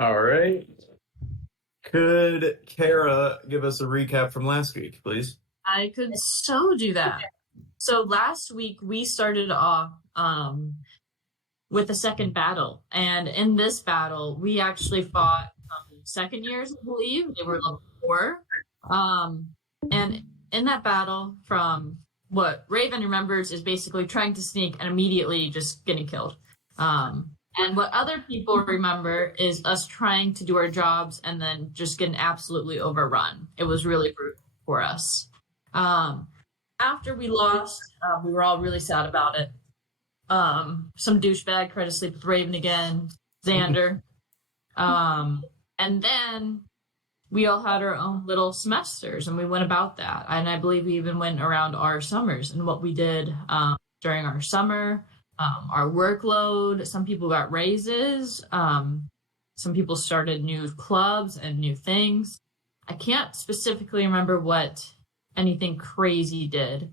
All right. Could Kara give us a recap from last week, please? I could so do that. So last week we started off with the second battle, and in this battle we actually fought second years, I believe. They were level 4. And in that battle, from what Raven remembers, is basically trying to sneak and immediately just getting killed. And what other people remember is us trying to do our jobs and then just getting absolutely overrun. It was really brutal for us. After we lost, we were all really sad about it. Some douchebag tried to sleep with Raven again, Xander. And then we all had our own little semesters, and we went about that. And I believe we even went around our summers and what we did during our summer, our workload. Some people got raises. Some people started new clubs and new things. I can't specifically remember what anything crazy did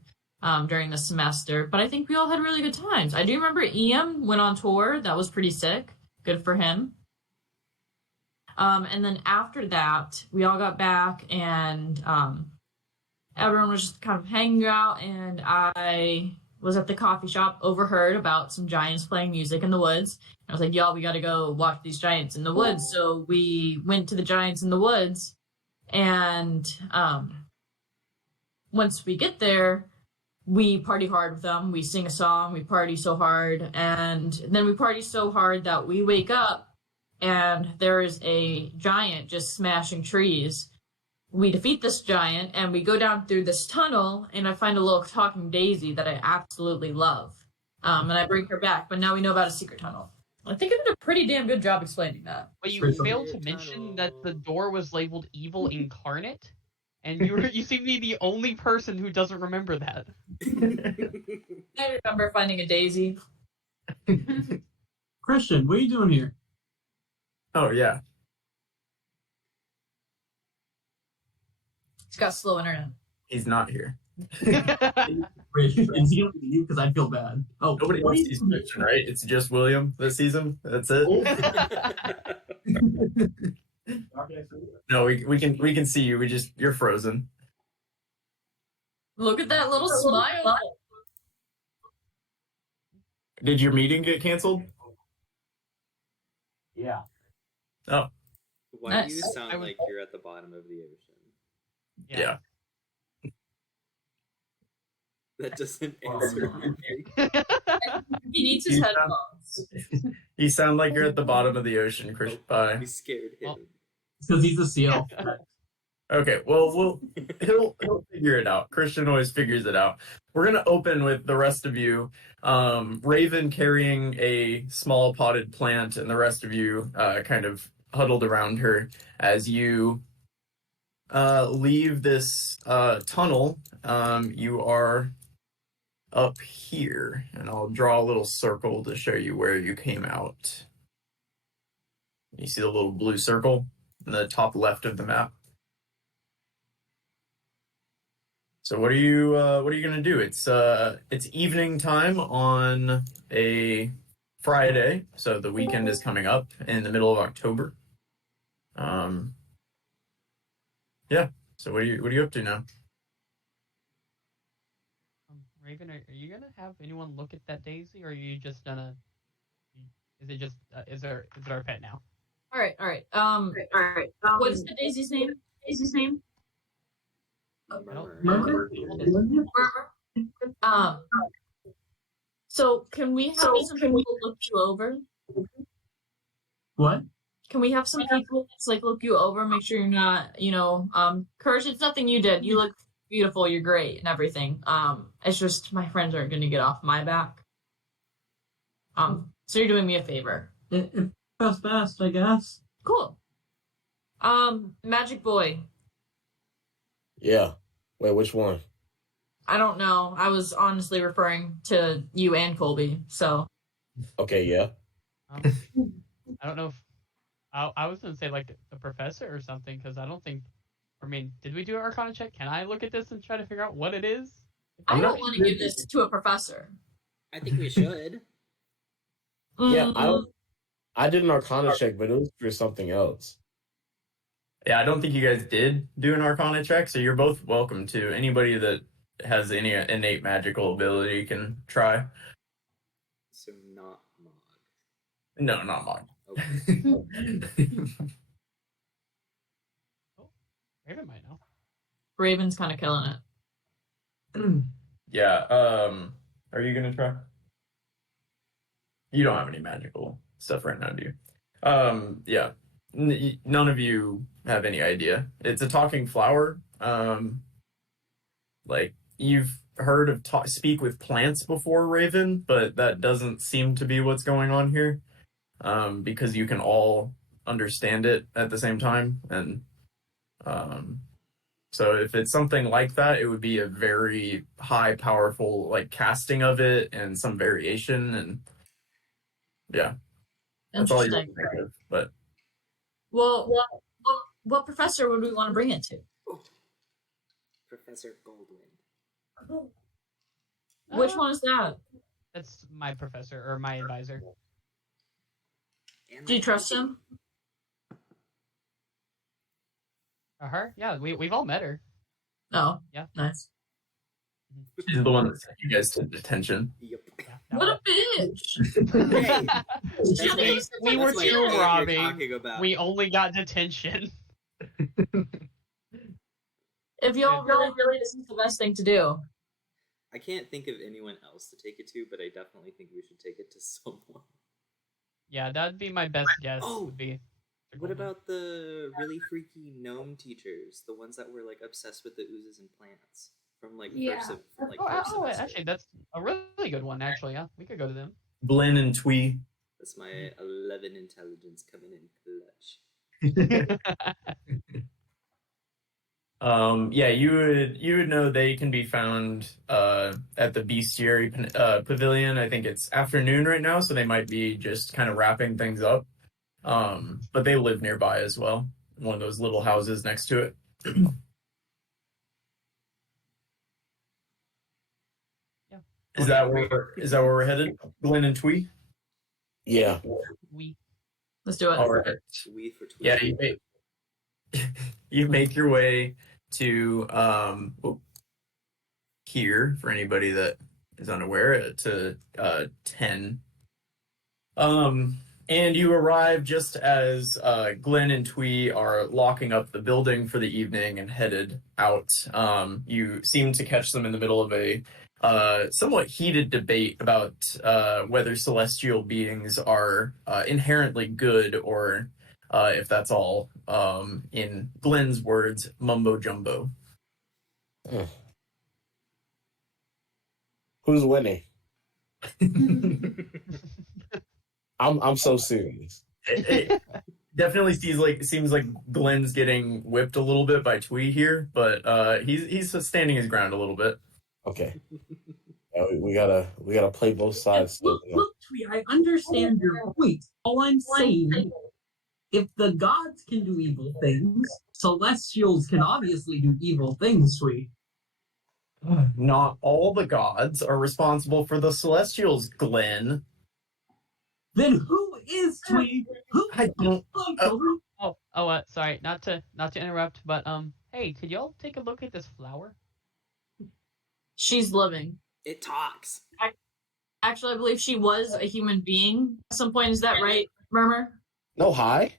during the semester, but I think we all had really good times. I do remember Ian went on tour. That was pretty sick. Good for him. And then after that, we all got back, and everyone was just kind of hanging out, and I was at the coffee shop, overheard about some giants playing music in the woods. I was like, y'all, we got to go watch these giants in the woods. So we went to the giants in the woods, and once we get there, we party hard with them. We sing a song, we party so hard, and then we party so hard that we wake up and there is a giant just smashing trees. We defeat this giant, and we go down through this tunnel, and I find a little talking daisy that I absolutely love. And I bring her back, but now we know about a secret tunnel. I think I did a pretty damn good job explaining that. But you failed to mention that the door was labeled Evil Incarnate, and you seem to be the only person who doesn't remember that. I remember finding a daisy. Christian, what are you doing here? Oh, yeah. He's got slow internet. He's not here. Christian, and you don't you because I feel bad. Oh, Nobody else sees Christian, right? It's just William this season. That's it. No, we can see you. You're frozen. Look at that little smile. Did your meeting get canceled? Yeah. Oh. Why do you sound like you're at the bottom of the ocean? Yeah. That doesn't answer anything. He needs his headphones. You sound like you're at the bottom of the ocean, Chris. Bye. We scared him. Because he's a seal. Okay, well, he'll figure it out. Christian always figures it out. We're gonna open with the rest of you. Raven carrying a small potted plant, and the rest of you kind of huddled around her as you leave this tunnel. You are up here, and I'll draw a little circle to show you where you came out. You see the little blue circle in the top left of the map? So what are you gonna do? It's evening time on a Friday, so the weekend is coming up in the middle of October. Yeah. So what are you up to now? Raven, are you gonna have anyone look at that daisy, or are you just gonna? Is it just is it our pet now? All right. What is the daisy's name? Murmurs. So can we have some people look you over? What? Can we have some people just like look you over, make sure you're not, Kirsch, it's nothing you did. You look beautiful, you're great and everything. It's just my friends aren't gonna get off my back. So you're doing me a favor. It fast, I guess. Cool. Magic Boy. Yeah. Wait, which one? I don't know. I was honestly referring to you and Colby, so. Okay, yeah. I don't know if I was gonna say like the professor or something, because I don't think. I mean, did we do an Arcana check? Can I look at this and try to figure out what it is? I don't want to give this to a professor. I think we should. Yeah, I did an Arcana check, but it was for something else. Yeah, I don't think you guys did do an Arcana check, so you're both welcome to. Anybody that has any innate magical ability can try. So not Mog. No, not mine. Okay. Raven might know. Raven's kind of killing it. Yeah. Are you gonna try? You don't have any magical stuff right now, do you? Yeah. None of you have any idea. It's a talking flower. Like you've heard of speak with plants before, Raven, but that doesn't seem to be what's going on here. Because you can all understand it at the same time, and so if it's something like that, it would be a very high, powerful like casting of it and some variation, and yeah, that's all you can Interesting. think of. But Well, what professor would we want to bring it to? Oh. Professor Goldwind. Which one is that? That's my professor or my advisor. And Do you trust him? Her? Yeah, we've all met her. No. Yeah. Nice. she's the one that sent you guys to detention. Yep. Yeah, What a bitch! Hey, we were that's my too aunt robbing. you're talking about. We only got detention. If y'all really, this is the best thing to do. I can't think of anyone else to take it to, but I definitely think we should take it to someone. Yeah, that'd be my best guess. Oh, would be What about the really freaky gnome teachers? The ones that were like obsessed with the oozes and plants from like first semester. Actually, that's a really good one. Actually, yeah, we could go to them. Blinn and Twee. That's my 11 intelligence coming in clutch. Yeah, you would know they can be found at the Bestiary Pavilion. I think it's afternoon right now, so they might be just kind of wrapping things up. But they live nearby as well, in one of those little houses next to it. Yeah. Is that where we're headed, Glenn and Twee? Yeah. Let's do it. All right. We for Tweet. Yeah, you make your way to here for anybody that is unaware to 10. And you arrive just as Glenn and Twee are locking up the building for the evening and headed out. You seem to catch them in the middle of a somewhat heated debate about whether celestial beings are inherently good or if that's all, in Glenn's words, mumbo jumbo. Who's winning? I'm so serious. It definitely seems like Glenn's getting whipped a little bit by Twee here, but he's standing his ground a little bit. Okay. We gotta play both sides. Look, Twee, I understand your point. All I'm saying, if the gods can do evil things, celestials can obviously do evil things, Twee. Not all the gods are responsible for the celestials, Glenn. Then who is Twee? Who? I don't. Sorry, not to interrupt, but hey, could y'all take a look at this flower? She's living. It talks. Actually, I believe she was a human being at some point. Is that right, Murmur? No, hi.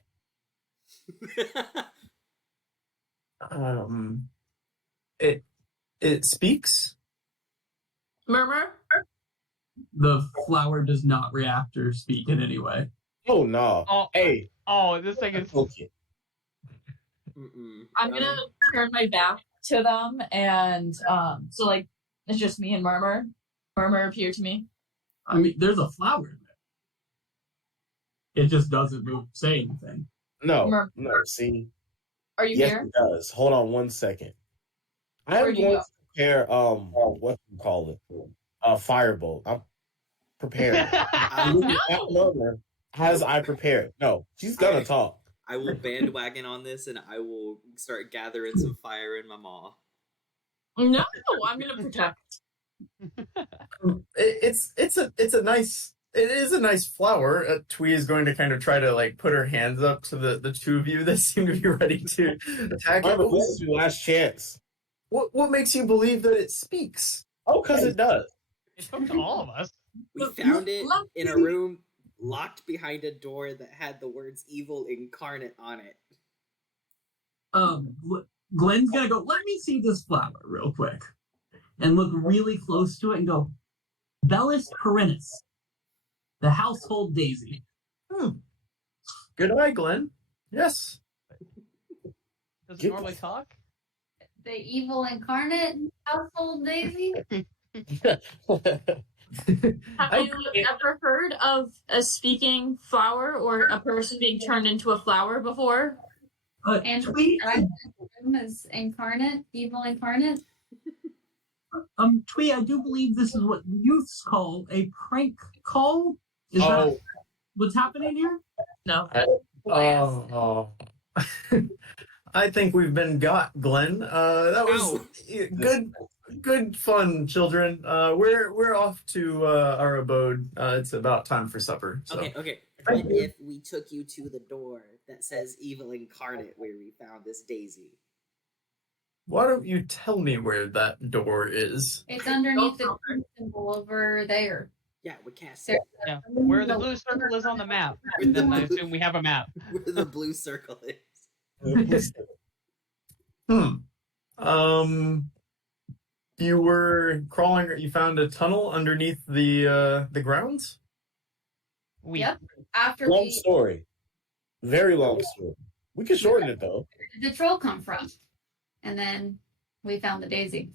It speaks. Murmur? The flower does not react or speak in any way. Oh no. Oh, Hey. Oh, this thing is. Okay. I'm gonna turn my back to them, and so like it's just me and Murmur. Murmur appeared to me. I mean, there's a flower in there. It just doesn't move, say anything. No. See. Are you Yes, here? it does. Hold on one second. I am going to prepare what do you call it? Firebolt. I'm prepared. No! As I prepared. No, she's gonna talk. I will bandwagon on this, and I will start gathering some fire in my maw. No, I'm gonna protect. It's a nice it is a nice flower. Twee is going to kind of try to like put her hands up to the two of you that seem to be ready to attack it. Remember, this is your last chance. What makes you believe that it speaks? Oh, because it does. It spoke to all of us. We found it in a room locked behind a door that had the words "evil incarnate" on it. Glenn's gonna go, let me see this flower real quick. And look really close to it and go, Bellis Corinus, the household daisy. Good eye, Glenn. Yes. Does it normally talk? The evil incarnate household daisy? Have you ever heard of a speaking flower or a person being turned into a flower before? And Twee, as incarnate, evil incarnate? Twee, I do believe this is what youths call a prank call. Is that what's happening here? No. Oh. I think we've been got, Glenn. That was good fun, children. We're off to our abode. It's about time for supper. So. Okay. What if we took you to the door that says "evil incarnate" where we found this daisy? Why don't you tell me where that door is? It's underneath the symbol over there. Yeah, we cast it. Yeah. Where the blue circle is on the map. Then I assume we have a map. Where the blue circle is. You were crawling. You found a tunnel underneath the grounds. Yep. After Long story. Very long story. We can shorten it though. Where did the troll come from? And then we found the daisy.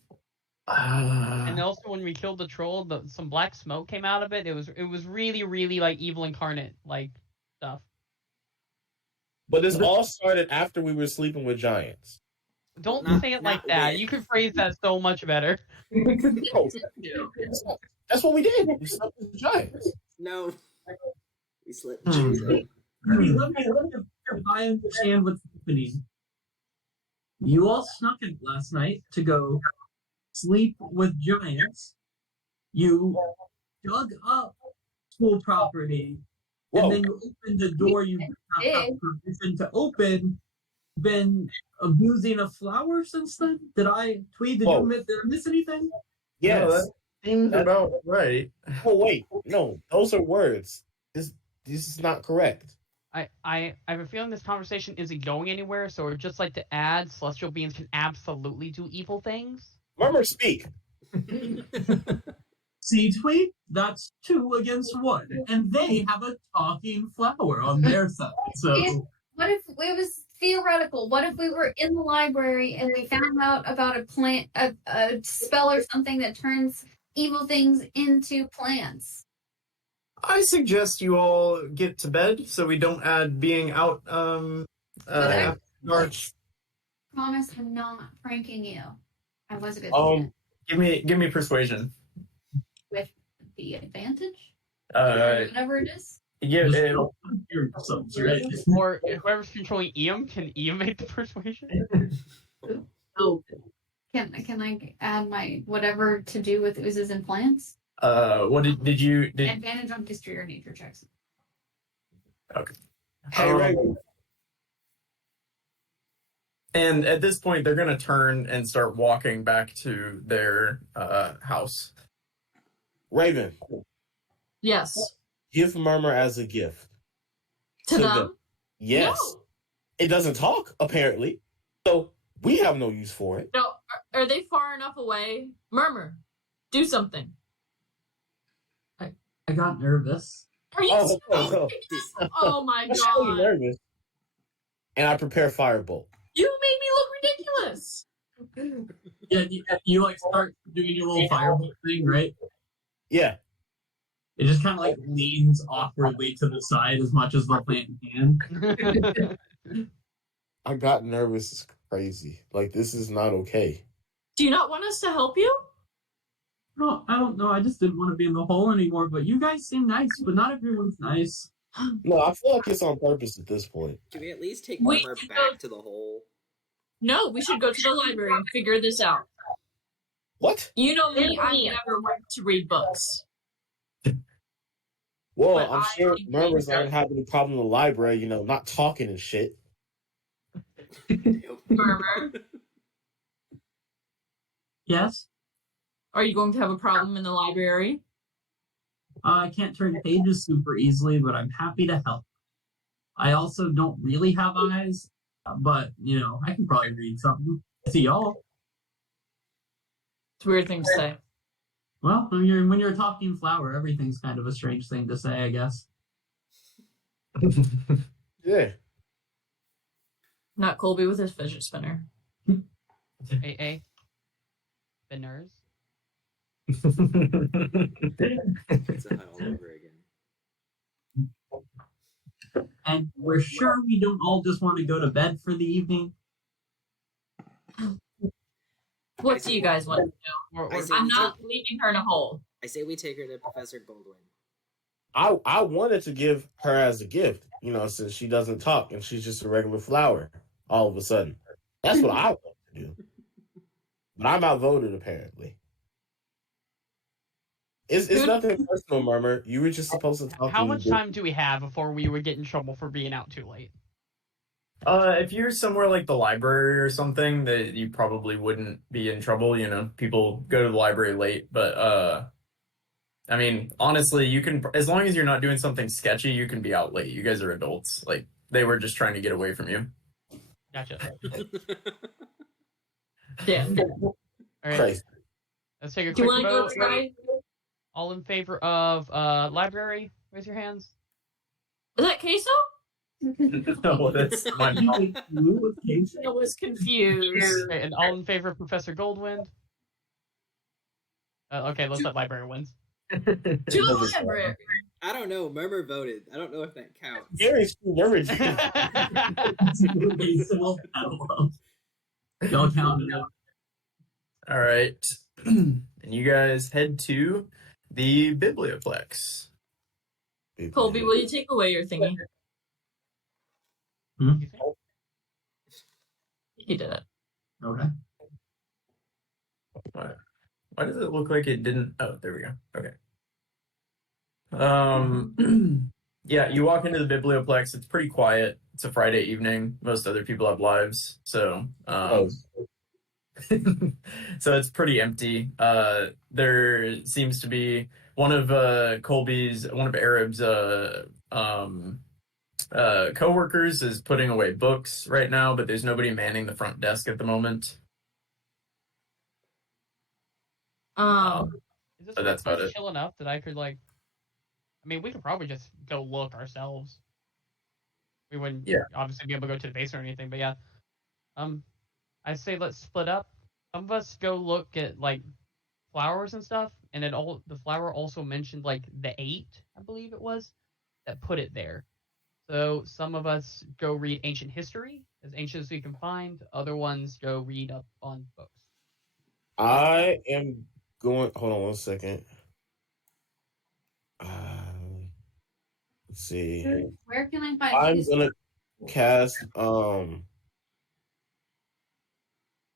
And also, when we killed the troll, some black smoke came out of it. It was really, really like evil incarnate like stuff. But this all started after we were sleeping with giants. Don't say it like that. You can phrase that so much better. That's what we did. We slept with giants. No. We slept with Jesus. Let me if I understand what's happening. You all snuck in last night to go sleep with giants. You dug up school property, and then you opened the door you did not have permission to open. Been abusing a flower since then? Did I miss anything? Yes. No, that seems about right. Oh wait, no, those are words. This is not correct. I have a feeling this conversation isn't going anywhere, so I'd just like to add celestial beings can absolutely do evil things. Murmurs speak. See, Tweet? That's 2 against 1. And they have a talking flower on their side. So What if it was theoretical? What if we were in the library and we found out about a plant, a spell or something that turns evil things into plants? I suggest you all get to bed so we don't add being out after dark. Promise I'm not pranking you. I was a good student. Give me persuasion. With the advantage? Whatever it is? Yeah, Or whoever's controlling Ian, can Ian make the persuasion? Can I add my whatever to do with oozes and plants? What did you Advantage on history or nature checks. Okay. Hey, and at this point, they're gonna turn and start walking back to their house. Raven. Yes. Give Murmur as a gift. To them? Yes. No. It doesn't talk, apparently. So we have no use for it. No, are they far enough away? Murmur, do something. I got nervous. Are you serious? Oh my I'm so god. nervous. And I prepare Firebolt. You made me look ridiculous. Yeah, you like start doing your little fireball thing, right? Yeah. It just kind of like leans awkwardly to the side as much as the plant can. I got nervous. It's crazy. Like, this is not okay. Do you not want us to help you? No, I don't know. I just didn't want to be in the hole anymore. But you guys seem nice, but not everyone's nice. No, I feel like it's on purpose at this point. Can we at least take We Murmur should back go- to the hole? No, we should go to the library and figure this out. What? You know me, I never went to read books. Well, But I'm I sure think Murmurs that- aren't having a problem in the library, not talking and shit. Murmur, Yes? are you going to have a problem in the library? I can't turn pages super easily, but I'm happy to help. I also don't really have eyes, but, I can probably read something. See y'all. It's a weird thing to say. Well, when you're a talking flower, everything's kind of a strange thing to say, I guess. Yeah. Not Colby with his fidget spinner. AA. Spinners. It's a high all over again. And we're sure we don't all just want to go to bed for the evening. What do you guys want to do? Or I say I'm we not leaving her in a hole. I say we take her to Professor Goldwyn. I wanted to give her as a gift, since she doesn't talk and she's just a regular flower all of a sudden. That's what I want to do. But I'm outvoted, apparently. It's nothing personal, Murmur. You were just supposed to talk. How much time do we have before we would get in trouble for being out too late? If you're somewhere like the library or something, that you probably wouldn't be in trouble. People go to the library late, but I mean, honestly, you can, as long as you're not doing something sketchy, you can be out late. You guys are adults. Like, they were just trying to get away from you. Gotcha. Yeah. All right. Crazy. Let's take a Do you quick want to go vote. try? All in favor of library? Raise your hands. Is that queso? No, that's my mom. I was confused. Okay, and all in favor of Professor Goldwind? Okay, let's let library wins. To the library. I don't know. Murmur voted. I don't know if that counts. Very screwed Murmur. Y'all counted it. All right. And you guys head to the Biblioplex. Colby, will you take away your thingy? Hmm? He did it. Okay. Why does it look like it didn't? Oh, there we go. Okay. Yeah, you walk into the Biblioplex. It's pretty quiet. It's a Friday evening. Most other people have lives, so so it's pretty empty. There seems to be one of Arab's coworkers is putting away books right now, but there's nobody manning the front desk at the moment. Is this But that's about it. chill enough that I could we could probably just go look ourselves. We wouldn't obviously be able to go to the base or anything, but yeah. I say let's split up. Some of us go look at flowers and stuff, and then the flower also mentioned the 8, I believe it was, that put it there. So some of us go read ancient history, as ancient as we can find. Other ones go read up on books. I am going. Hold on 1 second. Let's see. Where can I find I'm these? gonna cast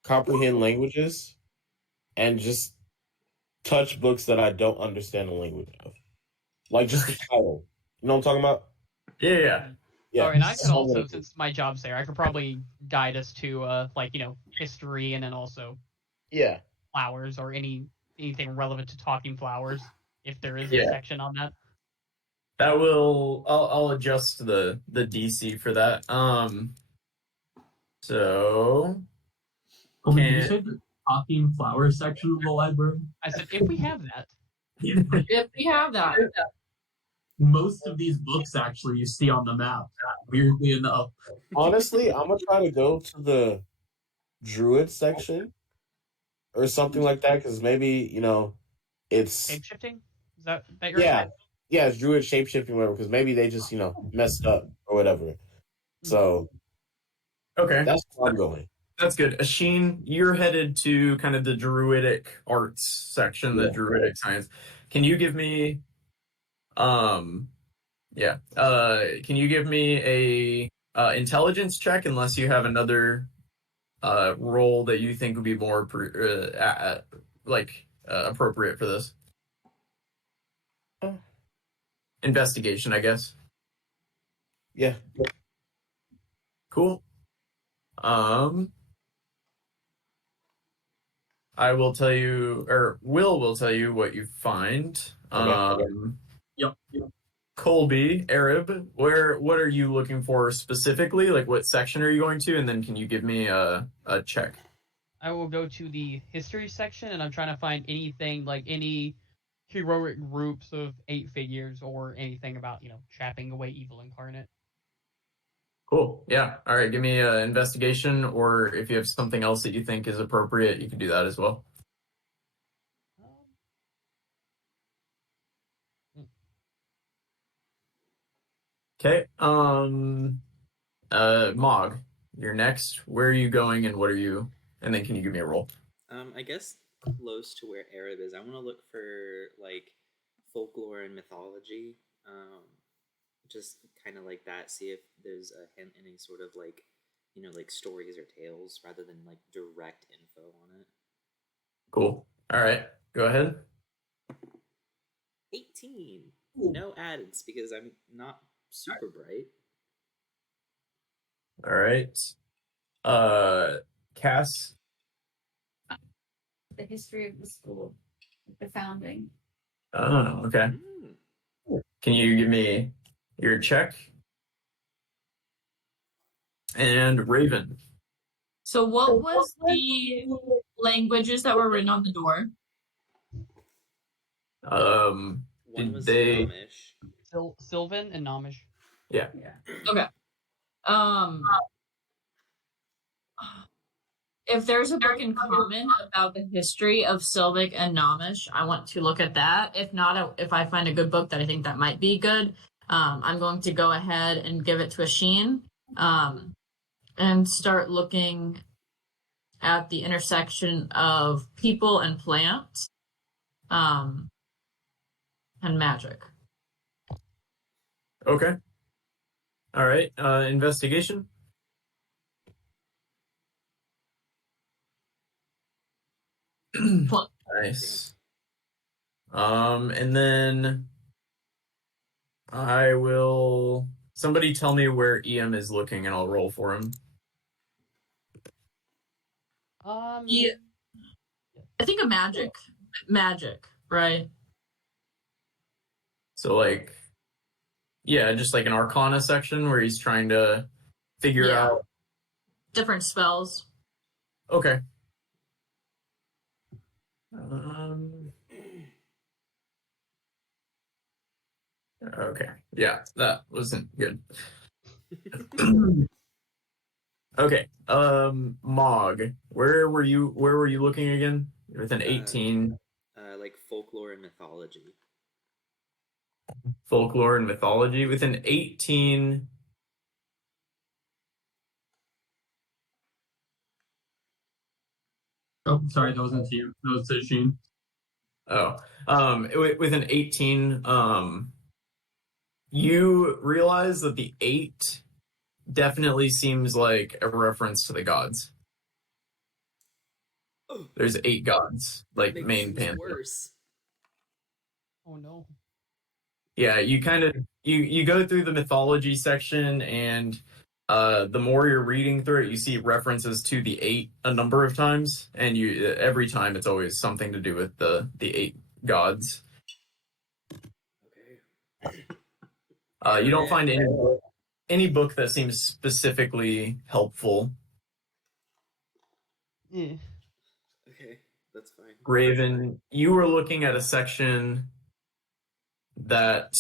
comprehend languages and just touch books that I don't understand the language of. Just the title. You know what I'm talking about? Yeah. Yeah. Oh, and I could So also, many- since my job's there, I could probably guide us to history and then also Yeah. flowers or anything relevant to talking flowers, if there is a Yeah. section on that. That will. I'll adjust the DC for that. So Oh, did you Can't- say the talking flower section of the library? I said, if we have that. If we have that. Most of these books actually you see on the map, weirdly enough. Honestly, I'm gonna try to go to the druid section or something like that because maybe it's Shape-shifting? Is that your yeah, it's druid shapeshifting whatever because maybe they just messed up or whatever. So okay, that's where I'm going. that's good. Asheen, you're headed to kind of the druidic arts section, the Yeah. druidic science. Can you give me, can you give me a intelligence check unless you have another role that you think would be more appropriate for this? investigation, I guess. Yeah. Cool. I will tell you, or will tell you what you find. Okay. Yep. Colby, Arab, what are you looking for specifically? Like, what section are you going to? And then can you give me a check? I will go to the history section, and I'm trying to find anything like any heroic groups of 8 figures or anything about trapping away evil incarnate. Cool. Yeah. All right. Give me an investigation, or if you have something else that you think is appropriate, you can do that as well. Okay. Mog, you're next. Where are you going, and what are you? And then can you give me a roll? I guess close to where Arab is. I want to look for like folklore and mythology. Just kind of like that. See if there's a hint, any sort of like, like stories or tales rather than like direct info on it. Cool. All right. Go ahead. 18. No addeds because I'm not super bright. All right. Cass. The history of the school, the founding. Oh, okay. Can you give me your check? And Raven. So what was the languages that were written on the door? One did was they? Nomish. Sylvan and Nomish. Yeah. Okay. If there's a book in common about the history of Sylvic and Nomish, I want to look at that. If not, if I find a good book that I think that might be good, I'm going to go ahead and give it to Asheen, and start looking at the intersection of people and plants, and magic. Okay. All right. Investigation. Nice. And then I will. Somebody tell me where EM is looking, and I'll roll for him. Yeah, I think a magic, right? So like, yeah, just like an Arcana section where he's trying to figure out different spells. Okay. Okay. Yeah, that wasn't good. Okay. Mog, where were you looking again? With an 18. Like folklore and mythology. Folklore and mythology with an 18. Oh, sorry, that wasn't to you. That was to Sheen. Oh. With an 18, you realize that the 8 definitely seems like a reference to the gods. There's 8 gods, like main pantheon. Worse. Oh no. Yeah, you kind of you go through the mythology section, and the more you're reading through it, you see references to the 8 a number of times, and every time it's always something to do with the 8 gods. Okay. You don't find any book that seems specifically helpful. Yeah. Okay, that's fine. Raven, you were looking at a section that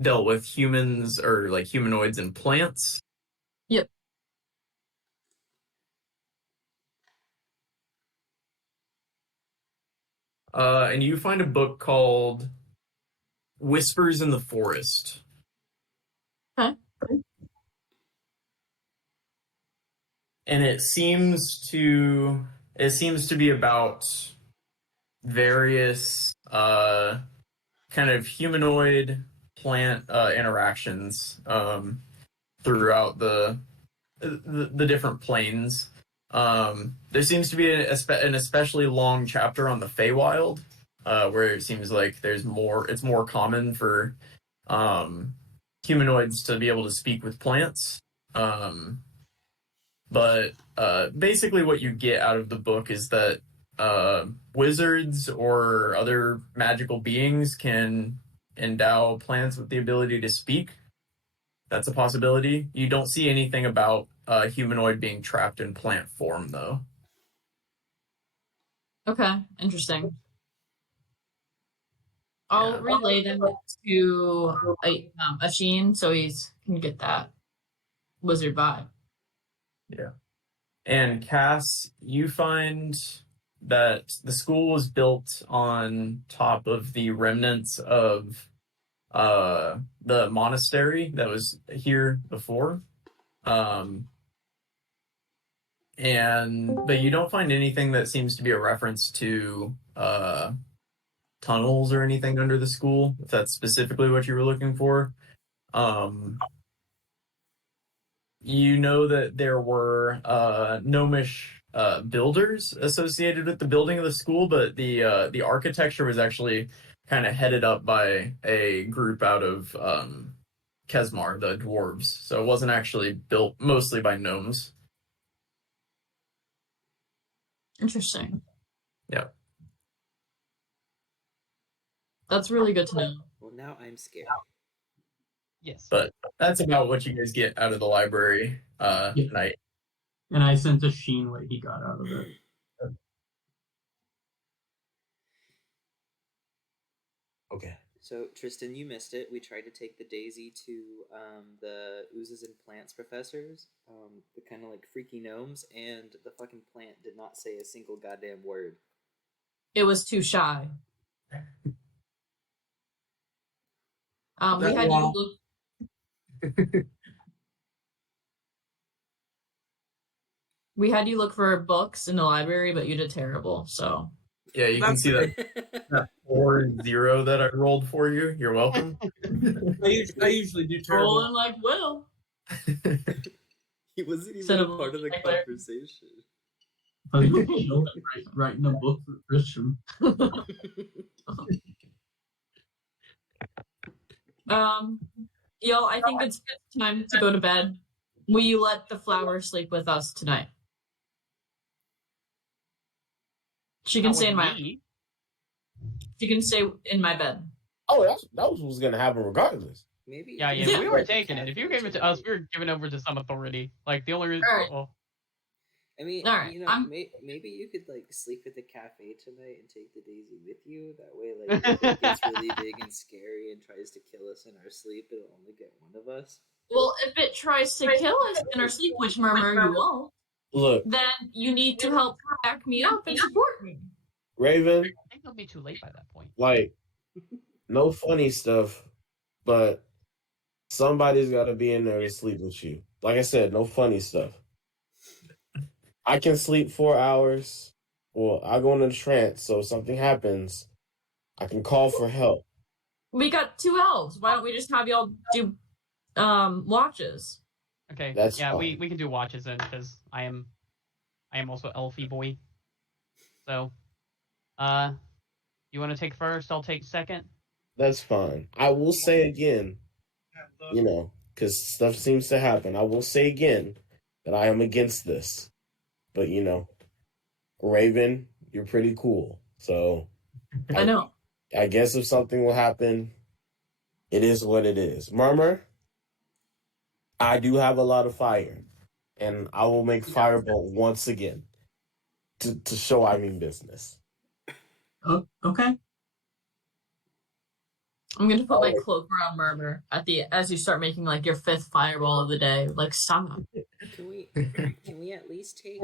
dealt with humans, or like humanoids and plants. Yep. And you find a book called Whispers in the Forest. Okay. And it seems to be about various kind of humanoid plant interactions throughout the different planes. There seems to be an especially long chapter on the Feywild, where it seems like it's more common for humanoids to be able to speak with plants. But basically what you get out of the book is that wizards or other magical beings can endow plants with the ability to speak. That's a possibility. You don't see anything about a humanoid being trapped in plant form, though. Okay, interesting. I'll relay them to Ashin so he can get that wizard vibe. Yeah. And Cass, you find that the school was built on top of the remnants of the monastery that was here before. But you don't find anything that seems to be a reference to tunnels or anything under the school, if that's specifically what you were looking for. You know that there were gnomish builders associated with the building of the school, but the architecture was actually kind of headed up by a group out of Kesmar, the dwarves. So it wasn't actually built mostly by gnomes. Interesting. Yeah. That's really good to know. Well, now I'm scared. Yes. But that's about what you guys get out of the library tonight. And I sent a Sheen what he got out of it. Okay. So, Tristan, you missed it. We tried to take the Daisy to the Oozes and Plants professors, the kind of like freaky gnomes, and the fucking plant did not say a single goddamn word. It was too shy. We had you look. We had you look for books in the library, but you did terrible. So yeah, you can see that 4 and 0 that I rolled for you. You're welcome. I usually do terrible. rolling like Will. He wasn't even a part of the conversation. I was writing a book for Christian. Yo, I think it's time to go to bed. Will you let the flower sleep with us tonight? She can stay in my. She can stay in my bed. Oh, that was what was gonna happen regardless. Maybe. Yeah, we were taking it. If you gave it to us, we were giving over to some authority. Like the only reason. Right. Well, I mean, All right, you know, maybe you could like sleep at the cafe tonight and take the Daisy with you. That way, like, if it gets really big and scary and tries to kill us in our sleep, it'll only get one of us. Well, if it tries to kill us in our sleep, which Murmur you won't, Look, then you need to help back me up and support me. Raven, I think it'll be too late by that point. like, no funny stuff, but somebody's got to be in there to sleep with you. Like I said, no funny stuff. I can sleep 4 hours. Well, I go into trance, so if something happens, I can call for help. We got 2 elves. Why don't we just have y'all do watches? Okay. That's yeah, fine. we can do watches then because I am also elfy boy. So, you want to take first? I'll take second. That's fine. I will say again, because stuff seems to happen. I will say again that I am against this. But, Raven, you're pretty cool. So, I know. I guess if something will happen, it is what it is. Murmur, I do have a lot of fire. And I will make Firebolt once again to show I mean business. Oh, okay. I'm gonna put my cloak around Murmur as you start making like your 5th fireball of the day. Like, stop. Can we at least take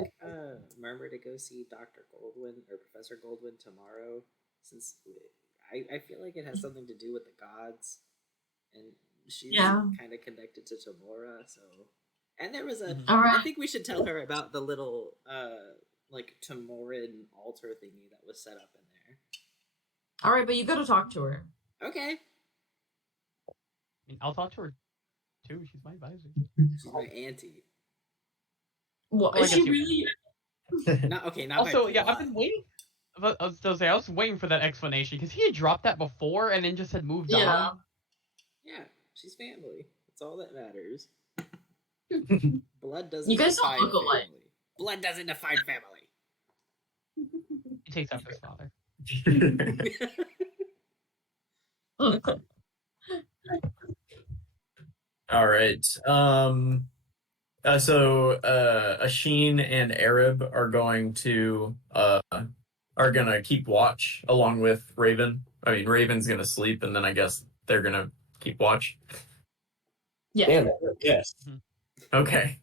Murmur to go see Dr. Goldwyn or Professor Goldwyn tomorrow? Since I feel like it has something to do with the gods, and she's kind of connected to Tamora. So, and there was I think we should tell her about the little like Tamoran altar thingy that was set up in there. All right, but you gotta talk to her. Okay. I mean, I'll talk to her too. She's my advisor. She's my auntie. What is she really? Not Also, by yeah, blood. I've been waiting. I was waiting for that explanation because he had dropped that before and then just had moved Yeah. on. Yeah, she's family. That's all that matters. Blood doesn't You guys don't define look alike. family. Blood doesn't define family. He takes after his father. All right. So Asheen and Arab are gonna keep watch along with Raven. I mean, Raven's gonna sleep, and then I guess they're gonna keep watch. Yeah. Damn it. Yes. Okay.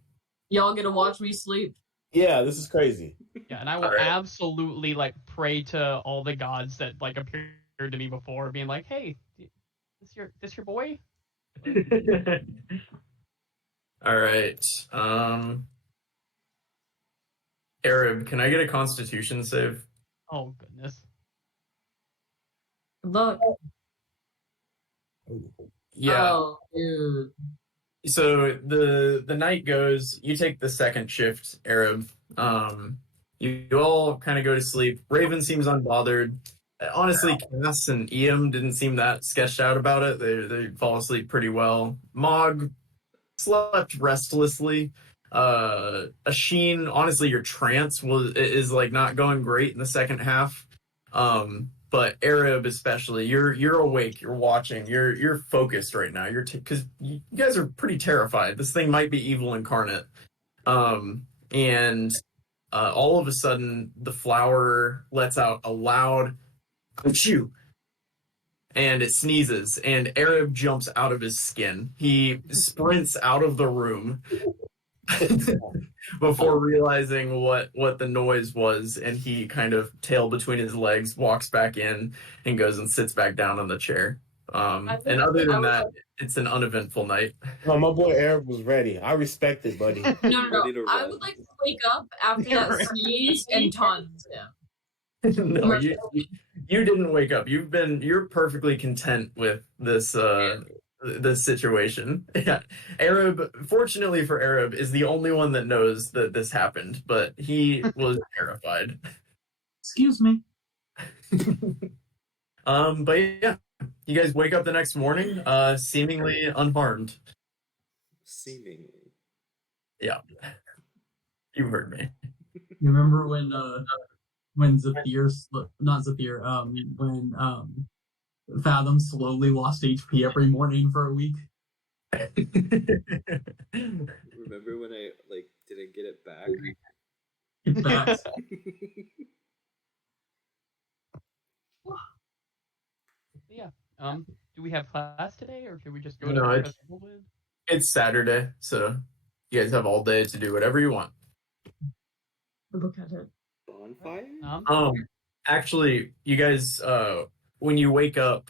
Y'all get to watch me sleep. Yeah, this is crazy. Yeah, and I will Alright. absolutely like pray to all the gods that like appeared to me before, being like, "Hey, this your boy?" All right. Arab, can I get a Constitution save? Oh goodness. Look. Yeah. Oh, dude. So the night goes. You take the second shift, Arab. You all kind of go to sleep. Raven seems unbothered. Honestly, Cass and Eam didn't seem that sketched out about it. They fall asleep pretty well. Mog slept restlessly. Asheen, honestly, your trance is like not going great in the second half. But Arab especially, you're awake, you're watching, you're focused right now. Because you guys are pretty terrified. This thing might be evil incarnate. And all of a sudden, the flower lets out a loud "achoo," and it sneezes, and Arab jumps out of his skin. He sprints out of the room before realizing what the noise was, and he kind of tail between his legs walks back in and goes and sits back down on the chair. And other than that, it's an uneventful night. No, my boy Arab was ready. I respect it, buddy. No. Ready to I run. would like to wake up after that sneeze and taunt him. No, you didn't wake up. You're perfectly content with this situation. Yeah. Arab, fortunately for Arab, is the only one that knows that this happened, but he was terrified. Excuse me. But yeah, you guys wake up the next morning, seemingly unharmed. Seemingly. Yeah. You heard me. You remember when Zephyr, not Zephyr, when Fathom slowly lost HP every morning for a week? Remember when I like didn't get it back? In fact, Yeah. Do we have class today, or should we just go No, to it's- It's Saturday, so you guys have all day to do whatever you want. Look at it. Bonfire? Actually, you guys, when you wake up,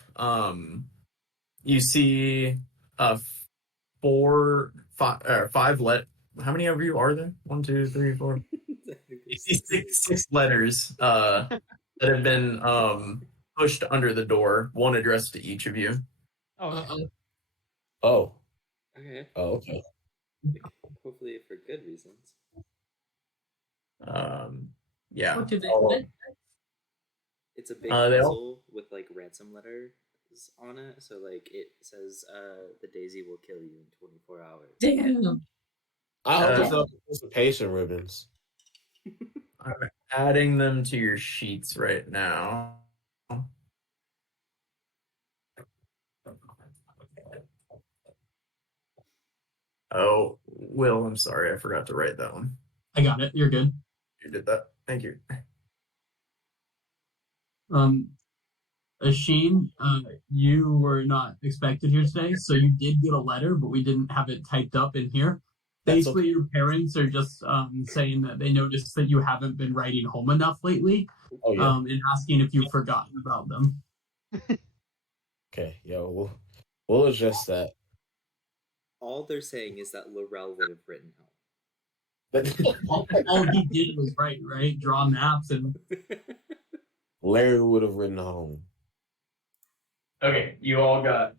you see five how many of you are there? 1, 2, 3, 4. You see six letters that have been pushed under the door, one addressed to each of you. Oh, Oh. Okay. Oh, okay. Hopefully for good reasons. Yeah. What do they Oh. say? It's a big They all- puzzle with like ransom letters on it. So like it says the daisy will kill you in 24 hours. Damn. I hope it's Uh, not participation ribbons. I'm adding them to your sheets right now. Oh, Will, I'm sorry, I forgot to write that one. I got it. You're good. You did that. Thank you. Asheen, you were not expected here today, so you did get a letter, but we didn't have it typed up in here. That's Basically, okay. your parents are just saying that they noticed that you haven't been writing home enough lately, Oh yeah. and asking if you've forgotten about them. Okay. Yo, we'll address that. All they're saying is that Laurel would have written home. All he did was write, right? Draw maps and Larry would have written home. Okay, you all got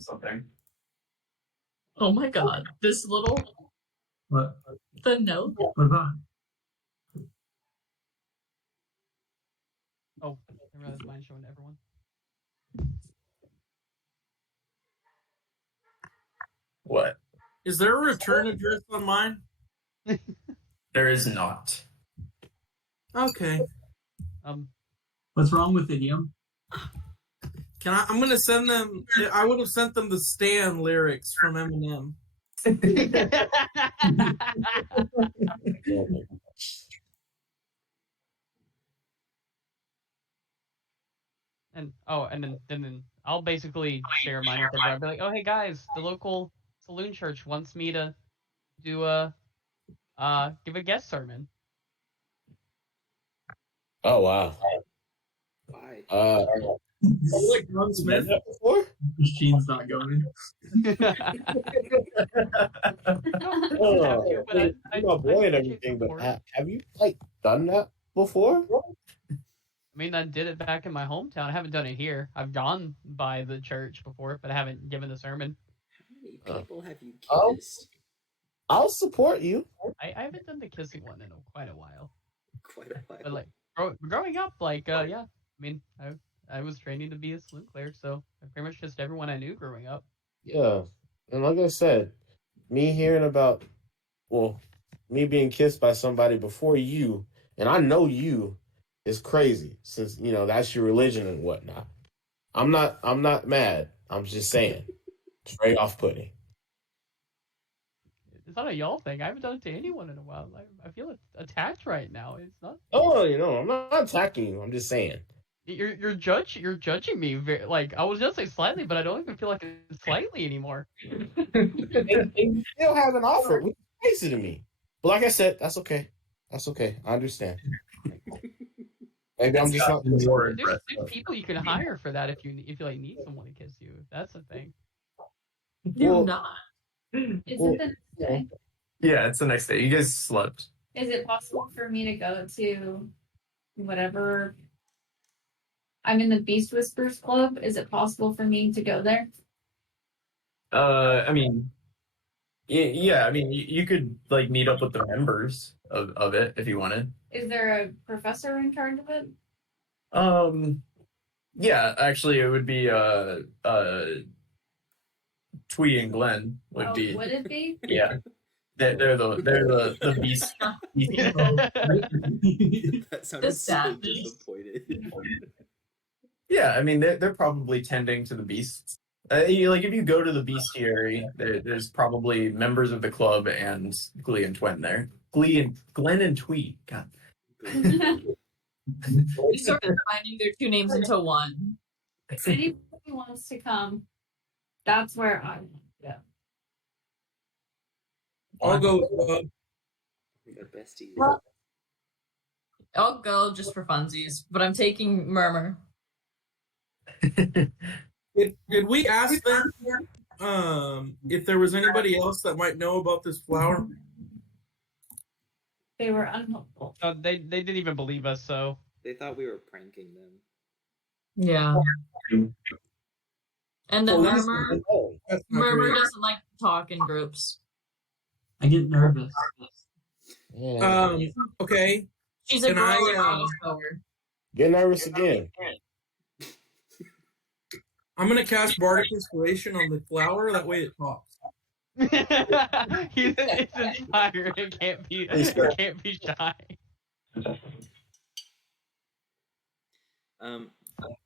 something. Oh my god. This little what? the note. What about? I realize mine's showing to everyone. What? Is there a return address on mine? There is not. Okay. What's wrong with it, Ian? I'm gonna send them. I would have sent them the Stan lyrics from Eminem. and then I'll basically share mine with everyone. I'll be like, oh hey guys, the local saloon church wants me to do give a guest sermon. Oh wow. Why? Like Ron Smith. Before? Machine's not going. Oh, I'm not boy and everything, but have you like done that before? I mean, I did it back in my hometown. I haven't done it here. I've gone by the church before, but I haven't given the sermon. How many people have you Oh. kissed? I'll support you. I haven't done the kissing one in quite a while. Quite a while. But like growing up, like yeah, I mean, I was training to be a saloon clerk, so I pretty much kissed everyone I knew growing up. Yeah, and like I said, me hearing about, well, me being kissed by somebody before you, and I know you, is crazy. Since you know that's your religion and whatnot. I'm not mad. I'm just saying, it's very off-putting. It's not a y'all thing. I haven't done it to anyone in a while. I feel attacked right now. It's not. Oh, I'm not attacking you. I'm just saying. You're judging me. Like I was just say slightly, but I don't even feel like it's slightly anymore. and you still haven't offered, which is crazy to me. But like I said, that's okay. That's okay. I understand. Maybe I'm just not. There's people you can hire for that if you like need someone to kiss you. That's the thing. You're not. Is it the next day? Yeah, it's the next day. You guys slept. Is it possible for me to go to whatever? I'm in the Beast Whispers Club. Is it possible for me to go there? I mean, yeah. I mean, you could like meet up with the members of it if you wanted. Is there a professor in charge of it? Yeah. Actually, it would be Twee and Glenn would be. Would it be? Yeah. They're the beast. That sounded so sad. disappointed. Yeah, I mean they're probably tending to the beasts. Like if you go to the bestiary, there's probably members of the club and Glee and Twin there. Glenn and Twee. God. We started combining their two names into one. If anybody wants to come, that's where I want to go. I'll go. We got besties. Well- I'll go just for funsies, but I'm taking Murmur. Did we ask them if there was anybody else that might know about this flower? They were unhelpful. They didn't even believe us, so They thought we were pranking them. Yeah. And then Well, That's not Murmur great. doesn't like to talk in groups. I get nervous. Yeah. Okay. She's a Can I, girl goer. Get nervous again. I'm gonna cast Bardic Inspiration on the flower. That way it talks. it's inspired. It can't be shy.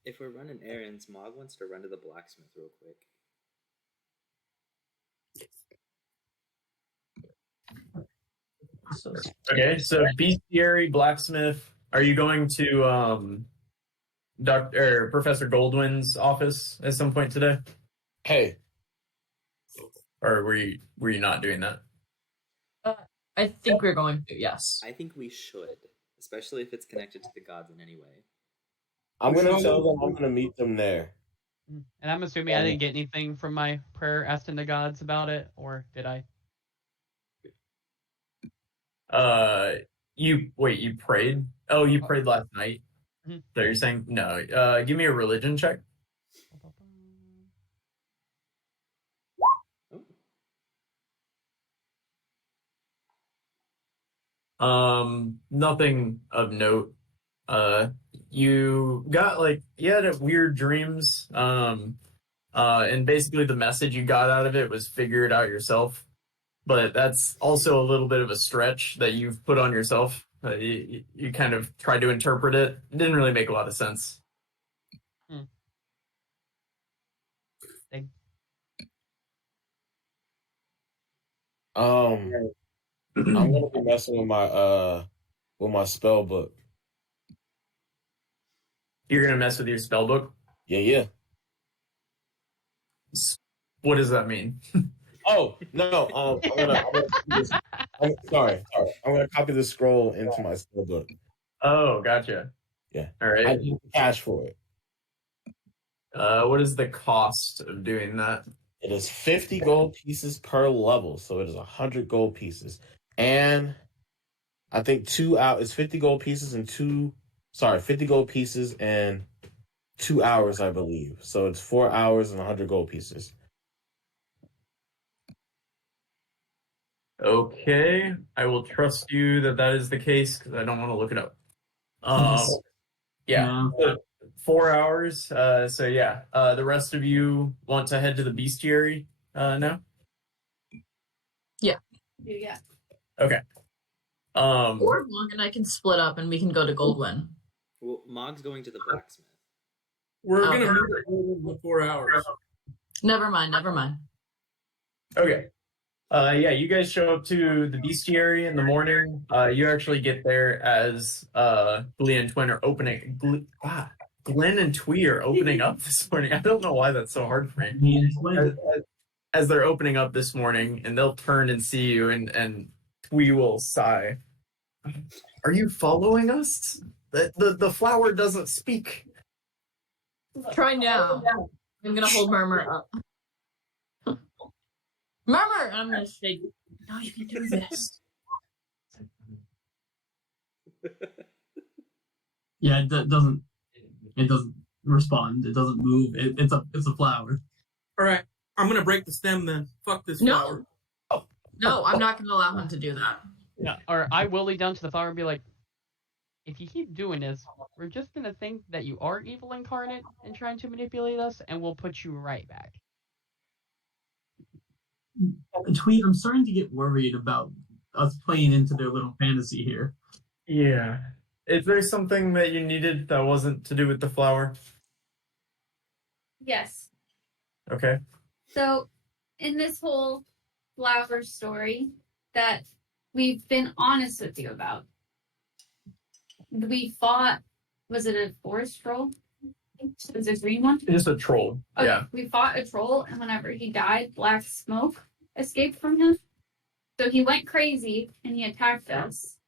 If we're running errands, Mog wants to run to the blacksmith real quick. Okay, so bestiary, blacksmith. Are you going to Professor Goldwyn's office at some point today, Hey, or were you not doing that? I think we're going to, yes. I think we should, especially if it's connected to the gods in any way. I'm gonna tell them I'm gonna meet them there. And I'm assuming I didn't get anything from my prayer asking the gods about it, or did I? You prayed? Oh, you prayed last night? Mm-hmm. So you're saying no? Give me a religion check. Nothing of note. You got you had weird dreams. And basically the message you got out of it was figure it out yourself. But that's also a little bit of a stretch that you've put on yourself. You kind of tried to interpret it. It didn't really make a lot of sense. I'm gonna be messing with my spell book. You're gonna mess with your spell book? Yeah. What does that mean? Oh no! Sorry. I'm gonna copy the scroll into my spell book. Oh, gotcha. Yeah. All right. I need cash for it. What is the cost of doing that? It is 50 gold pieces per level, so it is 100 gold pieces, and I think it's 50 gold pieces and 50 gold pieces and 2 hours, I believe. So it's 4 hours and 100 gold pieces. Okay, I will trust you that is the case because I don't want to look it up. Yeah, 4 hours. So yeah, the rest of you want to head to the bestiary now? Yeah. Okay. Or Mog and I can split up and we can go to Goldwyn. Well, Mog's going to the blacksmith. We're going to meet in the 4 hours. Never mind. Okay. Yeah, you guys show up to the bestiary in the morning. You actually get there as Glenn and Twin are opening. Glenn and Twee are opening up this morning. I don't know why that's so hard for me. As they're opening up this morning, and they'll turn and see you, and Twee will sigh. Are you following us? The flower doesn't speak. Try now. I'm gonna hold Murmur up. Murmur! I'm gonna say, no, you can do this. Yeah, it doesn't respond. It doesn't move. It's a flower. All right, I'm gonna break the stem then. Fuck this flower. No, I'm not gonna allow him to do that. Yeah, or I will lead down to the flower and be like, if you keep doing this, we're just gonna think that you are evil incarnate and trying to manipulate us, and we'll put you right back. Tweet, I'm starting to get worried about us playing into their little fantasy here. Yeah. Is there something that you needed that wasn't to do with the flower? Yes. Okay. So, in this whole flower story that we've been honest with you about, we fought, was it a forest troll? Was it a green one? Just a troll. Okay, Yeah. we fought a troll, and whenever he died, black smoke escaped from him. So he went crazy, and he attacked us.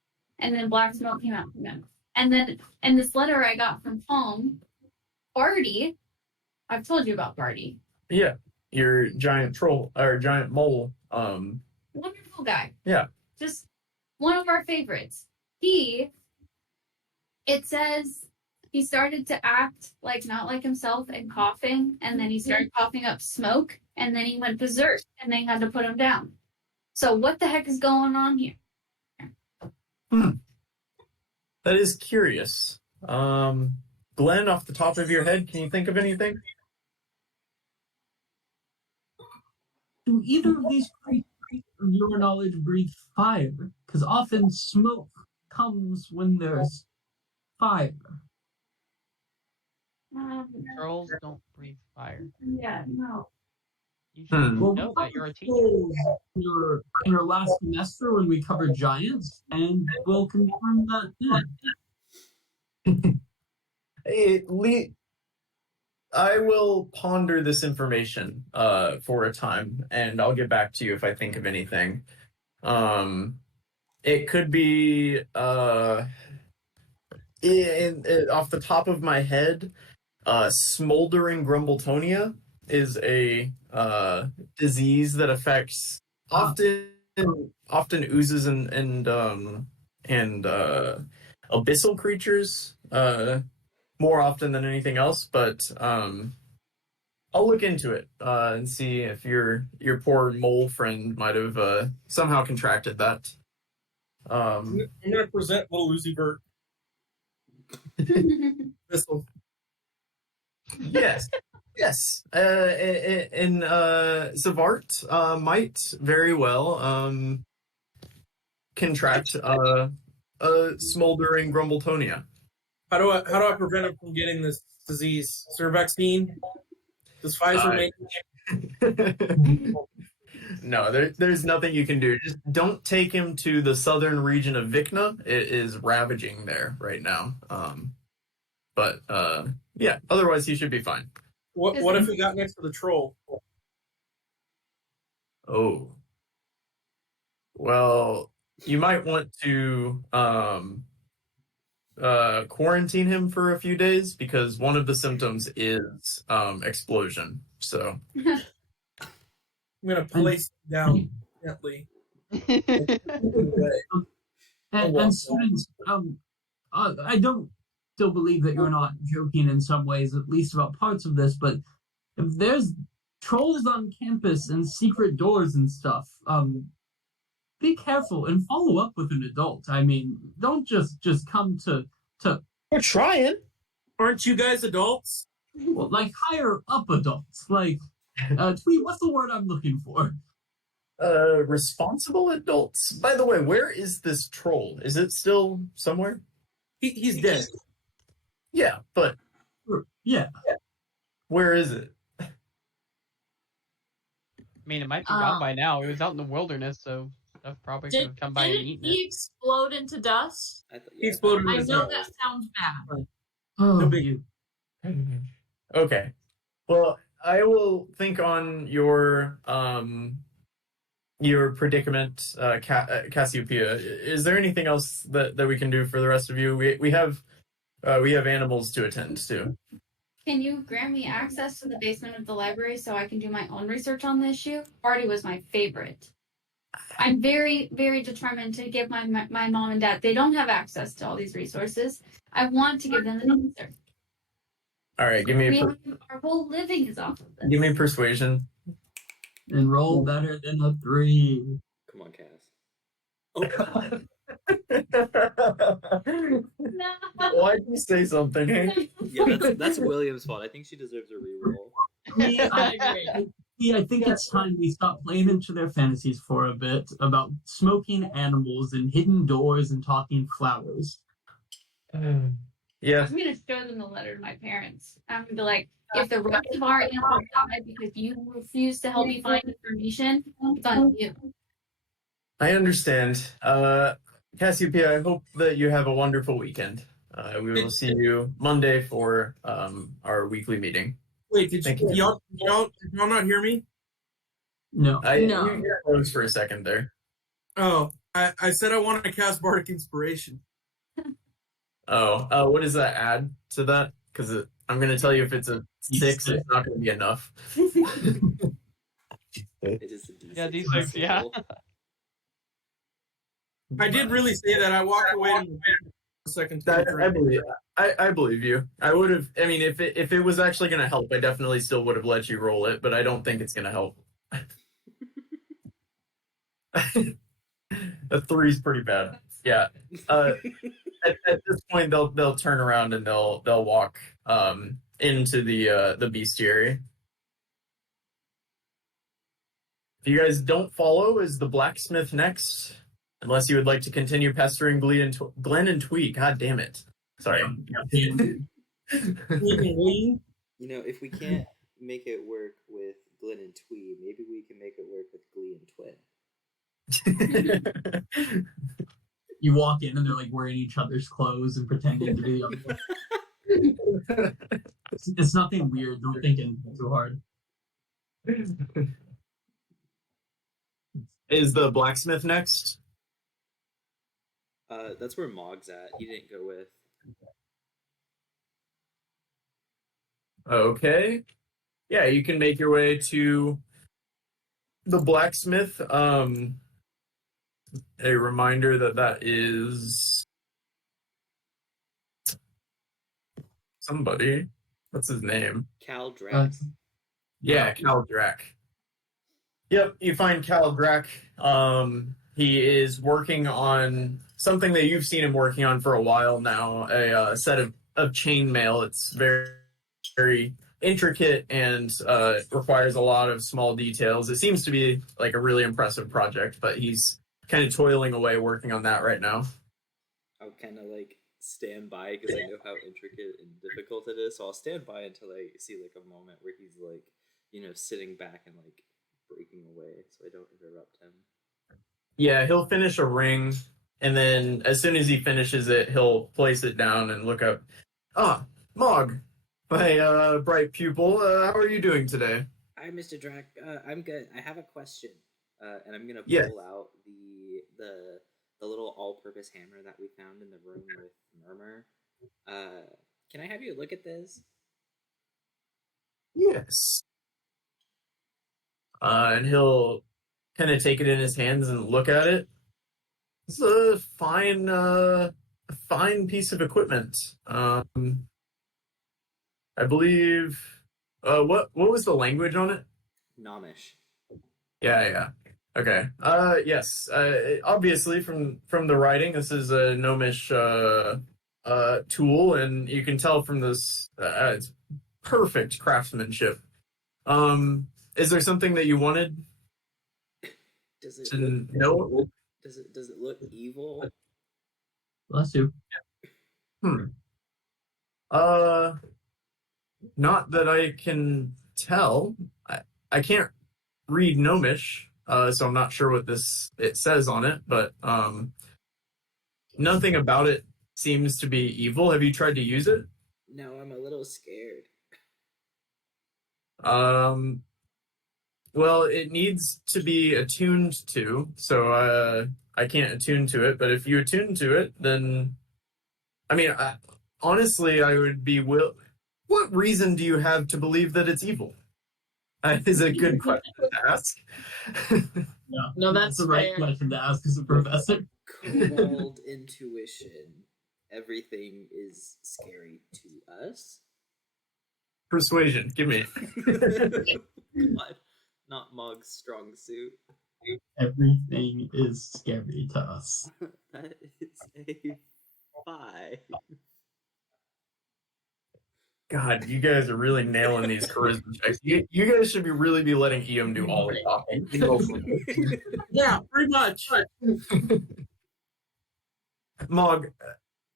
And then black smoke came out from him. And then in this letter I got from home, Barty, I've told you about Barty. Yeah. Your giant troll, or giant mole. Wonderful guy. Yeah. Just one of our favorites. It says he started to act not like himself and coughing, and then he started coughing up smoke, and then he went berserk, and they had to put him down. So what the heck is going on here? That is curious. Glenn, off the top of your head, can you think of anything? Do either of these creatures, of your knowledge, breathe fire? Because often smoke comes when there's fire. Trolls don't breathe fire. Yeah, no. You should know that you're a teacher. In your last semester when we covered giants, and we'll confirm that then. I will ponder this information for a time, and I'll get back to you if I think of anything. It could be off the top of my head, smoldering grumbletonia is a disease that affects often oozes and abyssal creatures more often than anything else, but I'll look into it and see if your poor mole friend might have somehow contracted that. I'm gonna present little Uzi Vert. Missile. Yes. Yes. And Savart might very well contract a smoldering Grumbletonia. How do I prevent him from getting this disease? Is there a vaccine? Does Pfizer make? No, there's nothing you can do. Just don't take him to the southern region of Vikna. It is ravaging there right now. But yeah, otherwise he should be fine. What if he got next to the troll? Oh. Well, you might want to quarantine him for a few days because one of the symptoms is explosion. So I'm gonna place him down gently. And students, I don't still believe that you're not joking in some ways, at least about parts of this, but if there's trolls on campus and secret doors and stuff, be careful and follow up with an adult. I mean, don't just come to We're trying. Aren't you guys adults? well, like higher up adults. Like Tweet, what's the word I'm looking for? Responsible adults. By the way, where is this troll? Is it still somewhere? He's dead. Yeah, but Yeah. where is it? I mean, it might be gone by now. It was out in the wilderness, so stuff probably could have come by and Didn't eaten he it. explode into dust? He exploded I in his know nose. that sounds bad. Oh, No big- you. Okay. Well, I will think on your predicament, Cassiopeia. Is there anything else that we can do for the rest of you? We have animals to attend to. Can you grant me access to the basement of the library so I can do my own research on the issue? Party was my favorite. I'm very, very determined to give my mom and dad. They don't have access to all these resources. I want to give them the answer. All right, give me Our whole living is off of this. give me persuasion. And roll better than a 3. Come on, Cass. Why'd you say something? Hey? Yeah, that's William's fault. I think she deserves a reroll. I think it's time we stop playing into their fantasies for a bit about smoking animals and hidden doors and talking flowers. Yeah. I'm going to show them the letter to my parents. I'm going to be like, if the rest of our animals died because you refused to help me find information, it's on you. I understand. Cassiopeia, I hope that you have a wonderful weekend. We will see you Monday for our weekly meeting. Wait, did y'all not hear me? No. No. You froze for a second there. Oh, I said I wanted to cast Bardic Inspiration. Oh, what does that add to that? Because I'm going to tell you if it's a 6, it's not going to be enough. It is a D6. Yeah, D6, yeah. I did really say that. I walked away to a second. I believe. I believe you. I would have. I mean, if it was actually going to help, I definitely still would have let you roll it. But I don't think it's going to help. A 3 is pretty bad. Yeah. At this point, they'll turn around and they'll walk into the bestiary. If you guys don't follow, is the blacksmith next? Unless you would like to continue pestering Glenn and Twee. God damn it. Sorry. You know, if we can't make it work with Glenn and Twee, maybe we can make it work with Glee and Twin. You walk in and they're like wearing each other's clothes and pretending to be the other. It's nothing weird. Don't think too hard. Is the blacksmith next? That's where Mog's at. He didn't go with. Okay. Yeah, you can make your way to the blacksmith. A reminder that is somebody. What's his name? Cal Drax. Yeah, Cal Drac. Yep, you find Cal Drac. He is working on something that you've seen him working on for a while now, a set of chainmail. It's very, very intricate and requires a lot of small details. It seems to be like a really impressive project, but he's kind of toiling away working on that right now. I'll kind of like stand by because I know how intricate and difficult it is. So I'll stand by until I see like a moment where he's like, sitting back and like breaking away, so I don't interrupt him. Yeah, he'll finish a ring, and then as soon as he finishes it, he'll place it down and look up. Ah, Mog, my bright pupil. How are you doing today? Hi, Mr. Drac. I'm good. I have a question, and I'm gonna pull out the little all-purpose hammer that we found in the room with Murmur. Can I have you look at this? Yes. And he'll kind of take it in his hands and look at it. It's a fine piece of equipment. I believe. What was the language on it? Gnomish. Yeah. Okay. Yes. Obviously, from the writing, this is a gnomish tool, and you can tell from this, it's perfect craftsmanship. Is there something that you wanted? Does it to know? Does it look evil? Bless you. Not that I can tell. I can't read Gnomish, so I'm not sure what it says on it, but nothing about it seems to be evil. Have you tried to use it? No, I'm a little scared. Well, it needs to be attuned to, so I can't attune to it, but if you attune to it, then I mean, honestly, I would be What reason do you have to believe that it's evil? Is a good question to ask. No, that's the right question to ask as a professor. Cold intuition. Everything is scary to us. Persuasion, give me. God, not Mog's strong suit. Everything is scary to us. That is a 5. God, you guys are really nailing these charisma checks. You guys should really be letting EM do all the talking. Yeah, pretty much. Mog,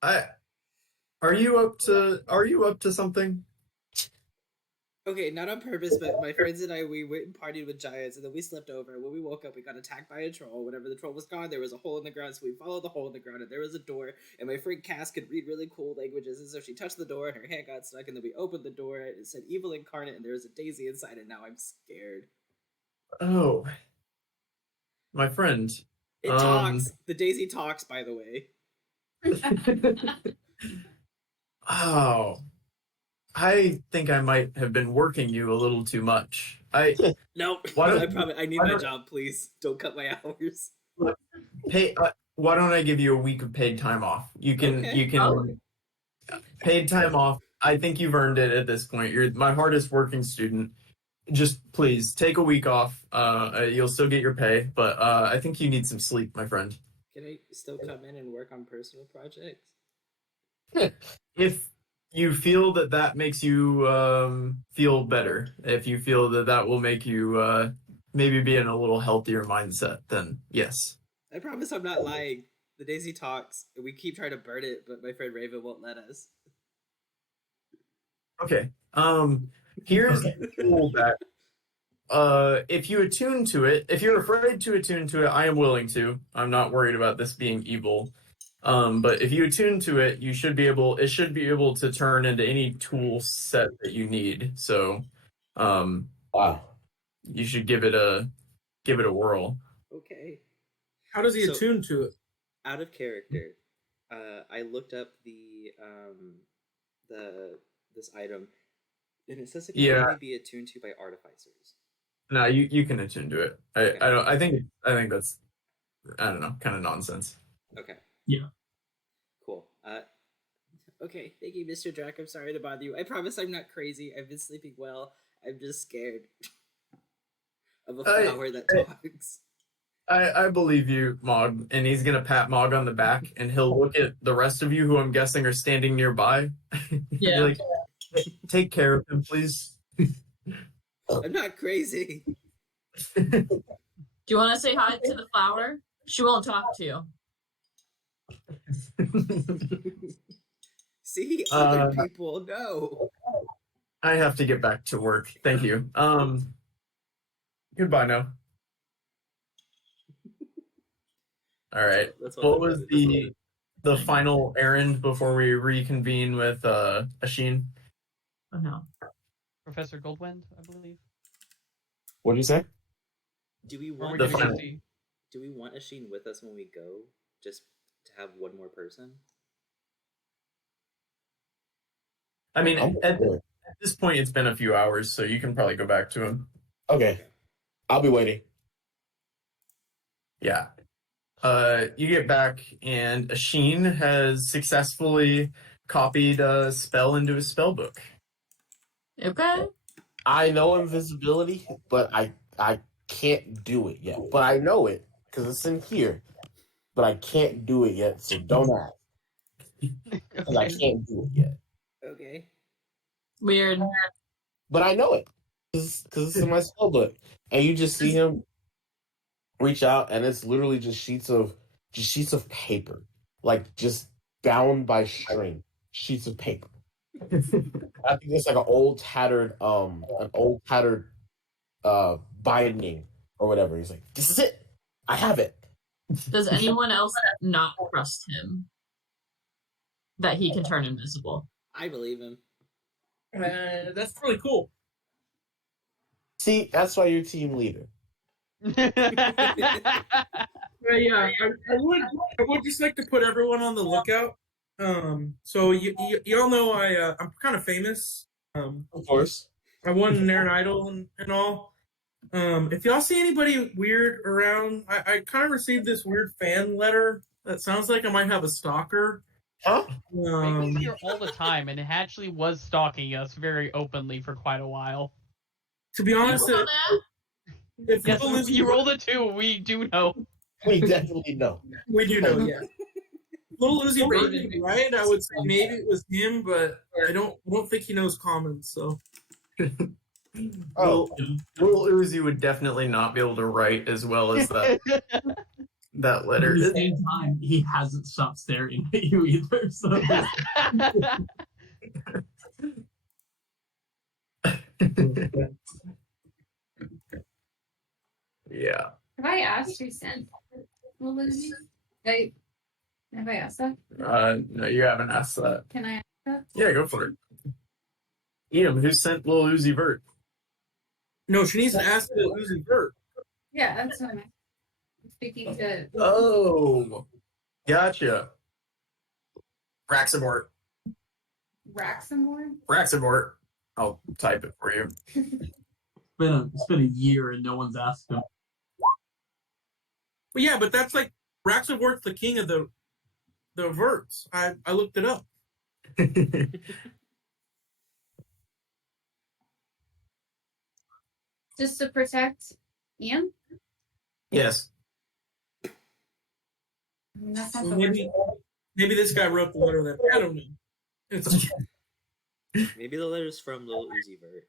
are you up to something? Okay, not on purpose, but my friends and I, we went and partied with giants, and then we slept over. When we woke up, we got attacked by a troll. Whenever the troll was gone, there was a hole in the ground, so we followed the hole in the ground, and there was a door, and my friend Cass could read really cool languages, and so she touched the door, and her hand got stuck, and then we opened the door, and it said evil incarnate, and there was a daisy inside, and now I'm scared. Oh. My friend. It talks. The daisy talks, by the way. Oh. I think I might have been working you a little too much. No, I need my job, please. Don't cut my hours. Why don't I give you a week of paid time off? You can paid time off. I think you've earned it at this point. You're my hardest working student. Just please take a week off. You'll still get your pay, but I think you need some sleep, my friend. Can I still come in and work on personal projects? If you feel that makes you feel better, if you feel that will make you maybe be in a little healthier mindset, then yes. I promise I'm not lying. The daisy talks, and we keep trying to burn it, but my friend Raven won't let us. Okay. Here's the tool that if you attune to it, if you're afraid to attune to it, I am willing to. I'm not worried about this being evil. But if you attune to it, it should be able to turn into any tool set that you need. So wow. You should give it a whirl. Okay. How does he attune to it? Out of character, I looked up this item, and it says it can only be attuned to by artificers. No, you can attune to it. I think that's, I don't know, kind of nonsense. Okay. Yeah. Cool. Okay, thank you, Mr. Drac. I'm sorry to bother you. I promise I'm not crazy. I've been sleeping well. I'm just scared of a flower that talks. I believe you, Mog, and he's gonna pat Mog on the back, and he'll look at the rest of you, who I'm guessing are standing nearby. Yeah. Like, take care of him, please. I'm not crazy. Do you want to say hi to the flower? She won't talk to you. See, other people know. I have to get back to work. Thank you. Goodbye now. All right. What was the final errand before we reconvene with Ashin? Oh no. Professor Goldwind, I believe. What do you say? Do we Or want we're gonna go final- see. Do we want Ashin with us when we go, just to have one more person? I mean, I'm at good. this point, it's been a few hours, so you can probably go back to him. Okay. I'll be waiting. Yeah. You get back, and Ashin has successfully copied a spell into his spell book. Okay. I know invisibility, but I can't do it yet. But I know it because it's in here. But I can't do it yet, so don't ask. Because I can't do it yet. Okay. Weird. But I know it because it's in my spell book. And you just see him reach out, and it's literally just sheets of paper, like just bound by string, sheets of paper. I think it's like an old tattered binding or whatever. He's like, "This is it. I have it." Does anyone else not trust him that he can turn invisible? I believe him. That's really cool. See, that's why you're team leader. Yeah, I would just like to put everyone on the lookout. So you all know I'm kind of famous. Of course. I won Nairn Idol and all. If y'all see anybody weird around, I kind of received this weird fan letter that sounds like I might have a stalker. Huh? Raven's here all the time, and actually was stalking us very openly for quite a while. To be honest, You know that? if Yes, Little Uzi you Vert- rolled a 2. We do know. We definitely know. we do know, yeah. Little Uzi Vert is right. I would say maybe it was him, but I don't think he knows common. So Oh, Little Uzi would definitely not be able to write as well as that At letter. the same time, he hasn't stopped staring at you either. So Yeah. Have I asked who sent Lizzie? Have I asked that? No, you haven't asked that. Can I ask that? Yeah, go for it. Ian, who sent Lil Uzi Vert? no, she needs to ask Little Uzi Vert. Yeah, that's what I'm speaking to. Oh, gotcha. Raxamort. Raxamore? I'll type it for you. it's been a year and no one's asked him. Well, yeah, but that's like Raxavort's the king of the verts. I looked it up. Just to protect Ian? Yes. I mean, that's not Or the maybe this guy wrote the letter that I don't know. It's Maybe the letter's from Little Uzi Vert.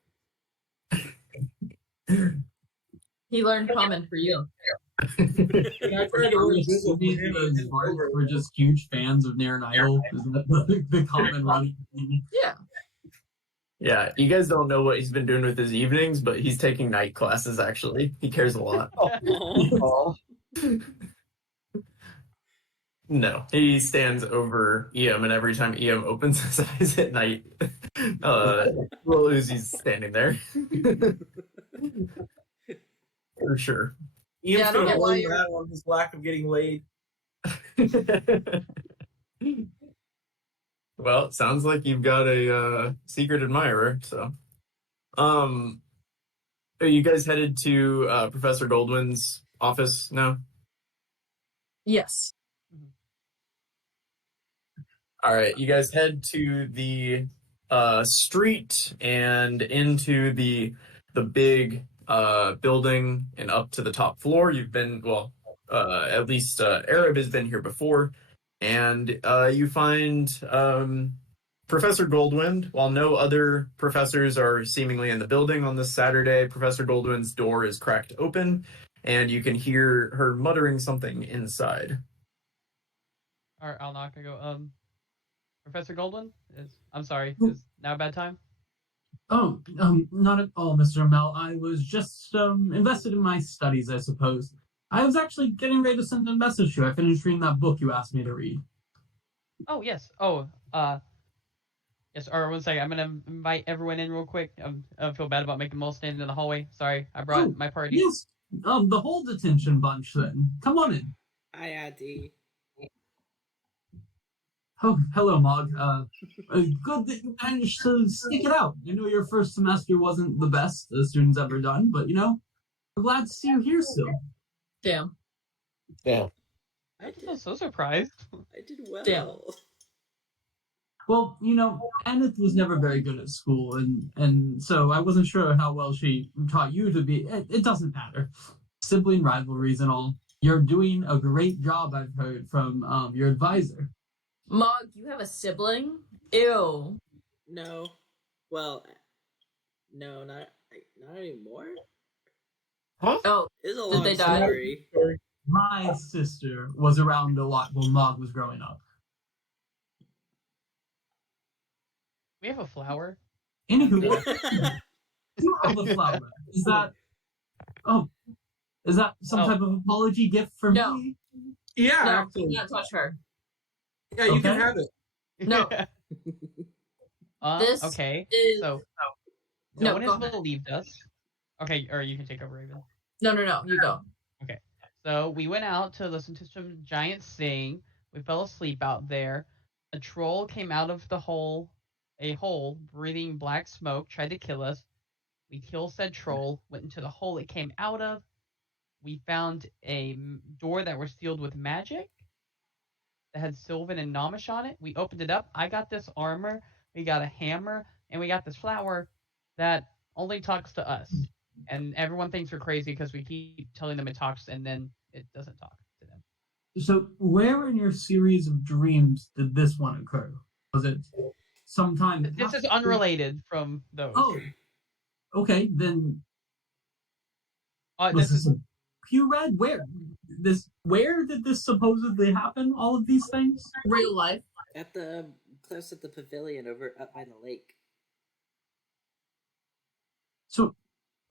He learned common for you. I tried to really Google him. Those Vards were just huge fans of Nairn Idol. Isn't that the common running theme? Yeah. Yeah, you guys don't know what he's been doing with his evenings, but he's taking night classes, actually. He cares a lot. Oh. No, he stands over Eam, and every time Eam opens his eyes at night, Lil Uzi's standing there. For sure. Ian's Yeah, I don't gonna get why blame you're- that on his lack of getting laid. Well, it sounds like you've got a secret admirer, so. Are you guys headed to Professor Goldwyn's office now? Yes. All right, you guys head to the street and into the big building and up to the top floor. You've been, well, at least Arab has been here before, and you find Professor Goldwind. While no other professors are seemingly in the building on this Saturday, Professor Goldwind's door is cracked open, and you can hear her muttering something inside. All right, I'll knock and go. Professor Goldwyn, I'm sorry, is now a bad time? Oh, not at all, Mr. Mel. I was just invested in my studies, I suppose. I was actually getting ready to send a message to you. I finished reading that book you asked me to read. Oh, yes. Oh, yes, or 1 second. I'm going to invite everyone in real quick. I feel bad about making them all stand in the hallway. Sorry, I brought my party. Yes, the whole detention bunch then. Come on in. Hi, Auntie. Oh, hello, Mog. Good that you managed to stick it out. I know your first semester wasn't the best a student's ever done, but, I'm glad to see you here still. Damn. I feel so surprised. I did well. Damn. Well, Annette was never very good at school, and so I wasn't sure how well she taught you to be. It doesn't matter. Sibling rivalries and all. You're doing a great job, I've heard, from your advisor. Mog, you have a sibling? Ew. No. Well, no, not anymore. Huh? Oh, It's a Did long they die? story. My sister was around a lot while Mog was growing up. We have a flower. Anywho, you have a flower. Is that some type of apology gift for No. me? Yeah, no, actually. do not touch her. Yeah, you can Okay. have it. No. This okay. is... So, No, no one go has ahead. believed us. Okay, or you can take over, Raven. No, you go. So we went out to listen to some giants sing. We fell asleep out there. A troll came out of a hole, breathing black smoke, tried to kill us. We killed said troll, went into the hole it came out of. We found a door that was sealed with magic that had Sylvan and Nomish on it. We opened it up. I got this armor. We got a hammer, and we got this flower that only talks to us. And everyone thinks we're crazy because we keep telling them it talks, and then it doesn't talk to them. So, where in your series of dreams did this one occur? Was it sometime? This is unrelated from those. Oh, okay. Then This is Pew Red. Where did this supposedly happen? All of these things? Real life. Close at the pavilion up by the lake. So,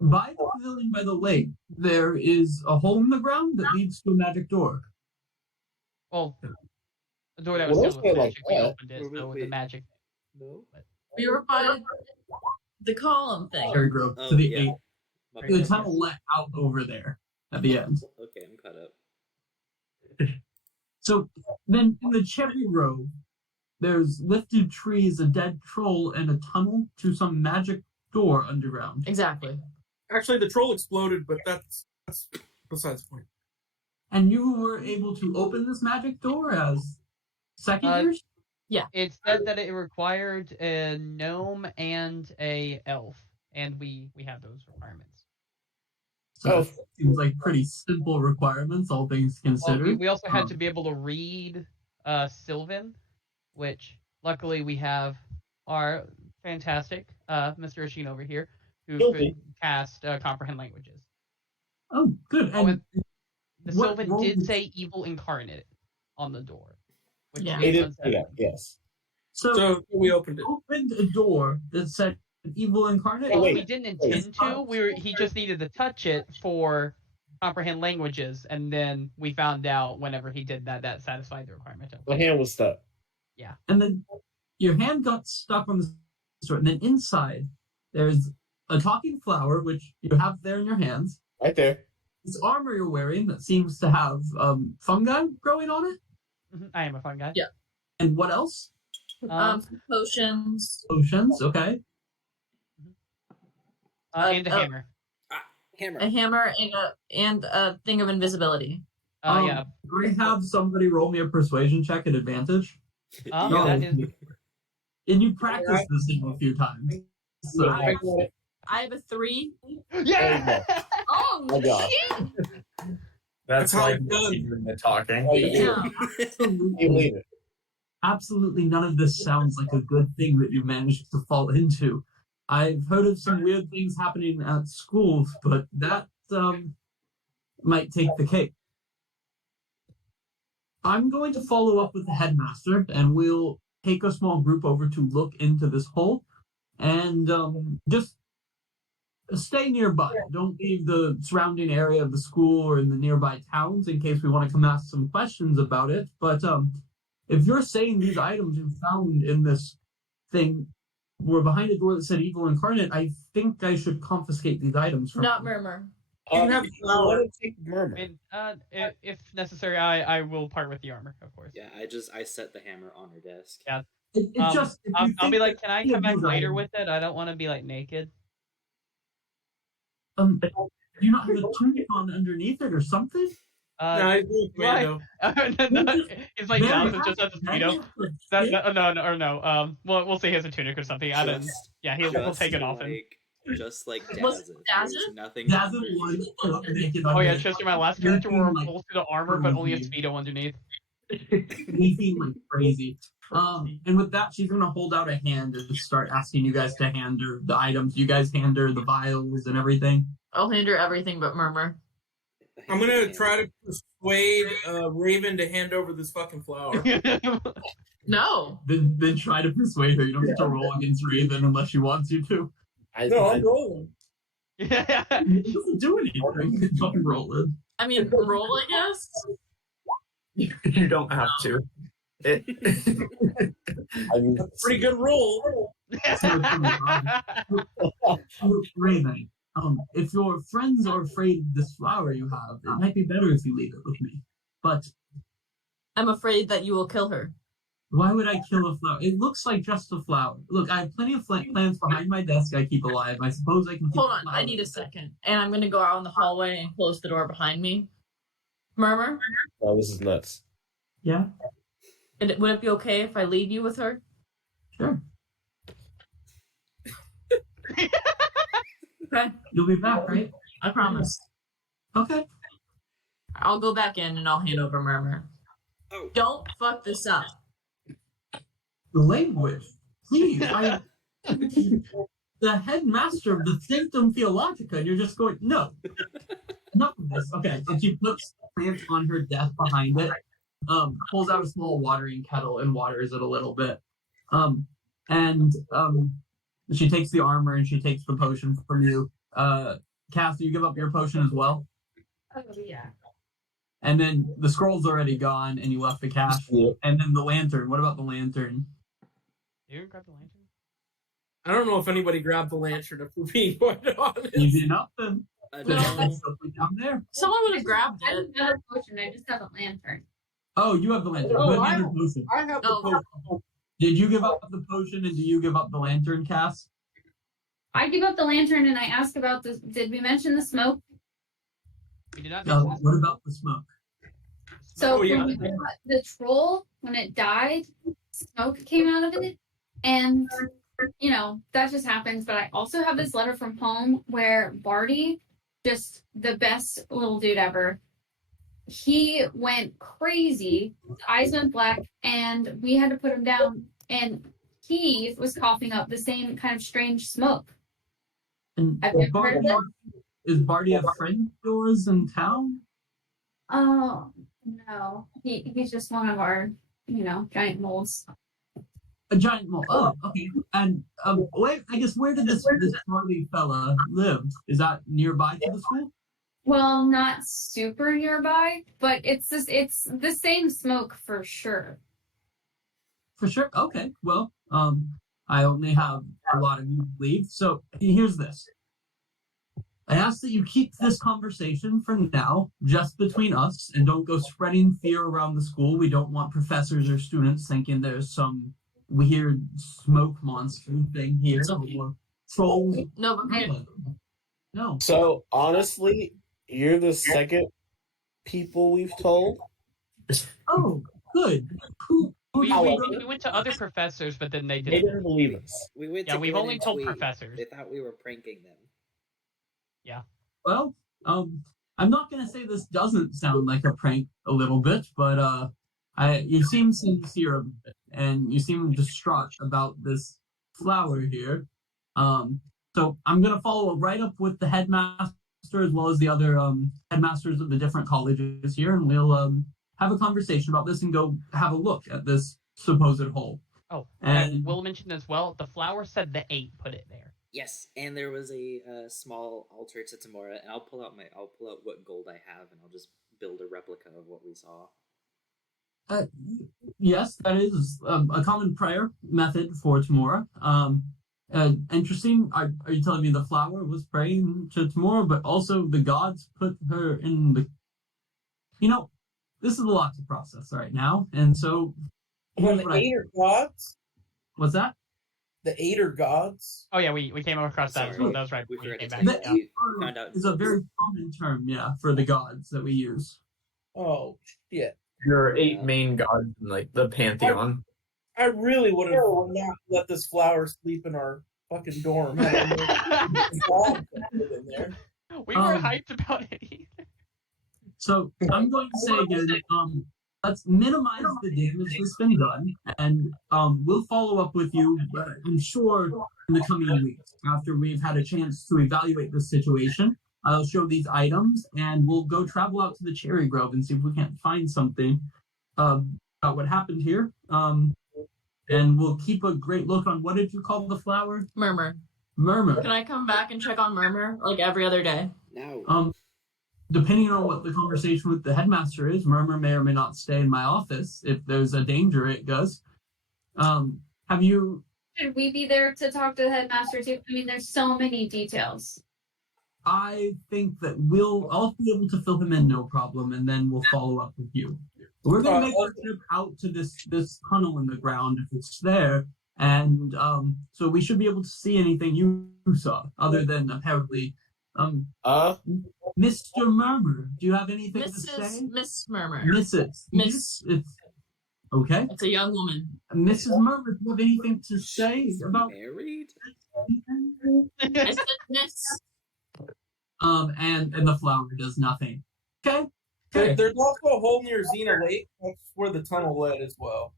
by the pavilion by the lake, there is a hole in the ground that leads to a magic door. well, the door that was Well, sealed with don't say magic. like We that. opened it, Wait, so with the wait. magic. No. We were by the column thing. Cherry Grove Oh, to the yeah. 8. My The bad, tunnel yes. let out over there at the end. Okay, I'm caught up. So then in the Cherry Grove, there's lifted trees, a dead troll, and a tunnel to some magic door underground. Exactly. Actually, the troll exploded, but that's besides the point. And you were able to open this magic door as second years? It said that it required a gnome and a elf, and we have those requirements. So it seems like pretty simple requirements, all things Well, considered. we also had to be able to read Sylvan, which luckily we have our fantastic Mr. Ishin over here, who Guilty. could cast comprehend languages. Oh, good. Oh, And the what Sylvan role did did- say evil incarnate on the door. Which Yeah. made It us is. Yeah. Yes. So we opened it. opened a door that said evil incarnate. Well, wait, we didn't intend to. He just needed to touch it for comprehend languages, and then we found out whenever he did that satisfied the requirement. My hand was stuck. And then your hand got stuck on the door, and then inside there's a talking flower, which you have there in your hands. Right there. This armor you're wearing that seems to have fungi growing on it. I am a fun guy. Yeah. And what else? Some potions. Potions, okay. And a hammer. Hammer. A hammer and a thing of invisibility. Yeah. I have somebody roll me a persuasion check at advantage. Oh, No. that is. And you practiced this thing a few times. So I have a 3. Yeah. Oh, My God. shit! That's how why it's done. he's doing the talking. Oh, you do. Yeah. You Absolutely, leave it. absolutely none of this sounds like a good thing that you managed to fall into. I've heard of some weird things happening at schools, but that might take the cake. I'm going to follow up with the headmaster, and we'll take a small group over to look into this hole, and just stay nearby. Don't leave the surrounding area of the school or in the nearby towns in case we want to come ask some questions about it. But if you're saying these items you found in this thing were behind a door that said evil incarnate, I think I should confiscate these items from Not you. Murmur. You can have I flour. want to take I Murmur. mean, if necessary, I will part with the armor, of course. Yeah, I set the hammer on her desk. Yeah. It's just if you I'll be think like, that can I any come of back these later items- with it? I don't want to be like naked. Do you not have a tunic on underneath it or something? No, he's doing Why? commando. No, it's like Very down and just has a happy, speedo. man. No. Well, we'll say he has a tunic or something. I don't. Just- Yeah, he'll just take it off him. Just like Was Daz's. it Daz's? There's nothing. Doesn't underneath. want to naked Oh yeah, underneath. Chester, my last character wore Looking a like full suit of armor, but only a crazy. speedo underneath. Sneaking like crazy. And with that, she's gonna hold out a hand and start asking you guys to hand her the items. You guys hand her the vials and everything. I'll hand her everything but Murmur. I'm gonna try to persuade Raven to hand over this fucking flour. No. Then try to persuade her. You don't get to roll against Raven unless she wants you to. No, I'm rolling. Yeah. It doesn't do anything. It's fucking rolling. I mean, roll, I guess. You don't have to. It, I mean, Pretty good roll. Raven, if your friends are afraid of this flower you have, it might be better if you leave it with me. But I'm afraid that you will kill her. why would I kill a flower? It looks like just a flower. Look, I have plenty of plants behind my desk I keep alive. I suppose I can keep Hold on, them I alive. need a second. And I'm going to go out in the hallway and close the door behind me. Murmur, oh, this is nuts. Yeah, would it be okay if I leave you with her? sure. Okay, You'll be back, right? I promise. Okay. I'll go back in and I'll hand over Murmur. Oh. Don't fuck this up. The language. Please, I the headmaster of the Sanctum Theologica, and you're just going, no. Enough of this. Okay. And she puts the plant on her desk behind it, pulls out a small watering kettle and waters it a little bit. She takes the armor and she takes the potion from you. Cass, do you give up your potion as well? Oh yeah. And then the scroll's already gone and you left the cash. Yeah. And then the lantern. What about the lantern? You grab the lantern. I don't know if anybody grabbed the lantern, if we're being quite honest. Easy enough then. No. There's stuff down there. Someone would have grabbed I it. don't have a potion. I just have a lantern. Oh, you have the lantern. Oh, Who I had the have- potion? I have the Oh. potion. Did you give up the potion and do you give up the lantern, Cass? I give up the lantern and I ask about the. Did we mention the smoke? We did not. No. mention What about the smoke? So Oh, yeah. when the troll, when it died, smoke came out of it, and you know that just happens. But I also have this letter from home where Barty, just the best little dude ever, he went crazy. His eyes went black, and we had to put him down. And he was coughing up the same kind of strange smoke. And Have you ever heard of Barty, it? is Barty a friend of yours in town? Oh no, he's just one of our, giant moles. A giant mole. Oh, okay. And where did this Barty fella live? Is that nearby to the school? Well, not super nearby, but it's the same smoke for sure. For sure. Okay. Well, I only have a lot of you leave. So here's this. I ask that you keep this conversation for now just between us and don't go spreading fear around the school. We don't want professors or students thinking there's some weird smoke monster thing here or trolls. No, but No. So honestly, you're the second people we've told. Oh, good. Who We, did we, go we went to other professors, but then they They didn't. didn't believe us. We went Yeah, to we've Gwen only and told Tweet. professors. They thought we were pranking them. Well, I'm not gonna say this doesn't sound like a prank a little bit, but you seem sincere a bit, and you seem distraught about this flower here. So I'm gonna follow right up with the headmaster as well as the other headmasters of the different colleges here, and we'll have a conversation about this and go have a look at this supposed hole. Oh, And I will mention as well, the flower said the 8 put it there. Yes, and there was a small altar to Tamora, and I'll pull out what gold I have, and I'll just build a replica of what we saw. Yes, that is a common prayer method for Tamora. Interesting. Are you telling me the flower was praying to Tamora, but also the gods put her in the? This is a lot to process right now, and so. The 8 are gods? What's that? The 8 are gods? Oh yeah, we came across that. Sorry. That was right. We before you forgot came to back. tell Yeah. you. We found out It's a very common term, for the gods that we use. Oh, shit. There are 8 main gods in like the pantheon. I really would have not let this flower sleep in our fucking dorm. We Um, were hyped about it either. So I'm going to say again, let's minimize the damage that's been done, and we'll follow up with you, I'm sure, in the coming weeks after we've had a chance to evaluate the situation. I'll show these items, and we'll go travel out to the Cherry Grove and see if we can't find something about what happened here. And we'll keep a great look on, what did you call the flower? Murmur. Murmur. Can I come back and check on Murmur like every other day? No. Depending on what the conversation with the headmaster is, Murmur may or may not stay in my office. If there's a danger, it does. Have you? Should we be there to talk to the headmaster too? I mean, there's so many details. I think that I'll be able to fill him in, no problem, and then we'll follow up with you. We're going to make our trip out to this tunnel in the ground if it's there, and so we should be able to see anything you saw, other than apparently, Mr. Murmur. Do you have anything to say? Miss Murmur. Mrs. Miss. It's okay. It's a young woman. Mrs. Murmur, do you have anything to say about? Married? I said Miss. And the flower does nothing. Okay. There's also a hole near Xena Lake. That's where the tunnel led as well.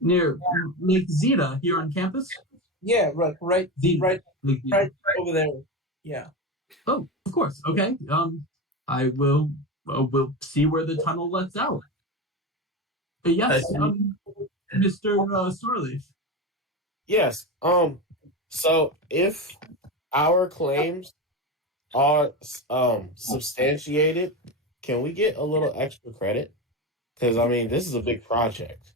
Near Lake Zeta here on campus? Yeah, right over there. Yeah. Oh, of course. Okay. I will see where the tunnel lets out. Yes, Mr. Starleaf. Yes. So if our claims are substantiated, can we get a little extra credit? Because this is a big project.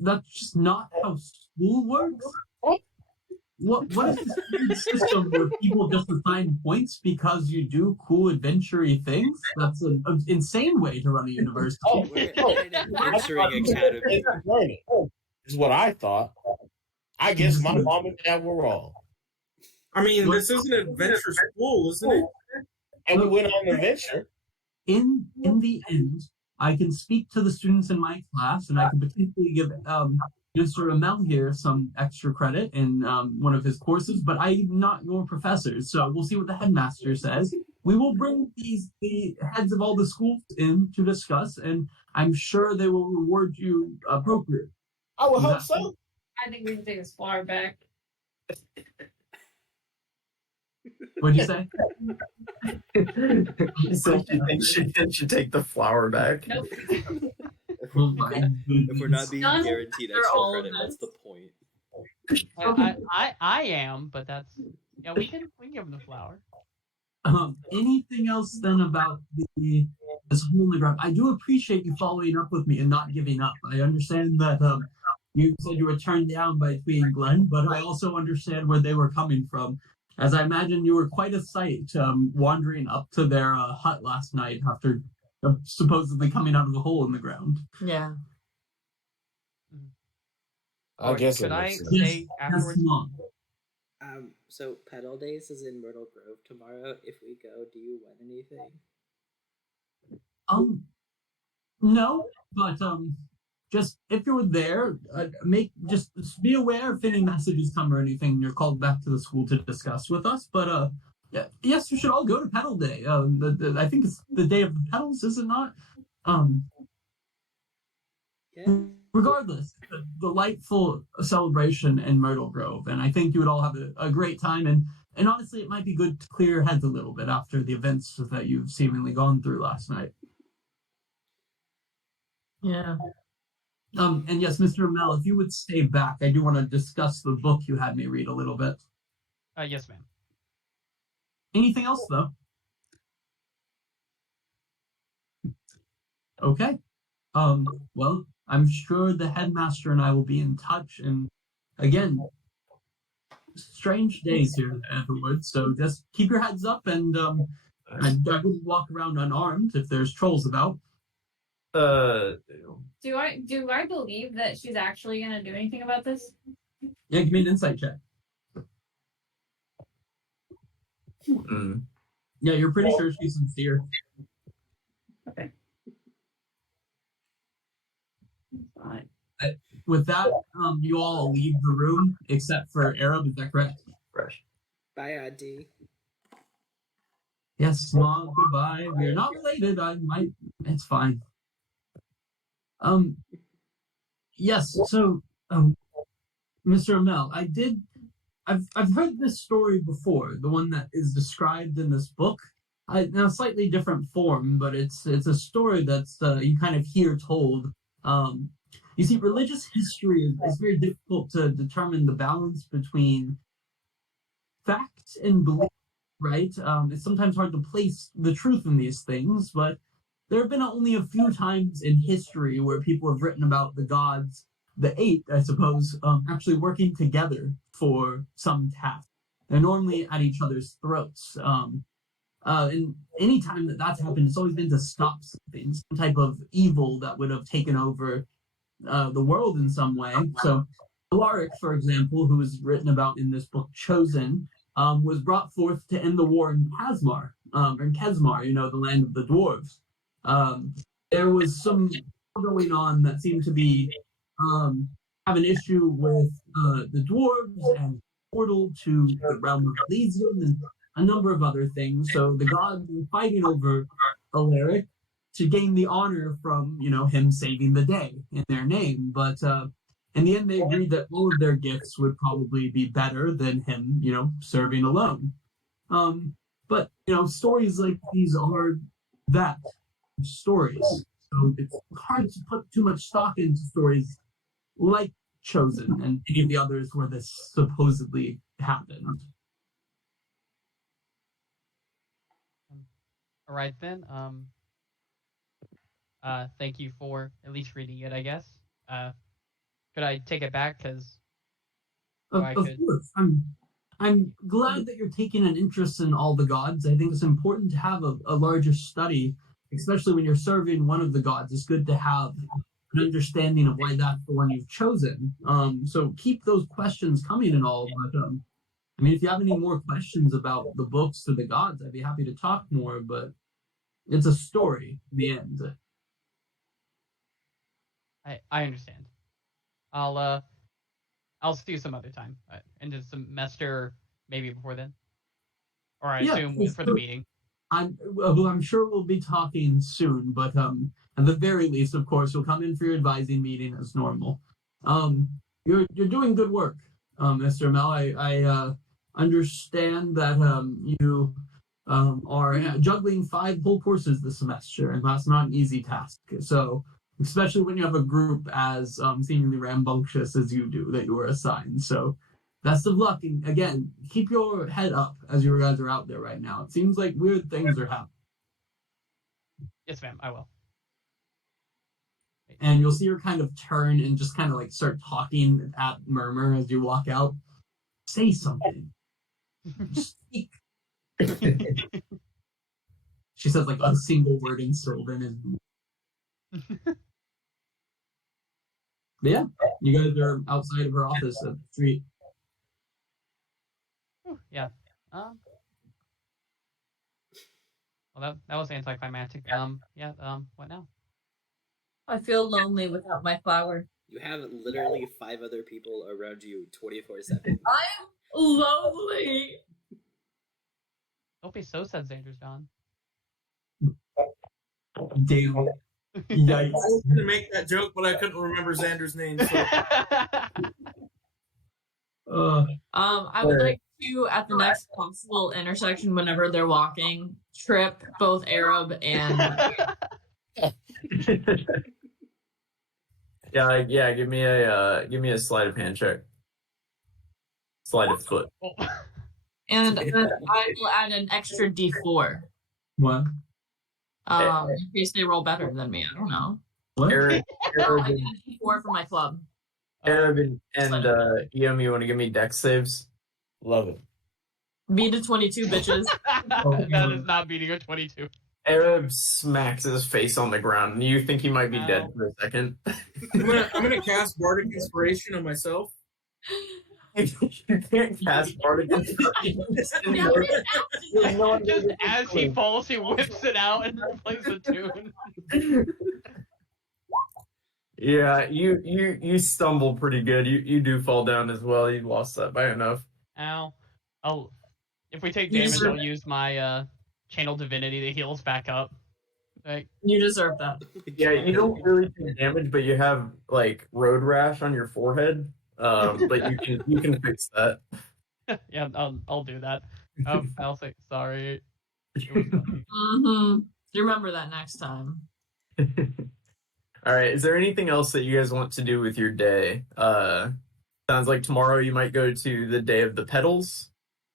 That's just not how school works. What is this weird system where people just assign points because you do cool adventure-y things? That's an insane way to run a university. We're an adventuring academy. Is what I thought. I guess my mom and dad were wrong. This is an adventure school, isn't it? And we went on an adventure. In the end, I can speak to the students in my class, and I can potentially give Mr. Amel here some extra credit in one of his courses, but I'm not your professor, so we'll see what the headmaster says. We will bring the heads of all the schools in to discuss, and I'm sure they will reward you appropriately. I would hope so. I think we can take this flower back. What'd you say? So you think she should take the flower back? Nope. If we're not being guaranteed They're extra all credit, of what's us. the point? I am, but that's we can give him the flower. Anything else then about this hole in the ground? I do appreciate you following up with me and not giving up. I understand that you said you were turned down by Twee and Glenn, but I also understand where they were coming from. As I imagine you were quite a sight wandering up to their hut last night after supposedly coming out of the hole in the ground. Yeah. I guess Could it I makes sense. stay afterwards? So Pedal Days is in Myrtle Grove tomorrow. If we go, do you win anything? No, but just if you're there, just be aware if any messages come or anything. You're called back to the school to discuss with us. But yes, you should all go to Pedal Day. I think it's the day of the pedals, is it not? Yeah. Regardless, a delightful celebration in Myrtle Grove, and I think you would all have a great time. And honestly, it might be good to clear your heads a little bit after the events that you've seemingly gone through last night. Yeah. And yes, Mr. Mel, if you would stay back, I do want to discuss the book you had me read a little bit. Yes, ma'am. Anything else, though? Okay. Well, I'm sure the headmaster and I will be in touch. And again, strange days here at Aetherwood, so just keep your heads up, and I wouldn't walk around unarmed if there's trolls about. Do I believe that she's actually gonna do anything about this? Yeah, give me an insight check. Yeah, you're pretty sure she's sincere. Okay. Fine. With that, you all leave the room except for Arab. Is that correct? Fresh. Bye, Adi. Yes, Smog. Goodbye. We are not related. It's fine. Yes. So, Mr. Amel, I've heard this story before. The one that is described in this book. In a slightly different form, but it's a story that's you kind of hear told. You see, religious history is very difficult to determine the balance between fact and belief, right? It's sometimes hard to place the truth in these things, but there have been only a few times in history where people have written about the gods, the eight, I suppose, actually working together for some task. They're normally at each other's throats. And any time that that's happened, it's always been to stop something, some type of evil that would have taken over the world in some way. So, Alaric, for example, who is written about in this book, Chosen, was brought forth to end the war in Kazmar, the land of the dwarves. There was some going on that seemed to be have an issue with the dwarves and portal to the realm of Elysium and a number of other things. So the gods were fighting over Alaric to gain the honor from, him saving the day in their name. But in the end, they agreed that all of their gifts would probably be better than him, serving alone. But, stories like these are that, stories. So it's hard to put too much stock into stories like Chosen and any of the others where this supposedly happened. All right then. Thank you for at least reading it, I guess. Could I take it back? Because Of course, I'm glad that you're taking an interest in all the gods. I think it's important to have a larger study, especially when you're serving one of the gods. It's good to have an understanding of why that's the one you've chosen. So keep those questions coming and all. But if you have any more questions about the books or the gods, I'd be happy to talk more. But it's a story in the end. I understand. I'll see you some other time. End of semester, maybe before then. Or I assume for the meeting. I'm sure we'll be talking soon, but at the very least, of course, you'll come in for your advising meeting as normal. You're doing good work, Mr. Mel. I understand that you are juggling 5 whole courses this semester, and that's not an easy task. So, especially when you have a group as seemingly rambunctious as you do that you were assigned. So, best of luck, and again, keep your head up as you guys are out there right now. It seems like weird things are happening. Yes, ma'am, I will. And you'll see her kind of turn and just kind of like start talking at Murmur as you walk out. Say something. Speak. She says like a single word in Sylvan. But yeah, you guys are outside of her office at the street. Yeah. Well, that was anticlimactic. Yeah. What now? I feel lonely without my flower. You have literally 5 other people around you 24/7. I'm lonely. Don't be so sensitive, John. Damn. I Yikes. was going to make that joke, but I couldn't remember Xander's name. So. I would like to, at the next possible intersection, whenever they're walking, trip both Arab and. Yeah. Give me a sleight of hand check. Sleight of foot. Oh. And I will add an extra D4. What? In case they roll better than me. I don't know. What? Arab No, I need a D4 for my club. and EM, you want to give me dex saves? Love it. Beat a 22, bitches. That is not beating a 22. Arab smacks his face on the ground, and you think he might be Ow. dead for a second. I'm gonna cast Bardic Inspiration on myself. You can't cast Bardic Inspiration. Just as he falls, he whips it out and plays the tune. Yeah, you stumble pretty good. You do fall down as well. You lost that by enough. Ow. If we take You damage, deserve- I'll use my channel divinity to heal us back up. Like, You deserve that. Yeah, you don't really take damage, but you have like road rash on your forehead. But you can fix that. yeah, I'll do that. I'll say sorry. It was funny. Mm-hmm. You remember that next time. All right. Is there anything else that you guys want to do with your day? Sounds like tomorrow you might go to the Day of the Petals.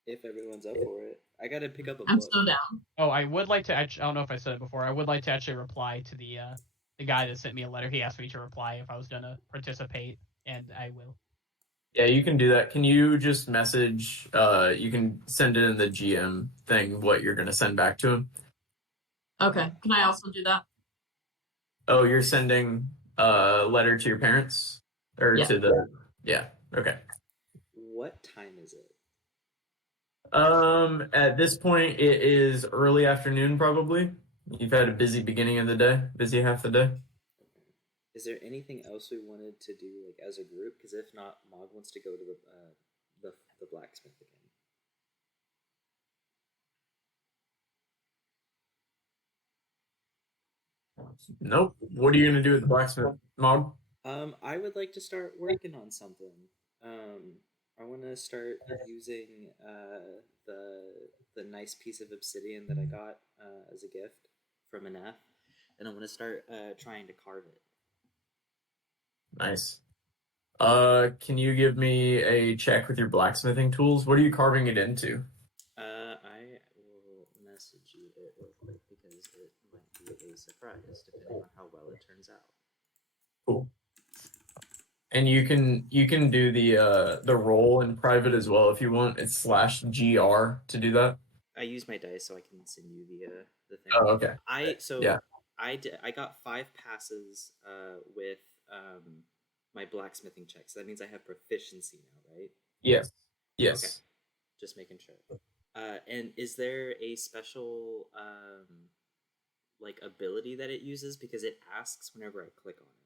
If everyone's up for it. I gotta pick up a I'm book. so down. Oh, I would like to. I don't know if I said it before. I would like to actually reply to the guy that sent me a letter. He asked me to reply if I was gonna participate, and I will. Yeah, you can do that. Can you just message? You can send it in the GM thing what you're gonna send back to him. Okay. Can I also do that? Oh, you're sending a letter to your parents or Yeah. to the. Yeah. Okay. What time is it? At this point, it is early afternoon, probably. You've had a busy beginning of the day, busy half the day. Is there anything else we wanted to do, like as a group? Because if not, Mog wants to go to the blacksmith again. Nope. What are you gonna do with the blacksmith, Mog? I would like to start working on something. I want to start using the nice piece of obsidian that I got as a gift from Aneth, and I want to start trying to carve it. Nice. Can you give me a check with your blacksmithing tools? What are you carving it into? I will message you it real quick because it might be a surprise depending on how well it turns out. Cool. And you can do the roll in private as well if you want. It's /GR to do that. I use my dice so I can send you the thing. Oh, okay. I got 5 passes with my blacksmithing check, so that means I have proficiency now, right? Yes. Okay. Just making sure. And is there a special like ability that it uses? Because it asks whenever I click on it.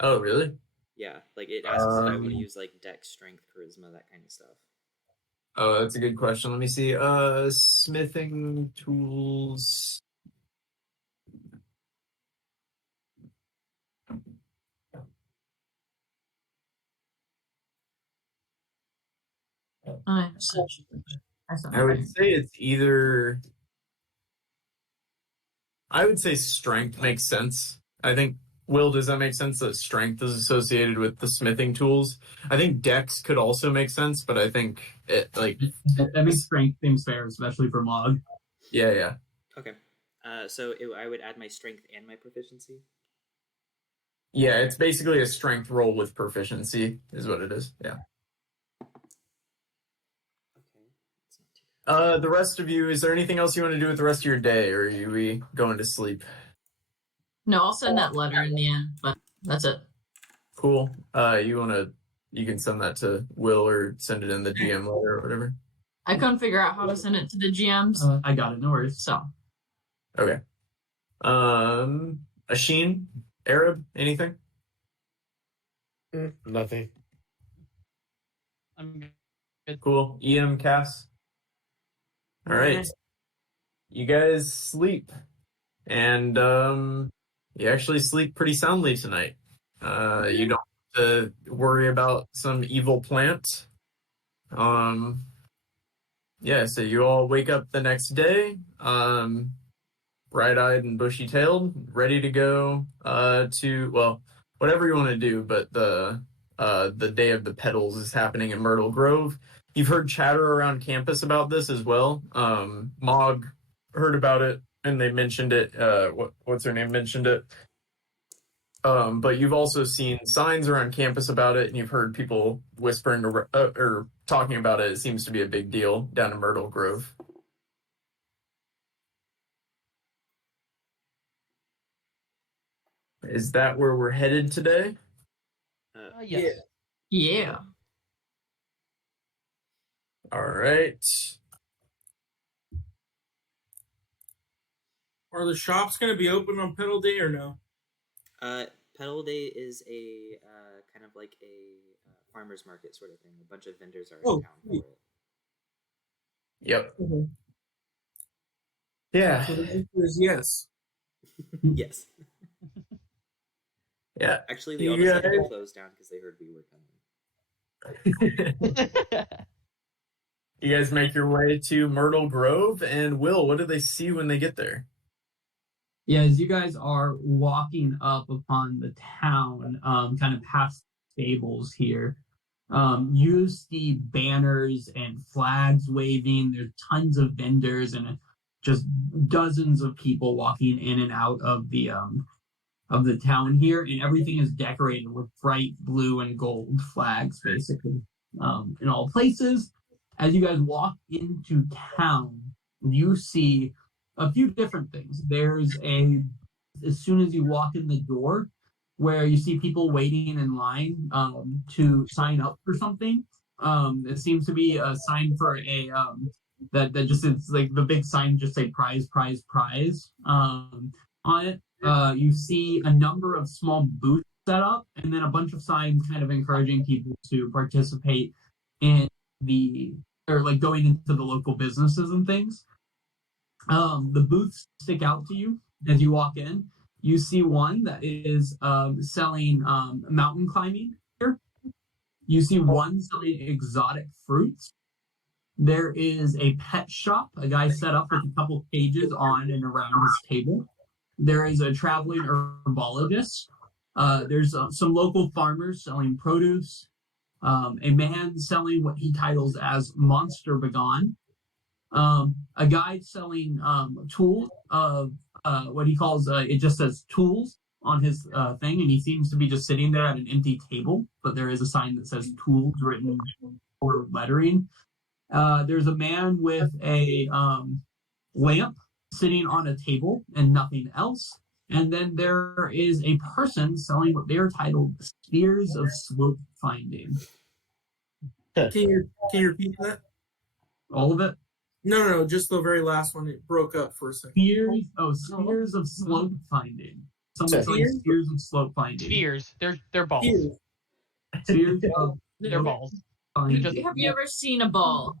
Oh, really? Yeah, like it asks if I want to use like dex, strength, charisma, that kind of stuff. Oh, that's a good question. Let me see. Smithing tools. I would say it's either. I would say strength makes sense. I think, Will, does that make sense that strength is associated with the smithing tools? I think dex could also make sense, but I think it like That makes strength seems fair, especially for Mog. yeah. Okay. So I would add my strength and my proficiency. Yeah, it's basically a strength roll with proficiency is what it is. Yeah. Okay. It's not too bad. The rest of you, is there anything else you want to do with the rest of your day, or are we going to sleep? No, I'll send that letter in the end, but that's it. Cool. You can send that to Will or send it in the GM letter or whatever. I couldn't figure out how to send it to the GMs, I got it, no worries. so Okay. Asheen, Arab, anything? Nothing. I'm good. Cool. EM, Cass? All right. You guys sleep. And you actually sleep pretty soundly tonight. You don't have to worry about some evil plant. Yeah, so you all wake up the next day, bright-eyed and bushy-tailed, ready to go to, well, whatever you want to do, but the Day of the Petals is happening in Myrtle Grove. You've heard chatter around campus about this as well. Mog heard about it, and they mentioned it. What's her name mentioned it? But you've also seen signs around campus about it, and you've heard people whispering or talking about it. It seems to be a big deal down in Myrtle Grove. Is that where we're headed today? Yes. Yeah. All right. Are the shops going to be open on Pedal Day or no? Pedal Day is a kind of like a farmer's market sort of thing. A bunch of vendors are in town for it. Yep. Okay. Yeah. So the answer is yes. Yes. Yeah. Actually, they all decided to close down because they heard we were coming. You guys make your way to Myrtle Grove, and Will, what do they see when they get there? Yeah, as you guys are walking up upon the town, kind of past stables here, you see banners and flags waving. There's tons of vendors and just dozens of people walking in and out of the town here, and everything is decorated with bright blue and gold flags, basically, in all places. As you guys walk into town, you see a few different things. There's as soon as you walk in the door, where you see people waiting in line to sign up for something. It seems to be a sign for a that just it's like the big sign just say prize on it. You see a number of small booths set up, and then a bunch of signs kind of encouraging people to participate in like going into the local businesses and things. The booths stick out to you as you walk in. You see one that is selling mountain climbing gear. You see one selling exotic fruits. There is a pet shop, a guy set up with a couple cages on and around his table. There is a traveling herbologist. There's some local farmers selling produce. A man selling what he titles as Monster Begone. A guy selling tools of what he calls, it just says tools on his thing, and he seems to be just sitting there at an empty table, but there is a sign that says tools written or lettering. There's a man with a lamp sitting on a table and nothing else. And then there is a person selling what they're titled Spears of Slope Finding. Can you repeat that? All of it? No, just the very last one. It broke up for a second. Spears of Slope Finding. Someone's selling Spears of Slope Finding. Spears. They're balls. Spears of They're balls. Finding. Have you ever seen a ball?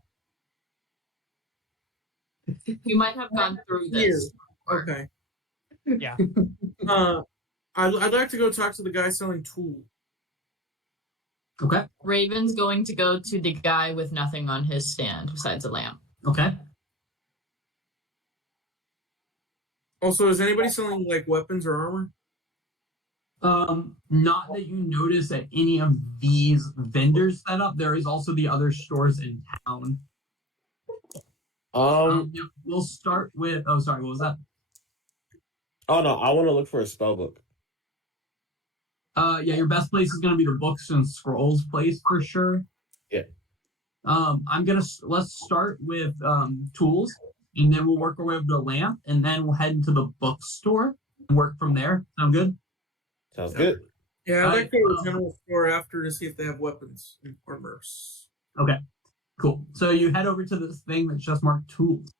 You might have gone through this. Okay. Yeah. I'd like to go talk to the guy selling tools. Okay. Raven's going to go to the guy with nothing on his stand besides a lamp. Okay. Also, is anybody selling like weapons or armor? Not that you notice at any of these vendors set up. There is also the other stores in town. We'll start with. Oh, sorry. What was that? Oh no, I want to look for a spell book. Yeah, your best place is going to be the books and scrolls place for sure. Yeah. Let's start with tools, and then we'll work our way over to the lamp, and then we'll head into the bookstore and work from there. Sound good? Sounds good. Yeah, I'd like to go to the general store after to see if they have weapons and armors. Okay, cool. So you head over to this thing that's just marked tools.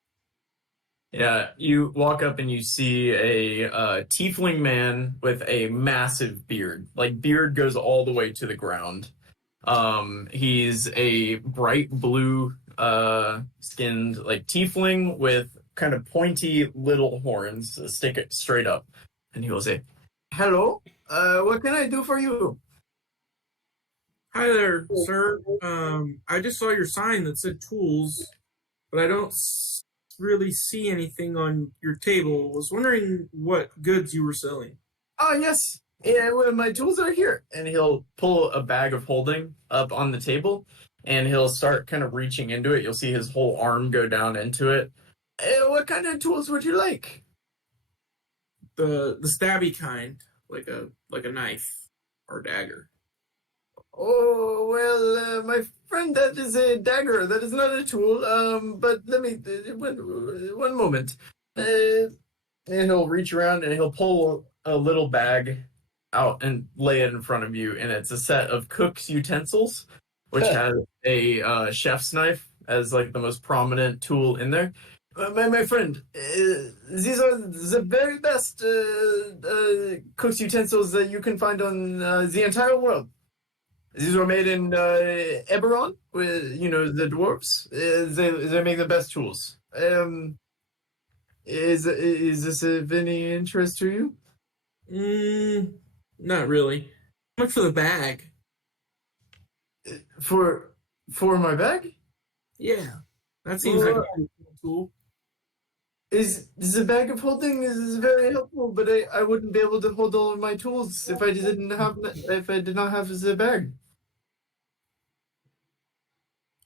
Yeah, you walk up and you see a tiefling man with a massive beard. Like beard goes all the way to the ground. He's a bright blue skinned like tiefling with kind of pointy little horns that stick it straight up. And he will say, "Hello, what can I do for you?" Hi there, sir. I just saw your sign that said tools, but I don't really see anything on your table. I was wondering what goods you were selling. Oh, yes. Yeah, well, my tools are here. And he'll pull a bag of holding up on the table and he'll start kind of reaching into it. You'll see his whole arm go down into it. What kind of tools would you like? The stabby kind, like a knife or dagger. Oh, well, my friend, that is a dagger. That is not a tool. But let me, one moment. And he'll reach around and he'll pull a little bag out and lay it in front of you. And it's a set of cook's utensils, which has a chef's knife as like the most prominent tool in there. My friend, these are the very best cook's utensils that you can find on the entire world. These were made in Eberron, with the dwarves. They make the best tools. Is this of any interest to you? Not really. How much for the bag? For my bag? Yeah, that seems like a pretty cool tool. Is a bag of holding is very helpful, but I wouldn't be able to hold all of my tools if I did not have the bag.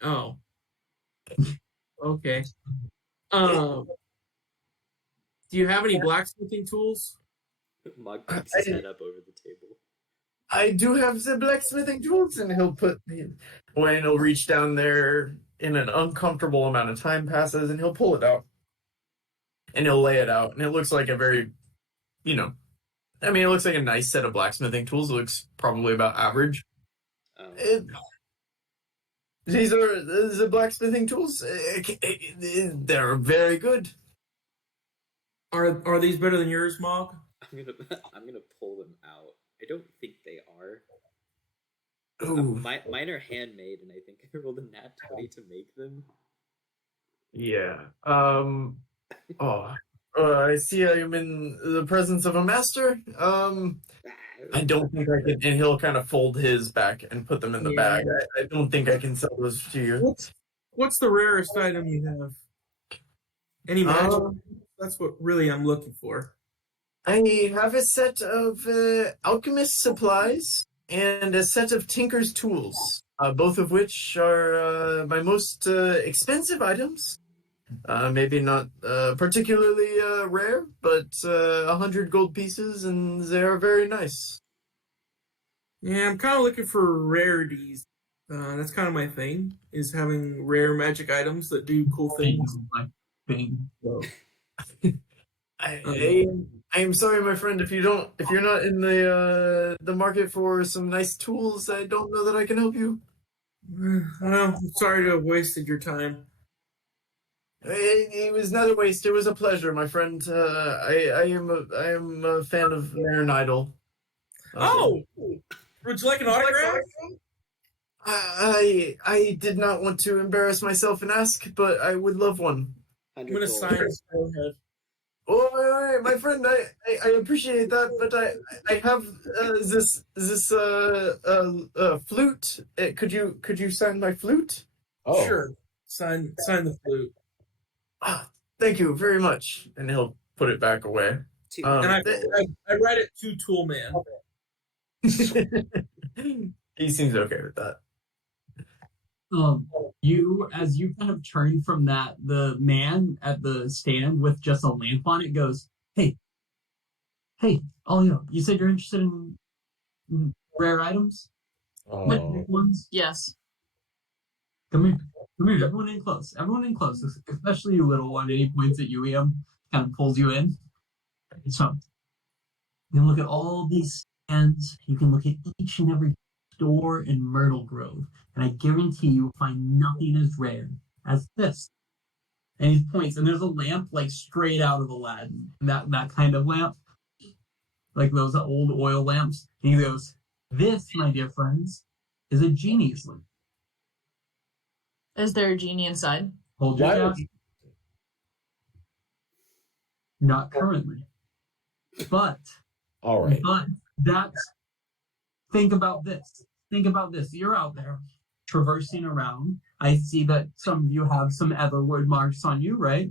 Oh. Okay. Do you have any blacksmithing tools? Mog picks his head up over the table. I do have the blacksmithing tools, and when he'll reach down there, and an uncomfortable amount of time passes, and he'll pull it out, and he'll lay it out, and it looks like a very, it looks like a nice set of blacksmithing tools. It looks probably about average. These are the blacksmithing tools. They're very good. Are these better than yours, Mog? I'm gonna pull them out. I don't think they are. Ooh. Mine are handmade, and I think I rolled a nat 20 to make them. Yeah. I see I am in the presence of a master. I don't think I can. And he'll kind of fold his back and put them in the bag. I don't think I can sell those to you. What's the rarest item you have? Any magic? That's what really I'm looking for. I have a set of alchemist supplies and a set of tinker's tools, both of which are my most expensive items. Maybe not particularly rare, but 100 gold pieces, and they are very nice. Yeah, I'm kind of looking for rarities. That's kind of my thing, is having rare magic items that do cool things. I am sorry, my friend. If you're not in the market for some nice tools, I don't know that I can help you. Well, I'm sorry to have wasted your time. It was not a waste. It was a pleasure, my friend. I am a fan of Marin Idol. Would you like an autograph? I did not want to embarrass myself and ask, but I would love one. I'm gonna sign his forehead. Oh, my friend, I appreciate that, but I have this flute. Could you sign my flute? Oh, Sure. Sign the flute. Ah, thank you very much. And he'll put it back away. And I read it to Tool Man. He seems okay with that. As you kind of turn from that, the man at the stand with just a lamp on it goes, Hey, you said you're interested in rare items? oh. Ones? Yes. Come here, everyone in close, especially you, little one. And he points at you, kind of pulls you in. So, you can look at all these stands, you can look at each and every store in Myrtle Grove, and I guarantee you will find nothing as rare as this. And he points, and there's a lamp like straight out of Aladdin. That kind of lamp. Like those old oil lamps. And he goes, "This, my dear friends, is a genie's lamp." Is there a genie inside? Hold your Why gas. would you- Not currently. But All right. that's think about this. Think about this. You're out there traversing around. I see that some of you have some Aetherwood marks on you, right?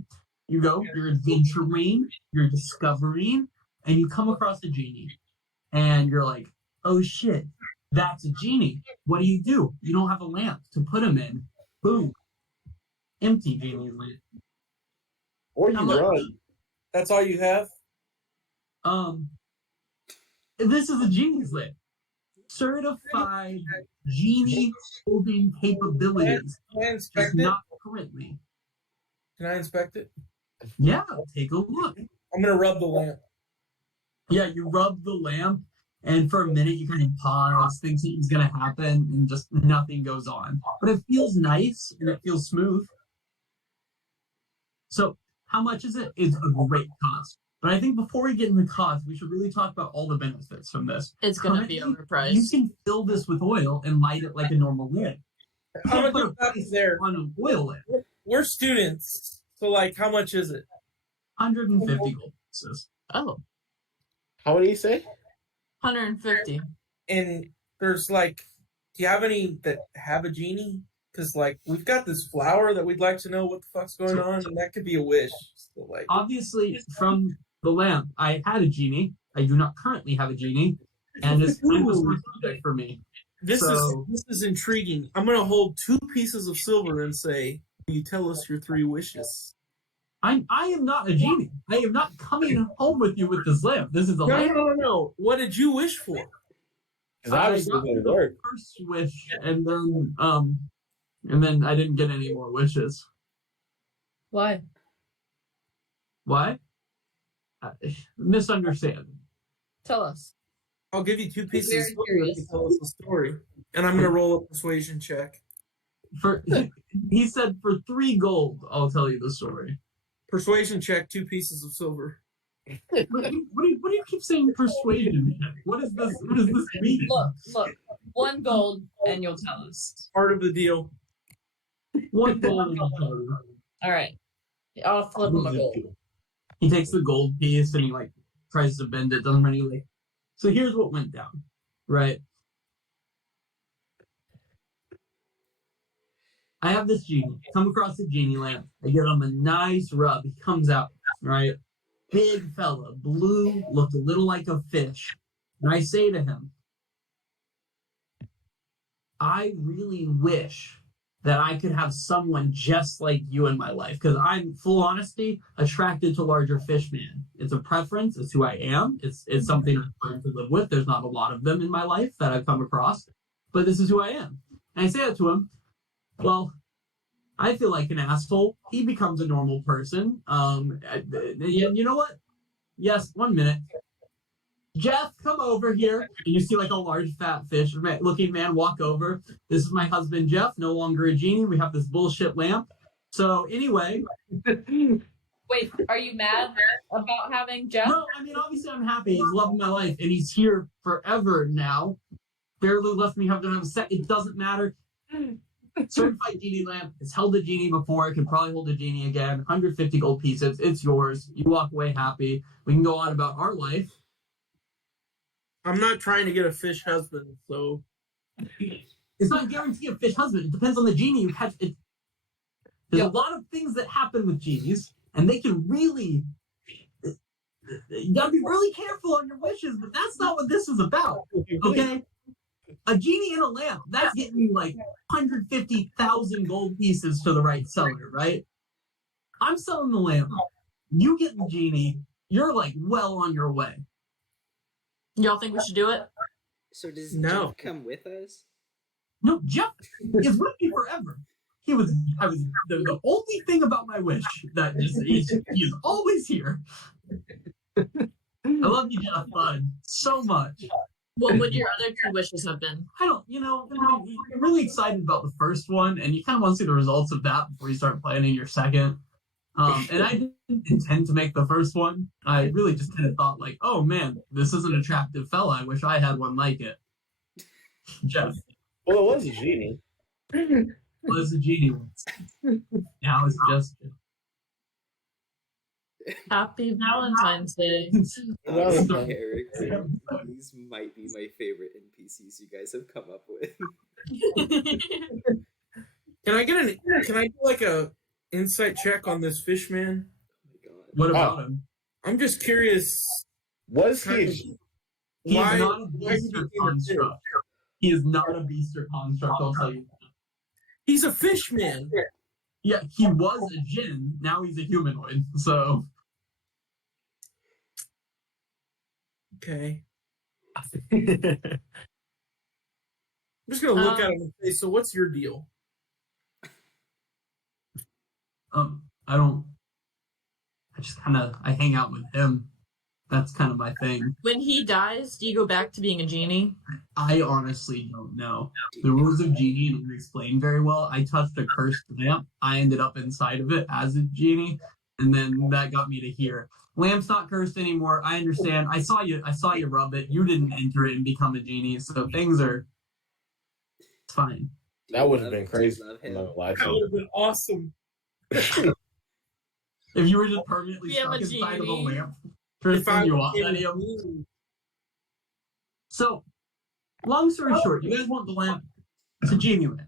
You go, you're adventuring, you're discovering, and you come across a genie. And you're like, oh shit, that's a genie. What do? You don't have a lamp to put him in. Boom. Empty genie lamp. Or you How much? run. That's all you have? This is a genie's lamp. Certified genie holding capabilities. Can I Just inspect it? not currently. Can I inspect it? Yeah, take a look. I'm gonna rub the lamp. Yeah, you rub the lamp, and for a minute you kind of pause, think something's gonna happen, and just nothing goes on. But it feels nice and it feels smooth. So, how much is it? It's a great cost. But I think before we get into cost, we should really talk about all the benefits from this. It's gonna be Currently, overpriced. You can fill this with oil and light it like a normal lamp. You How can't much put a is that price there? on an oil lamp. We're students, so like, how much is it? 150 gold pieces. Oh, How many you say? 150. And there's like, do you have any that have a genie? Because like, we've got this flower that we'd like to know what the fuck's going on, and that could be a wish. So like, Obviously, from the lamp, I had a genie. I do not currently have a genie, and it's kind of a sore subject for me. this So- is intriguing. I'm gonna hold 2 pieces of silver and say, "Will you tell us your 3 wishes?" I am not a genie. I am not coming home with you with this lamp. This is a lamp. No. What did you wish for? Because I obviously got it didn't the work. first wish, and then I didn't get any more wishes. Why? Why? Misunderstanding. Tell us. I'll give you 2 pieces of Very silver if curious. you tell us the story, and I'm gonna roll a persuasion check. He said for 3 gold, I'll tell you the story. Persuasion check, 2 pieces of silver. What do you keep saying persuasion? What is this? What does this mean? Look. 1 gold, and you'll tell us. Part of the deal. What gold? And I'll tell you. All right. I'll flip him a gold. He takes the gold piece and he like tries to bend it, doesn't really like. So here's what went down, right? I have this genie. Come across the genie lamp. I get him a nice rub. He comes out, right? Big fella, blue, looked a little like a fish. And I say to him, I really wish that I could have someone just like you in my life. Because I'm, full honesty, attracted to larger fish, man. It's a preference. It's who I am. It's something I'm trying to live with. There's not a lot of them in my life that I've come across. But this is who I am. And I say that to him. Well, I feel like an asshole. He becomes a normal person. You know what? Yes, 1 minute. Jeff, come over here. And you see like a large fat fish looking man walk over. This is my husband, Jeff, no longer a genie. We have this bullshit lamp. So anyway. Wait, are you mad about having Jeff? No, I mean, obviously I'm happy. He's loving my life. And he's here forever now. Barely left me having to have a set. It doesn't matter. Certified genie lamp. It's held a genie before. It can probably hold a genie again. 150 gold pieces. It's yours. You walk away happy. We can go on about our life. I'm not trying to get a fish husband, so It's not guaranteed a fish husband. It depends on the genie you catch. There's a lot of things that happen with genies, and they can really. You gotta be really careful on your wishes, but that's not what this is about. Okay? A genie in a lamp, that's getting you like 150,000 gold pieces to the right seller, right? I'm selling the lamp. You get the genie, you're like well on your way. Y'all think we should do it? So does No. Jeff come with us? No, Jeff is with me forever. I was the only thing about my wish that he is always here. I love you, Jeff, bud, so much. What would your other 2 wishes have been? I don't, you're really excited about the first one, and you kind of want to see the results of that before you start planning your second. And I didn't intend to make the first one. I really just kind of thought, like, oh man, this is an attractive fella. I wish I had one like it. Jeff. Well, it was a genie. Was a genie once. Now it's just. Happy Valentine's Day. Honestly, Eric, these might be my favorite NPCs you guys have come up with. Can I do like a insight check on this fish man? Oh my god. What about him? I'm just curious. Was kind of he? He why- is not a why beast he or became a fish. construct. He is not a beast or construct, I'll tell you. He's a fish man. Yeah, he was a djinn. Now he's a humanoid. So Okay. I'm just gonna look at him and say, so what's your deal? I just I hang out with him. That's kind of my thing. When he dies, do you go back to being a genie? I honestly don't know. The rules of genie don't explain very well. I touched a cursed lamp. I ended up inside of it as a genie, and then that got me to here. Lamp's not cursed anymore. I understand. I saw you rub it. You didn't enter it and become a genie, so things are fine. That would have been crazy. Love I'm him. not gonna lie to That you. would have been awesome. If you were just permanently We have stuck a inside of a genie. lamp, If I Tristan, you want became that? a Ian? genie, So, long story short, you guys want the lamp? It's a genie lamp.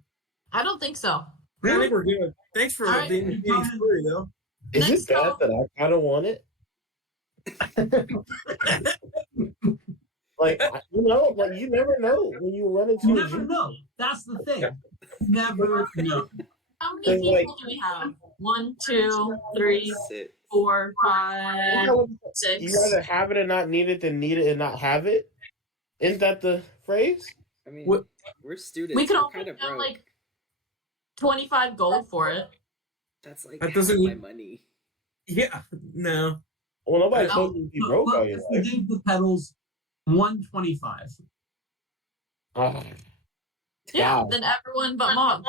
I don't think so. I think we're good. Thanks for All right. the entertaining story, though. Is Next it bad call. that I kind of want it? Like, like you never know when you run into You a never genie. know. That's the thing. Never know. How many They're people like- do we have? 1, 2, 3, Sit. 4, 5, You 6. rather have it and not need it than need it and not have it. Isn't that the phrase? I mean, What- we're students. We could we're all kind put of down broke. like 25 gold for it. That's like That half doesn't my even- money. Yeah, no. Well, nobody Oh, told you to be broke all your the life. Dave the Pedals, 125. Ah, Yeah, Wow. then everyone but Mom.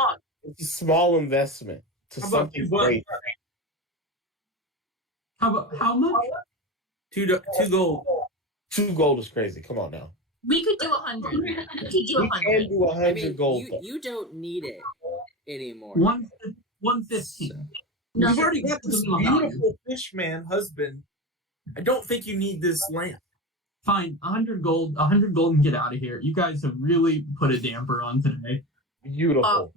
it's a small investment to How about something $2? great. How much? Two gold. 2 gold is crazy. Come on now. We could do 100. We could do We 100. can do 100 I mean, gold. you don't need it anymore. 115. No, You've already got this Something about it. beautiful fish man husband. I don't think you need this lamp. Fine, 100 gold. 100 gold and get out of here. You guys have really put a damper on today. Beautiful.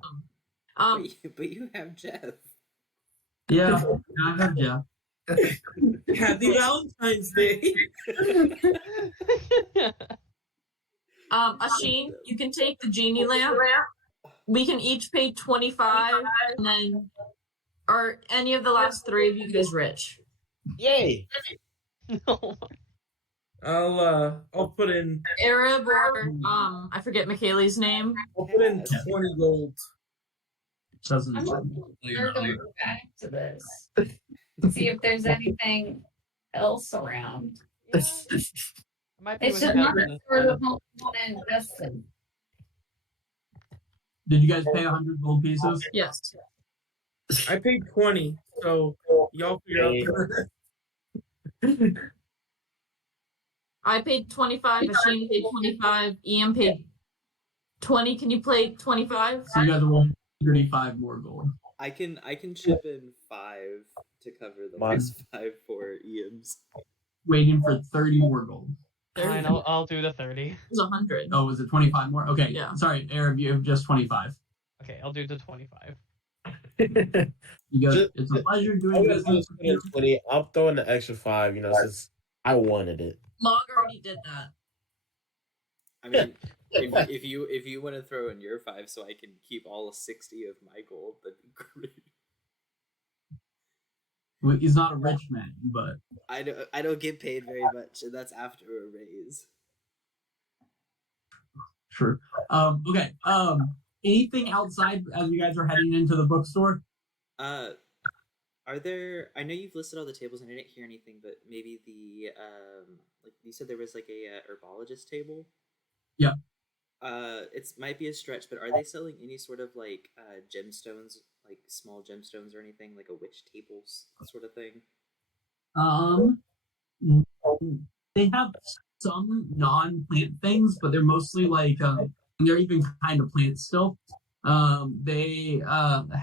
But you have Jeff. Yeah, I have Jeff. Happy Valentine's Day. Asheen, you can take the genie lamp. We can each pay 25, and then, or any of the last 3 of you guys rich. Yay. No. I'll put in Arab or I forget Michaeli's name. 20 gold. Doesn't. I'm We're going to go back to this. See if there's anything else around. Might be It's with just not Kevin. for the home and Justin. Did you guys pay 100 gold pieces? Yes. I paid 20, so y'all figure out. I paid 25, Asheen paid 25, Ian paid 20. Can you play 25? So you guys will 35 more gold. I can chip in 5 to cover the Mine. last 5 for Ian's. Waiting for 30 more gold. Fine, I'll do the 30. It was 100. Oh, was it 25 more? Okay. Yeah. Sorry, Arab, you have just 25. Okay, I'll do the 25. You guys, Just- it's a pleasure I'm doing gonna business put with in you. 20. I'm throwing the extra 5, since I wanted it. Mog already did that. I mean, if you want to throw in your 5 so I can keep all 60 of my gold, that'd be great. Well, he's not a rich man, but I don't get paid very much, and that's after a raise. sure. Okay. Anything outside as you guys are heading into the bookstore? Are there? I know you've listed all the tables, and I didn't hear anything, but maybe the like you said there was like a herbologist table. Yeah. It might be a stretch, but are they selling any sort of like gemstones, like small gemstones or anything, like a witch tables sort of thing? They have some non-plant things, but they're mostly like they're even kind of plants still. They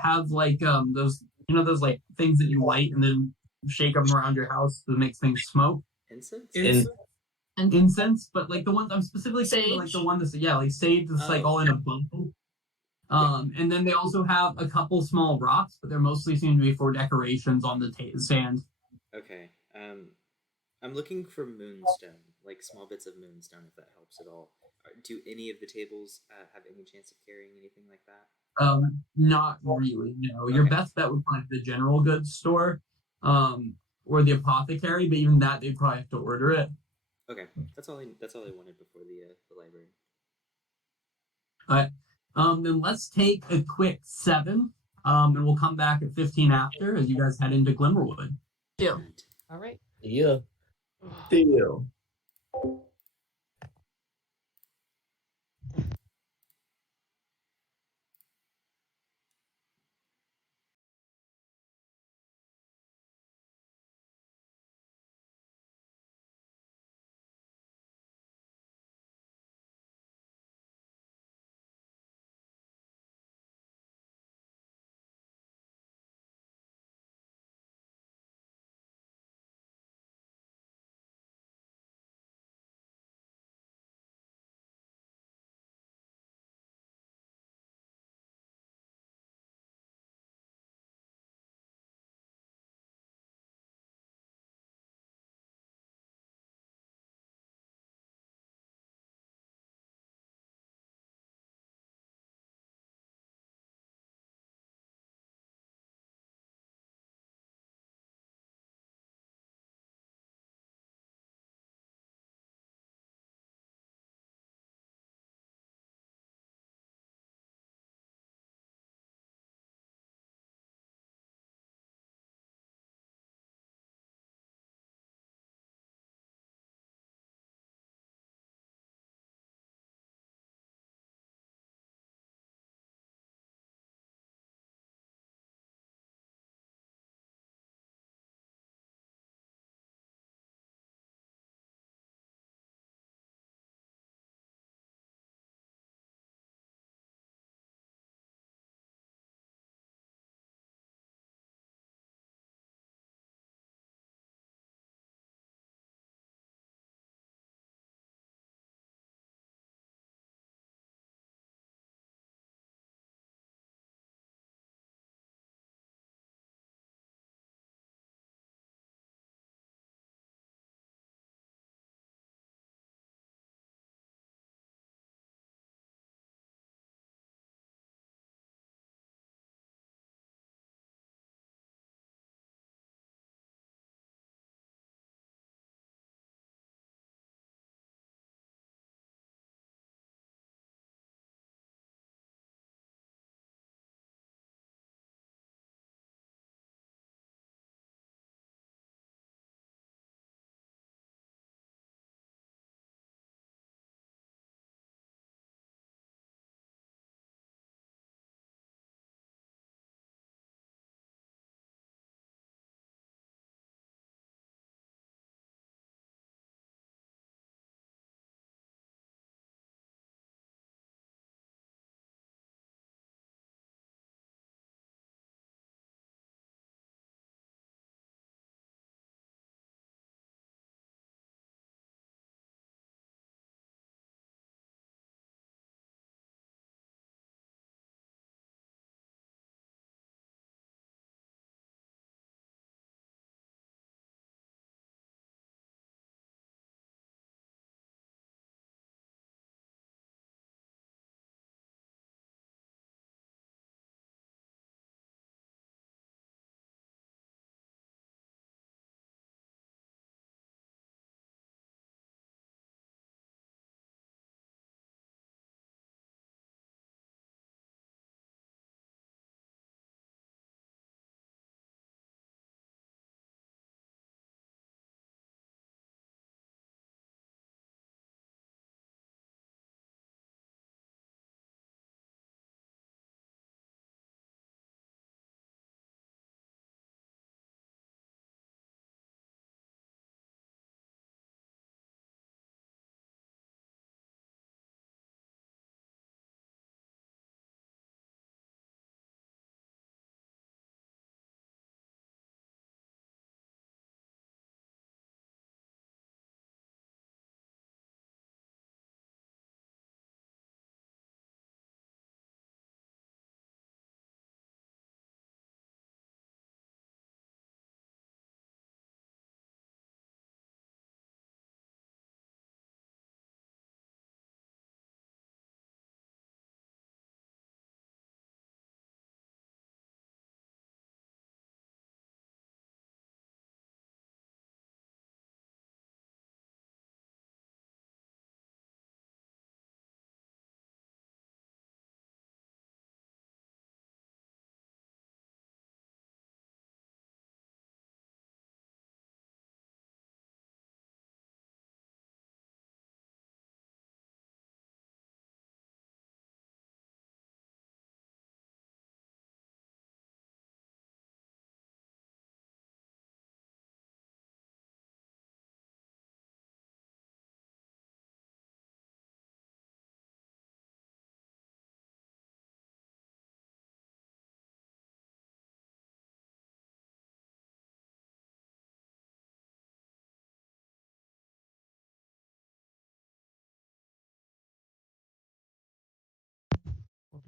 have like those those like things that you light and then shake them around your house that makes things smoke. Incense? Incense, but like the ones I'm specifically saying, like the Sage? one that's like sage that's like all in a bundle. And then they also have a couple small rocks, but they're mostly seem to be for decorations on the sand. Okay. I'm looking for moonstone, like small bits of moonstone, if that helps at all. Do any of the tables have any chance of carrying anything like that? Not really. No, your Okay. best bet would probably be the general goods store, or the apothecary. But even that, they'd probably have to order it. Okay, that's all I wanted before the library. All right. Then let's take a quick 7. And we'll come back at 15 after as you guys head into Glimmerwood. Deal. All right. Yeah. Deal.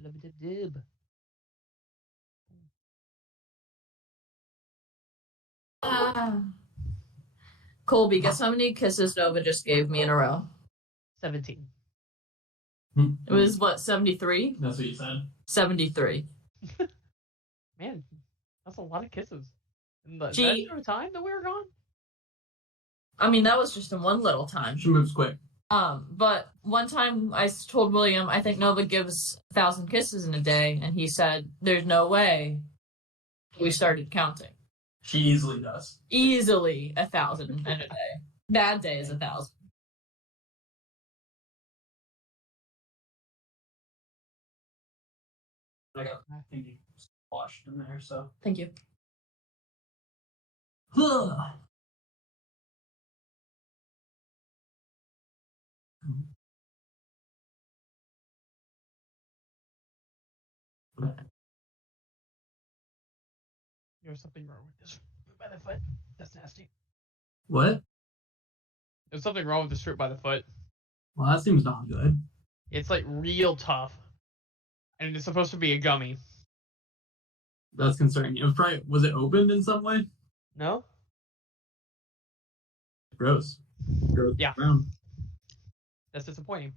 Dub-a-dub-dub. Colby, guess how many kisses Nova just gave me in a row? 17. It was what, 73? That's what you said. 73. Man, that's a lot of kisses. And the She- extra time that we were gone? I mean, that was just in one little time. She moves quick. But one time I told William, I think Nova gives 1,000 kisses in a day, and he said, there's no way. We started counting. She easily does. Easily 1,000 in a day. Bad day is 1,000. I got thinking washed in there, so. Thank you. There's something wrong with this fruit by the foot. That's nasty. What? There's something wrong with this fruit by the foot. Well, that seems not good. It's like real tough. And it's supposed to be a gummy. That's concerning. It was probably, was it opened in some way? No? Gross. Gross. Yeah. Brown. That's disappointing.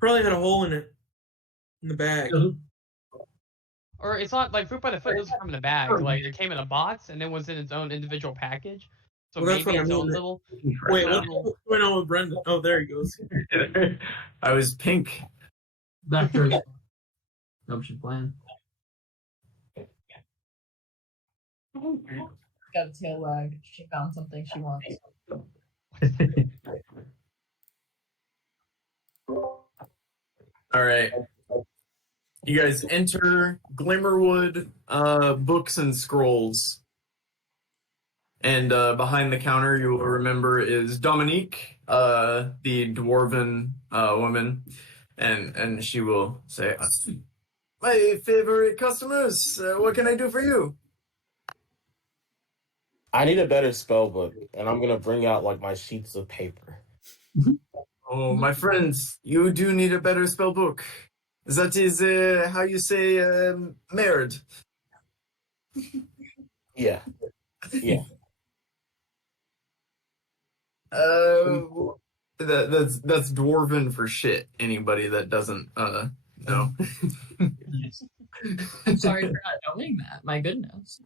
Probably had a hole in it. In the bag. Or it's not like fruit by the foot doesn't come in a bag. Like it came in a box and then was in its own individual package. So Well, that's maybe what I its own mean. little. Wait, what's going on with Brendan? Oh, there he goes. I was pink. Back to her option plan. Got a tail wag. She found something she wants. All right. You guys enter Glimmerwood Books and Scrolls. And behind the counter, you will remember, is Dominique, the dwarven woman. And she will say, my favorite customers, what can I do for you? I need a better spell book, and I'm gonna bring out like my sheets of paper. Oh, my friends, you do need a better spell book. That is, how you say, married. Yeah. Yeah. That's dwarven for shit. Anybody that doesn't know. I'm sorry for not knowing that. My goodness.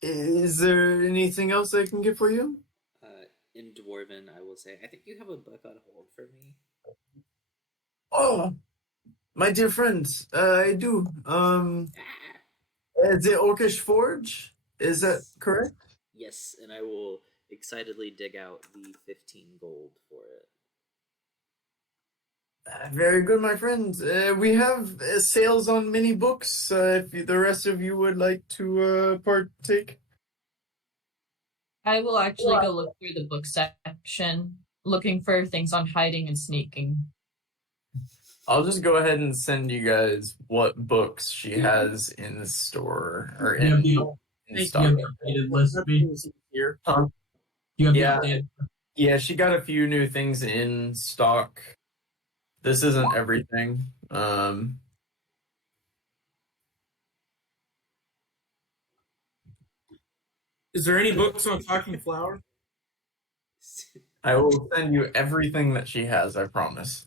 Is there anything else I can get for you? In Dwarven, I will say, I think you have a book on hold for me. Oh, my dear friend, I do. The Orcish Forge, is that correct? Yes, and I will excitedly dig out the 15 gold for it. Very good, my friend. We have sales on many books. If the rest of you would like to partake. I will actually go look through the book section, looking for things on hiding and sneaking. I'll just go ahead and send you guys what books she has in the store or in stock. List Here, huh? You have Yeah. the Yeah, she got a few new things in stock. This isn't everything. Is there any books on Talking Flower? I will send you everything that she has, I promise.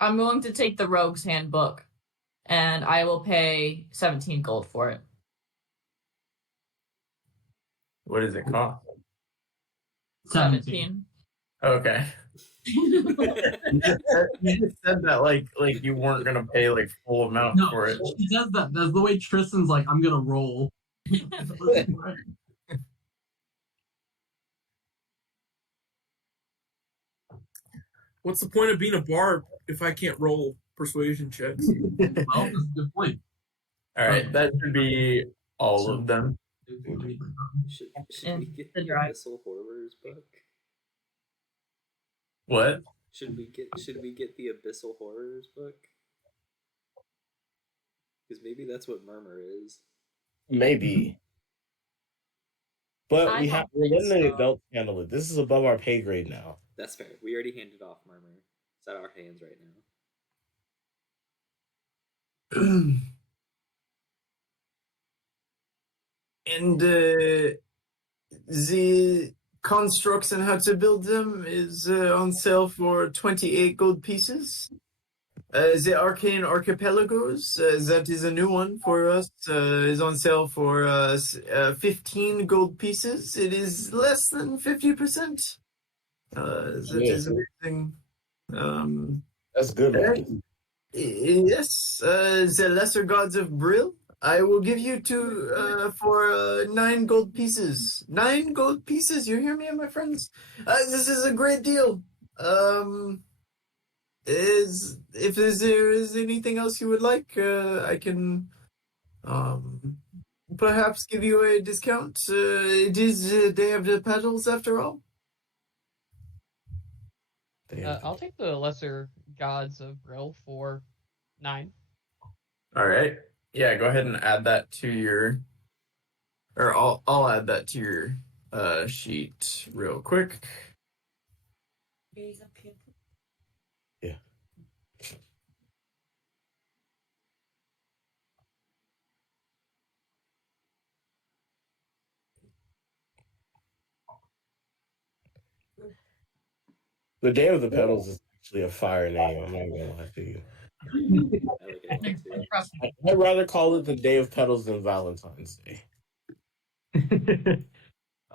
I'm going to take the Rogue's Handbook, and I will pay 17 gold for it. What does it cost? 17. Okay. You just said that like you weren't gonna pay like full amount No, for it. she does that. That's the way Tristan's like, I'm gonna roll. What's the point of being a bard if I can't roll persuasion checks? Well, that's a good point. All right, that should be all of them. Should And we get the the drive. Abyssal Horrors book? What? Should we get the Abyssal Horrors book? Because maybe that's what Murmur is. Maybe. But I we're don't letting think the so. adults handle it. This is above our pay grade now. That's fair. We already handed off Murmur. It's out of our hands right now. And the constructs and how to build them is on sale for 28 gold pieces. The Arcane Archipelagos, that is a new one for us, is on sale for 15 gold pieces. It is less than 50%. That is amazing. That's good, man. Yes, the Lesser Gods of Brill. I will give you two for 9 gold pieces. 9 gold pieces. You hear me, my friends? This is a great deal. If there is anything else you would like, I can perhaps give you a discount. It is Day of the Petals after all. I'll take the Lesser Gods of Brill for 9. All right. Yeah, go ahead and add that to your, or I'll add that to your sheet real quick. Yeah. The Day of the Petals is actually a fire name. I'm not gonna lie to you. I like it a lot too. I'd rather call it the Day of Petals than Valentine's Day.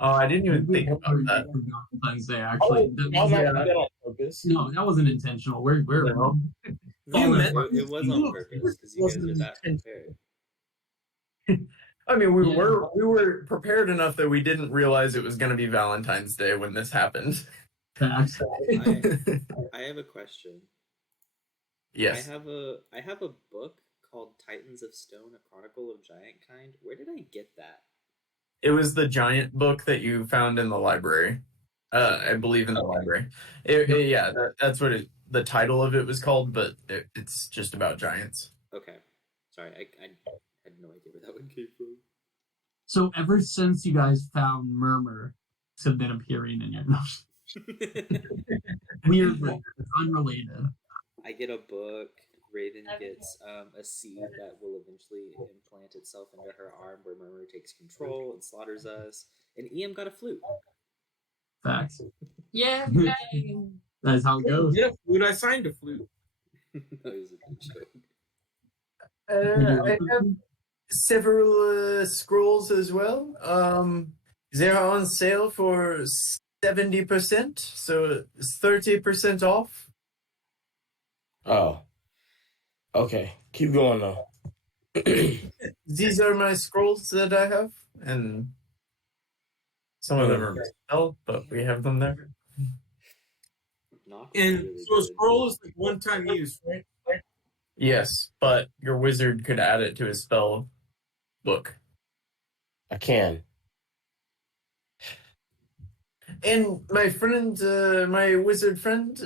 Oh, I didn't even think about that. Valentine's Day, actually. Y'all not did that on purpose. No, that wasn't intentional. We're No. It was on purpose because you guys are that prepared. I mean, we were prepared enough that we didn't realize it was going to be Valentine's Day when this happened. facts. I have a question. Yes. I have a book called Titans of Stone: A Chronicle of Giantkind. Where did I get that? It was the giant book that you found in the library. I believe in the library. Yeah, that's what the title of it was called, but it's just about giants. Okay. Sorry, I had no idea where that one came from. So ever since you guys found Murmur, have been appearing in your weirdly, it's unrelated. I get a book. Raven gets a seed that will eventually implant itself into her arm, where Murmur takes control and slaughters us. And EM got a flute. Facts. Yeah. That's how it goes. Yeah, flute. I signed a flute. That was a good joke. I have several scrolls as well. They are on sale for 70%, so it's 30% off. Oh. Okay. Keep going though. These are my scrolls that I have, and some of them are misspelled, but we have them there. And so a scroll is like one-time use, right? Yes, but your wizard could add it to his spell book. I can. And my friend, my wizard friend,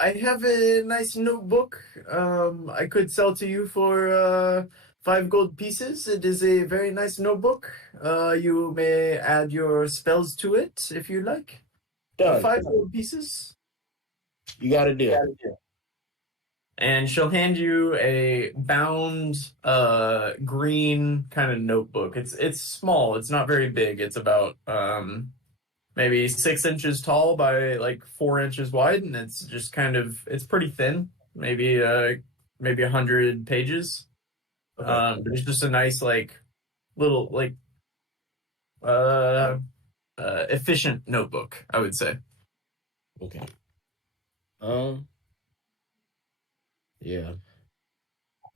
I have a nice notebook I could sell to you for 5 gold pieces. It is a very nice notebook. You may add your spells to it if you like. Done. 5 gold pieces. You got a deal. And she'll hand you a bound green kind of notebook. It's small. It's not very big. It's about maybe 6 inches tall by like 4 inches wide, and it's just kind of, it's pretty thin, maybe 100 pages. Okay. But it's just a nice like little like efficient notebook, I would say. Okay. Yeah.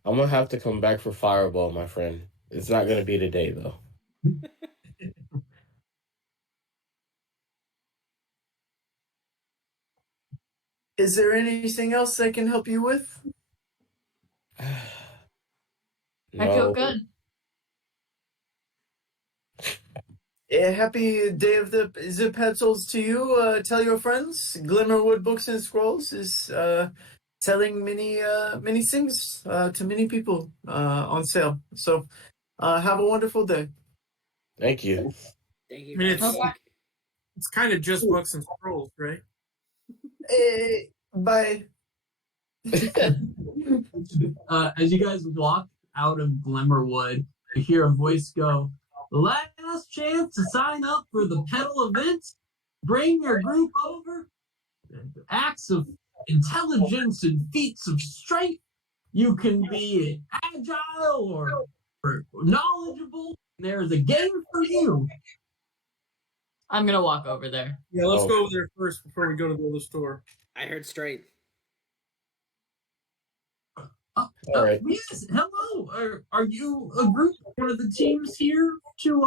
I'm gonna have to come back for Fireball, my friend. It's not gonna be today though. Is there anything else I can help you with? No. I feel good. Happy Day of the Petals to you. Tell your friends. Glimmerwood Books and Scrolls is selling many things to many people on sale. So have a wonderful day. Thank you. Thank I you. mean, for the it's kind of just books and scrolls, right? By As you guys walk out of Glimmerwood, you hear a voice go, "Last chance to sign up for the pedal event. Bring your group over. Acts of intelligence and feats of strength. You can be agile or knowledgeable. There's a game for you." I'm gonna walk over there. Yeah, let's go over there first before we go to the other store. I heard strength. All right. Yes, hello. Are you a group, one of the teams here to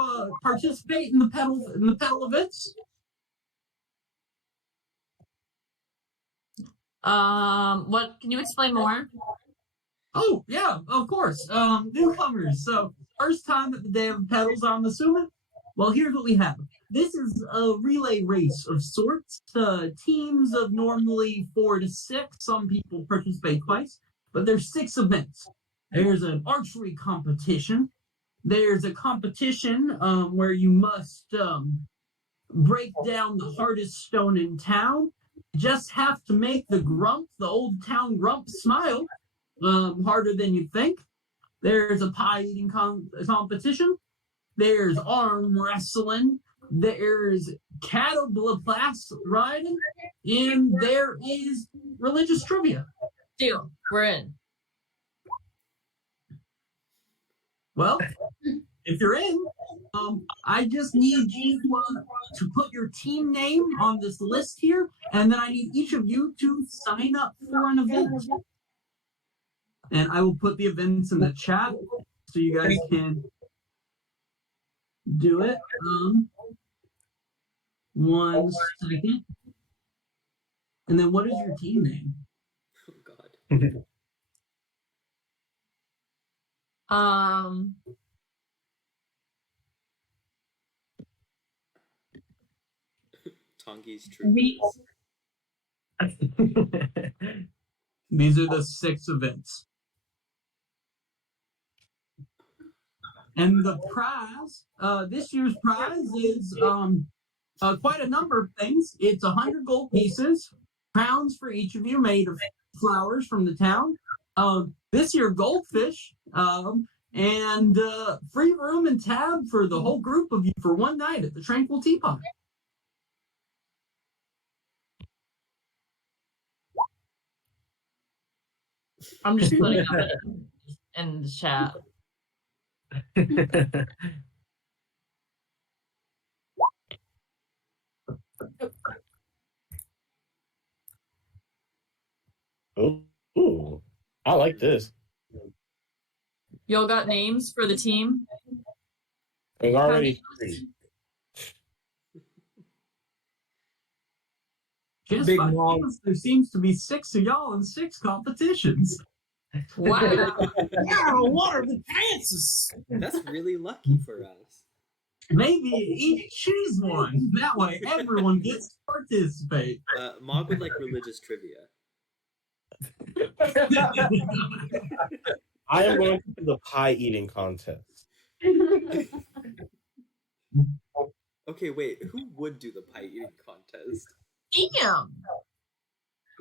participate in the pedal events? What can you explain more? Oh, yeah, of course. Newcomers. So, first time at the Day of Pedals, I'm assuming? Well, here's what we have. This is a relay race of sorts. Teams of normally 4 to 6. Some people participate twice. But there's 6 events. There's an archery competition. There's a competition where you must break down the hardest stone in town. You just have to make the old town grump, smile. Harder than you think. There's a pie eating competition. There's arm wrestling. There's cattle riding, and there is religious trivia. Deal. We're in. Well, if you're in, I just need you to put your team name on this list here, and then I need each of you to sign up for an event. And I will put the events in the chat so you guys can do it. 1 second. And then what is your team name? Oh God. Tongi's Troopers. These are the 6 events. And the prize, this year's prize is quite a number of things. It's 100 gold pieces, crowns for each of you made of flowers from the town. This year, goldfish, and free room and tab for the whole group of you for one night at the Tranquil Teapot. I'm just putting it in the chat. Ooh, I like this. Y'all got names for the team? There's already 3. Just Big by wall. chance, there seems to be 6 of y'all in 6 competitions. Wow. Wow, what are the chances? That's really lucky for us. Maybe each choose one. That way, everyone gets to participate. Mog would like religious trivia. I am going to do the pie eating contest. Okay, wait. Who would do the pie eating contest? Damn.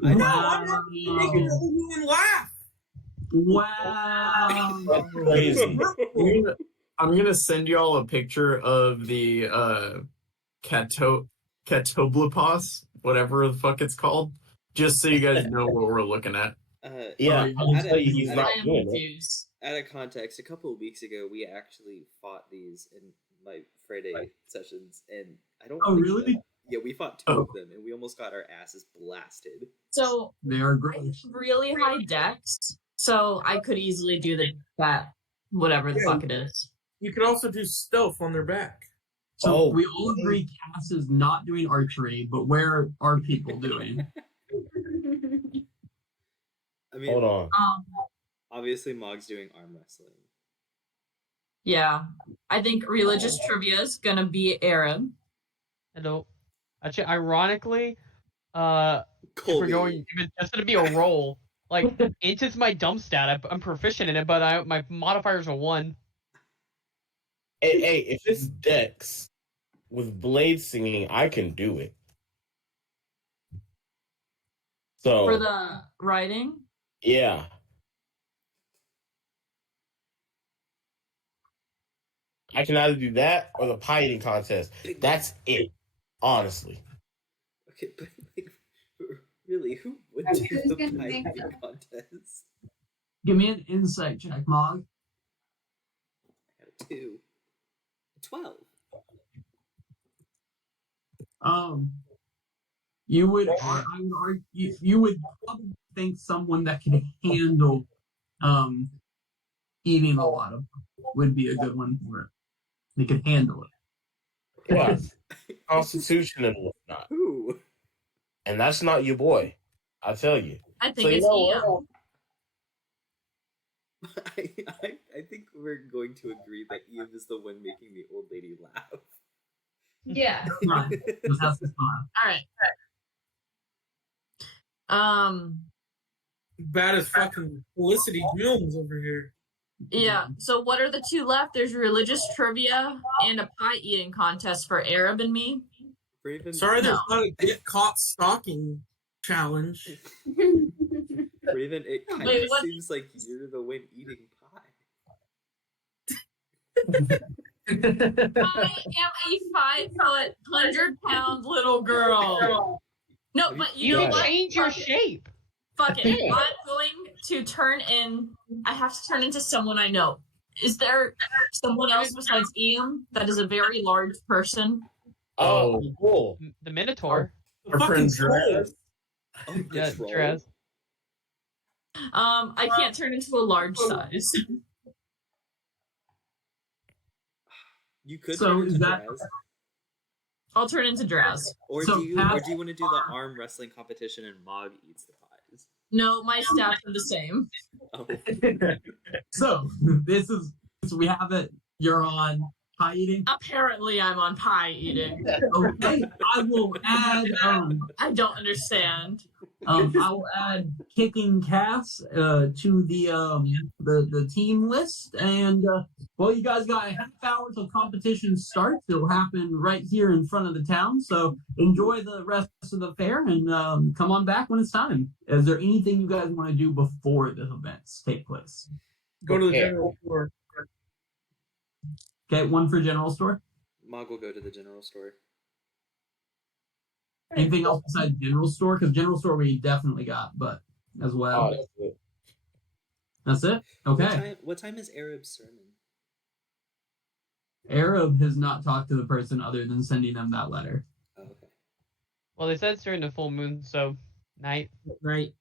I No, know. I'm not making another woman laugh. Wow. Crazy. I'm gonna send y'all a picture of the Catoblipos, whatever the fuck it's called, just so you guys know what we're looking at. Yeah, I'll At tell you he's a- not I am doing it. confused. Out of context, a couple of weeks ago, we actually fought these in my Friday sessions, and I don't. Oh, think really? that- yeah, we fought 2 of them, and we almost got our asses blasted. So They are I great. have really high dex, so I could easily do that whatever the fuck it is. You could also do stealth on their back. So we all agree Cass is not doing archery, but where are people doing? I mean, Hold on. obviously, Mog's doing arm wrestling. Yeah. I think religious trivia is gonna be Arab. Hello. Actually, ironically, if we're Colby. going, if it's just gonna be a roll. Like, int is my dump stat. I'm proficient in it, but my modifiers are 1. Hey, if it's Dex, with blade singing, I can do it. So For the writing? yeah. I can either do that or the pie eating contest. That's it, honestly. Okay, but like, really, who would do Who's the gonna pie make eating them? contest? Give me an insight check, Mog. I got a 2. 12. You would, I would argue, you would probably think someone that could handle, eating a lot of would be a good one for it. They could handle it. Yeah. Constitution and whatnot. Who? And that's not your boy. I'll tell you. I think So you it's know Ian. what? I think we're going to agree that Ian is the one making the old lady laugh. Yeah. Right. Just has to smile. All right. Bad as fucking Felicity Jones over here. Yeah. So what are the two left? There's religious trivia and a pie eating contest for Arab and me. Raven, Sorry, there's No. not a get caught stalking challenge. Raven, it kind Wait, of what? seems like you're the one eating pie. I am a 5 foot, 100-pound little girl. No, but you You know can what? change your Fuck it. shape. Fuck it. I'm going to turn in. I have to turn into someone I know. Is there someone else besides Ian that is a very large person? Oh, cool. The Minotaur. Our friend Draz. Oh, Yeah, troll. Draz. I can't turn into a large size. You could So turn is into that- Draz. I'll turn into Draz. Or So do you Pat- want to do the arm wrestling competition and Mog eats the pies? No, my stats are the same. Oh, So we have it. You're on pie eating. Apparently, I'm on pie eating. Okay, I will add I don't understand. I will add kicking Cass to the team list, and well, you guys got a half hour till competition starts. It'll happen right here in front of the town. So enjoy the rest of the fair, and come on back when it's time. Is there anything you guys want to do before the events take place? Go to the Okay. general store. Okay, one for general store. Mog will go to the general store. Anything else besides general store? Because general store we definitely got, but as well. Oh, that's it. That's it. Okay. What time is Arab's sermon? Arab has not talked to the person other than sending them that letter. Oh, okay. Well, they said it's during the full moon, so night. Right.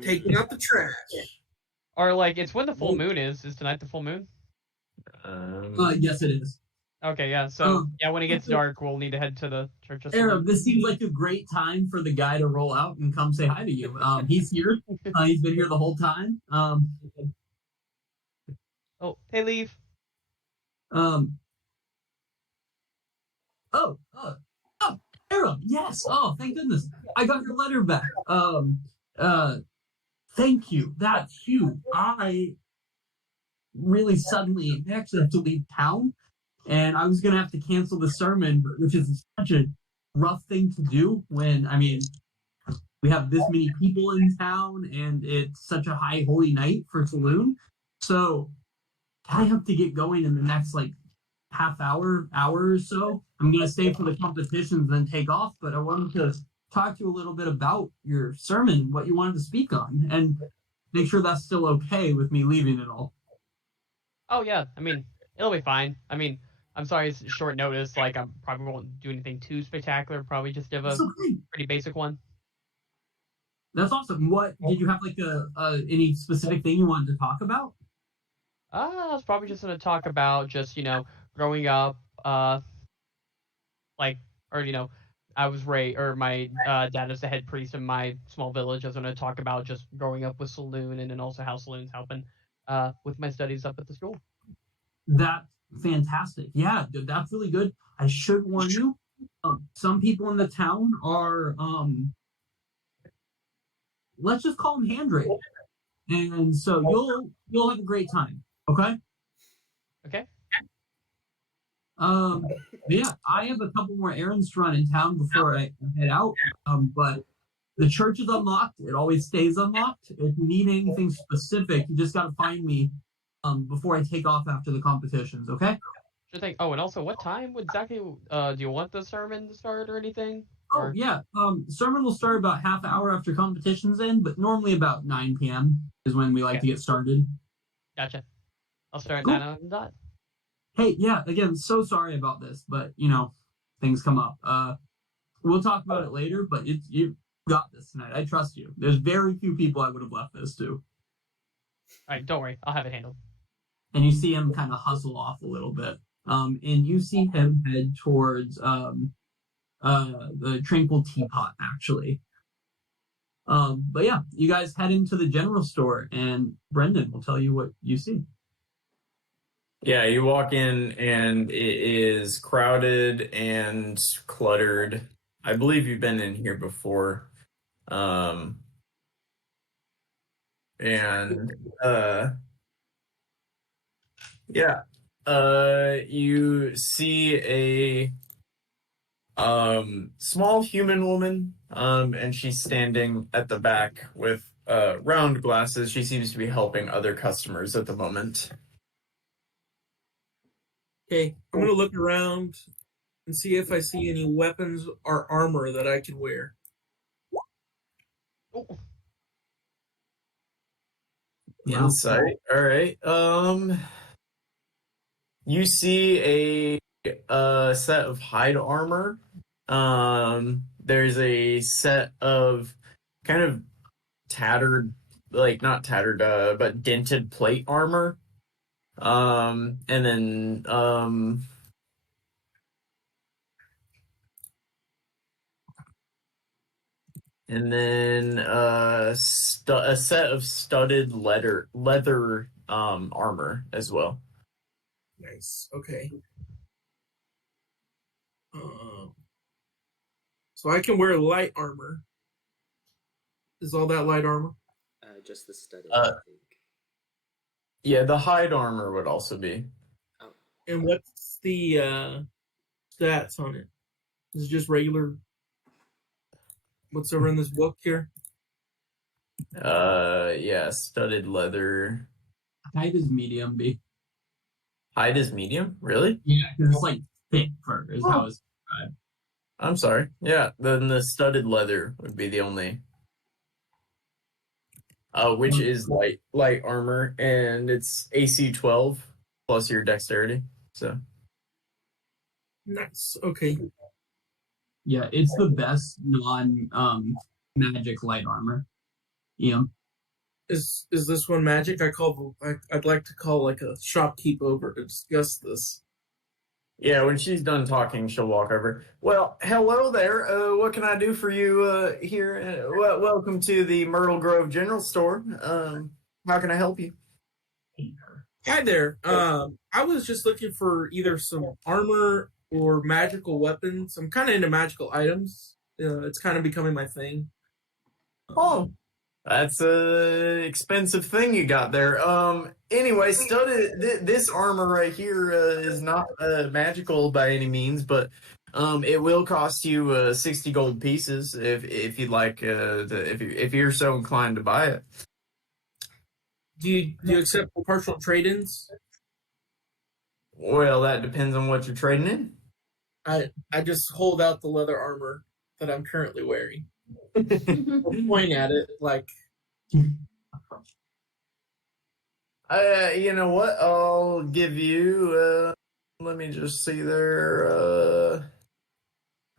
Taking out the trash. Or like, it's when the full moon is. Is tonight the full moon? Yes, it is. Okay, yeah. So Um, yeah, when it gets dark, we'll need to head to the church. of Arab, Solomon. this seems like a great time for the guy to roll out and come say hi to you. He's here. He's been here the whole time. Oh, hey, leave. Oh, Arab, yes. Oh, thank goodness. I got your letter back. Thank you. That's huge. I really suddenly actually have to leave town, and I was gonna have to cancel the sermon, which is such a rough thing to do when, I mean, we have this many people in town, and it's such a high holy night for Saloon. So I have to get going in the next like half hour or so. I'm gonna stay for the competitions, then take off. But I wanted to talk to you a little bit about your sermon, what you wanted to speak on, and make sure that's still okay with me leaving it all. Oh yeah, I mean, it'll be fine. I mean, I'm sorry it's short notice. Like, I probably won't do anything too spectacular. Probably just give a That's okay. pretty basic one. That's awesome. What did you have like any specific thing you wanted to talk about? I was probably just gonna talk about just growing up, like, or I was raised, or my dad is the head priest in my small village. I was gonna talk about just growing up with Saloon, and then also how Saloon's helping with my studies up at the school. That's fantastic. Yeah, that's really good. I should warn you, some people in the town are, let's just call them handrail, and so you'll have a great time. Okay. Okay. But yeah, I have a couple more errands to run in town before I head out. But the church is unlocked. It always stays unlocked. If you need anything specific, you just got to find me before I take off after the competitions, okay? Sure thing. Oh, and also, what time exactly do you want the sermon to start or anything? Oh, Or... yeah. Sermon will start about half hour after competitions end, but normally about 9 p.m. is when we like to get started. Gotcha. I'll start at Cool. 9 on the dot. Hey, yeah, again, so sorry about this, but, you know, things come up. We'll talk about it later, but you got this tonight. I trust you. There's very few people I would have left this to. All right, don't worry. I'll have it handled. And you see him kind of hustle off a little bit. And you see him head towards the Tranquil Teapot, actually. But yeah, you guys head into the general store, and Brendan will tell you what you see. Yeah, you walk in, and it is crowded and cluttered. I believe you've been in here before. You see a small human woman, and she's standing at the back with round glasses. She seems to be helping other customers at the moment. Okay, I'm gonna look around and see if I see any weapons or armor that I can wear. Oh. Insight. All right. You see a set of hide armor. There's a set of kind of tattered, like not tattered, but dented plate armor. And then a set of studded leather armor as well. Nice. Okay. So I can wear light armor. Is all that light armor? Just the studded, I think. Yeah, the hide armor would also be. Oh. And what's the stats on it? Is it just regular? What's over in this book here? Yeah, studded leather. Hide is medium, B. Hide is medium? Really? Yeah, because it's like thick fur is how it's described. I'm sorry. Yeah, then the studded leather would be the only. Which is light armor, and it's AC 12 plus your dexterity. So nice. Okay. Yeah, it's the best magic light armor. Yeah. Is this one magic? I'd like to call like a shopkeep over to discuss this. Yeah, when she's done talking, she'll walk over. Well, hello there. What can I do for you here? Welcome to the Myrtle Grove General Store. How can I help you? Hi there. I was just looking for either some armor or magical weapons. I'm kind of into magical items. It's kind of becoming my thing. Oh, that's a expensive thing you got there. Anyway, this armor right here is not magical by any means, but it will cost you 60 gold pieces if you'd like if you're so inclined to buy it. Do you accept partial trade-ins? Well, that depends on what you're trading in. I just hold out the leather armor that I'm currently wearing. Point at it like. You know what? I'll give you. Let me just see there.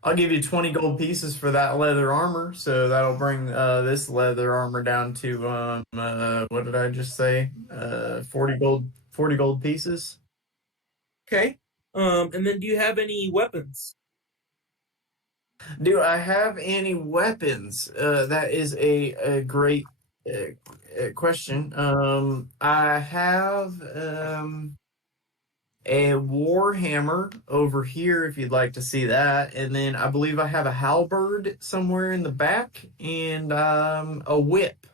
I'll give you 20 gold pieces for that leather armor. So that'll bring this leather armor down to what did I just say? 40 gold pieces. Okay. And then do you have any weapons? Do I have any weapons? That is a great question. I have a war hammer over here if you'd like to see that, and then I believe I have a halberd somewhere in the back, and a whip.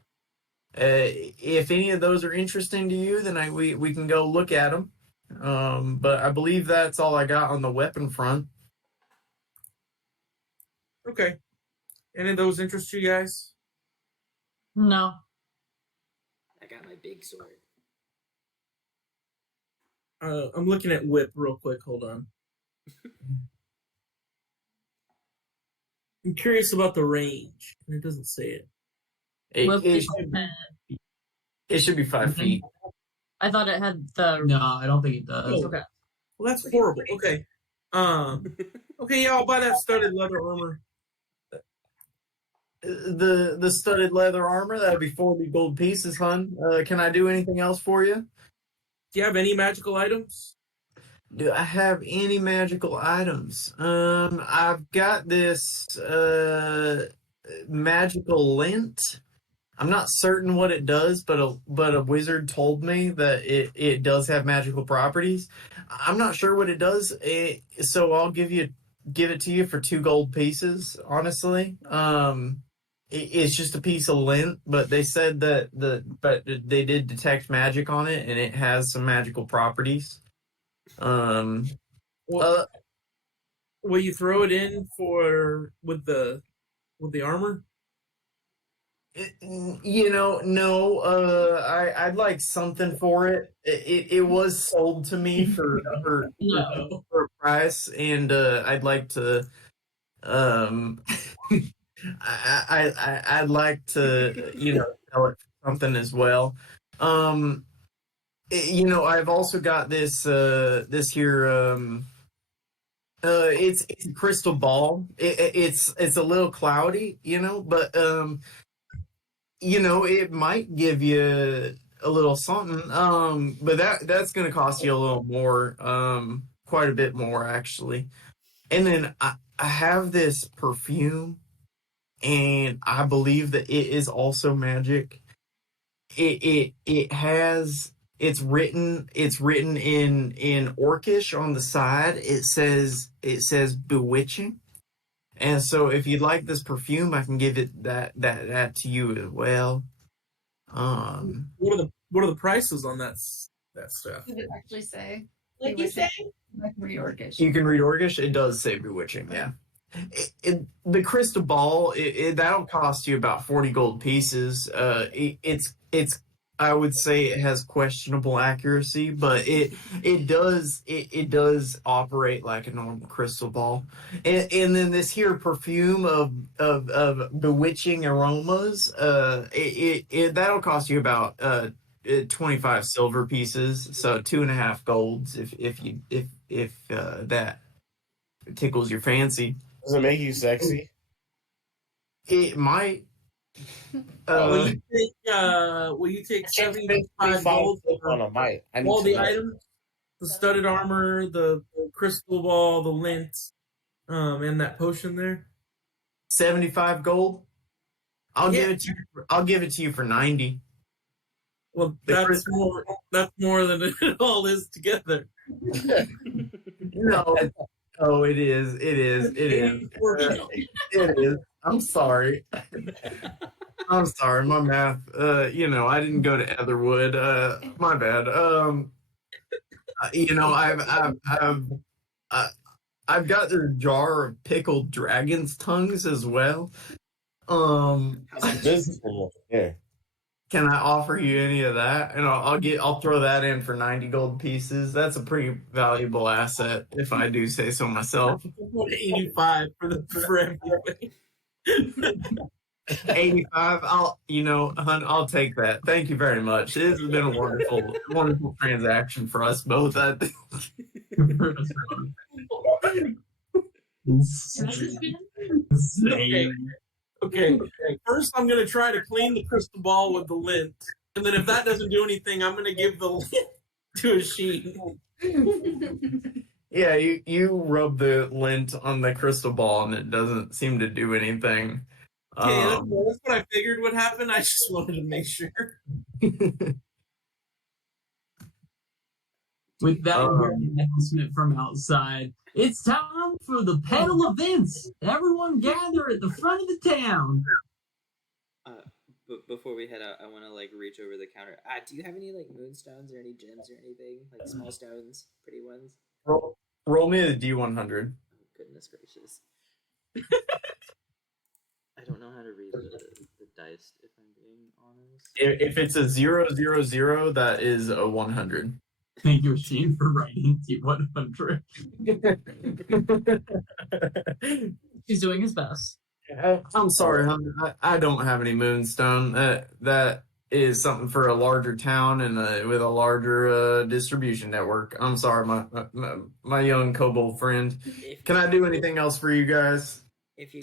If any of those are interesting to you, then we can go look at them. But I believe that's all I got on the weapon front. Okay. Any of those interest you guys? No. I got my big sword. I'm looking at whip real quick. Hold on. I'm curious about the range. It doesn't say it. It should be 5 feet. I thought it had the. No, I don't think it does. Oh. Okay. Well, that's horrible. Okay. Okay, yeah, I'll buy that studded leather armor. The studded leather armor, that'd be 40 gold pieces, hun. Can I do anything else for you? Do you have any magical items? Do I have any magical items? I've got this magical lint. I'm not certain what it does, but a wizard told me that it does have magical properties. I'm not sure what it does, so I'll give it to you for 2 gold pieces. Honestly, it's just a piece of lint, but they said that they did detect magic on it, and it has some magical properties. Will you throw it in with the armor? No. I'd like something for it. It was sold to me for a price, and I'd like to. I'd like to, sell it for something as well. I've also got this here. It's a crystal ball. It's a little cloudy, but it might give you a little something. But that's going to cost you a little more, quite a bit more actually. And then I have this perfume, and I believe that it is also magic. It's written in Orcish on the side. It says bewitching. And so if you'd like this perfume, I can give it that to you as well. What are the prices on that stuff? Does it actually say? Like you say? I can read Orcish. You can read Orcish. It does say bewitching, yeah. The crystal ball, that'll cost you about 40 gold pieces. It's I would say it has questionable accuracy, but it does operate like a normal crystal ball. And then this here perfume of bewitching aromas, that'll cost you about 25 silver pieces, so 2.5 golds if that tickles your fancy. Does it make you sexy? It might. Will you take 75 gold on a mic? all the items? The studded armor, the crystal ball, the lint, and that potion there. 75 gold. I'll give it to you for 90. Well, that's more than it all is together. No. Oh, it is. It is. I'm sorry. I'm sorry. My math. I didn't go to Aetherwood. My bad. I've got this jar of pickled dragon's tongues as well. Yeah. Can I offer you any of that? And I'll throw that in for 90 gold pieces. That's a pretty valuable asset, if I do say so myself. 85 for everything. 85. I'll take that. Thank you very much. This has been a wonderful transaction for us both. I think. Okay. First, I'm going to try to clean the crystal ball with the lint. And then if that doesn't do anything, I'm going to give the lint to a sheet. Yeah, you rub the lint on the crystal ball, and it doesn't seem to do anything. Okay, that's what I figured would happen. I just wanted to make sure. With that announcement from outside, it's time for the pedal events. Everyone gather at the front of the town. But before we head out, I want to like reach over the counter. Do you have any like moonstones or any gems or anything like small stones, pretty ones? Roll me a D100. Oh, goodness gracious! I don't know how to read the dice, if I'm being honest. If it's a 000, that is a 100. Thank you, Sheen, for writing D100. He's doing his best. I'm sorry, I don't have any moonstone. That is something for a larger town and with a larger distribution network. I'm sorry, my young kobold friend. Can I do anything else for you guys?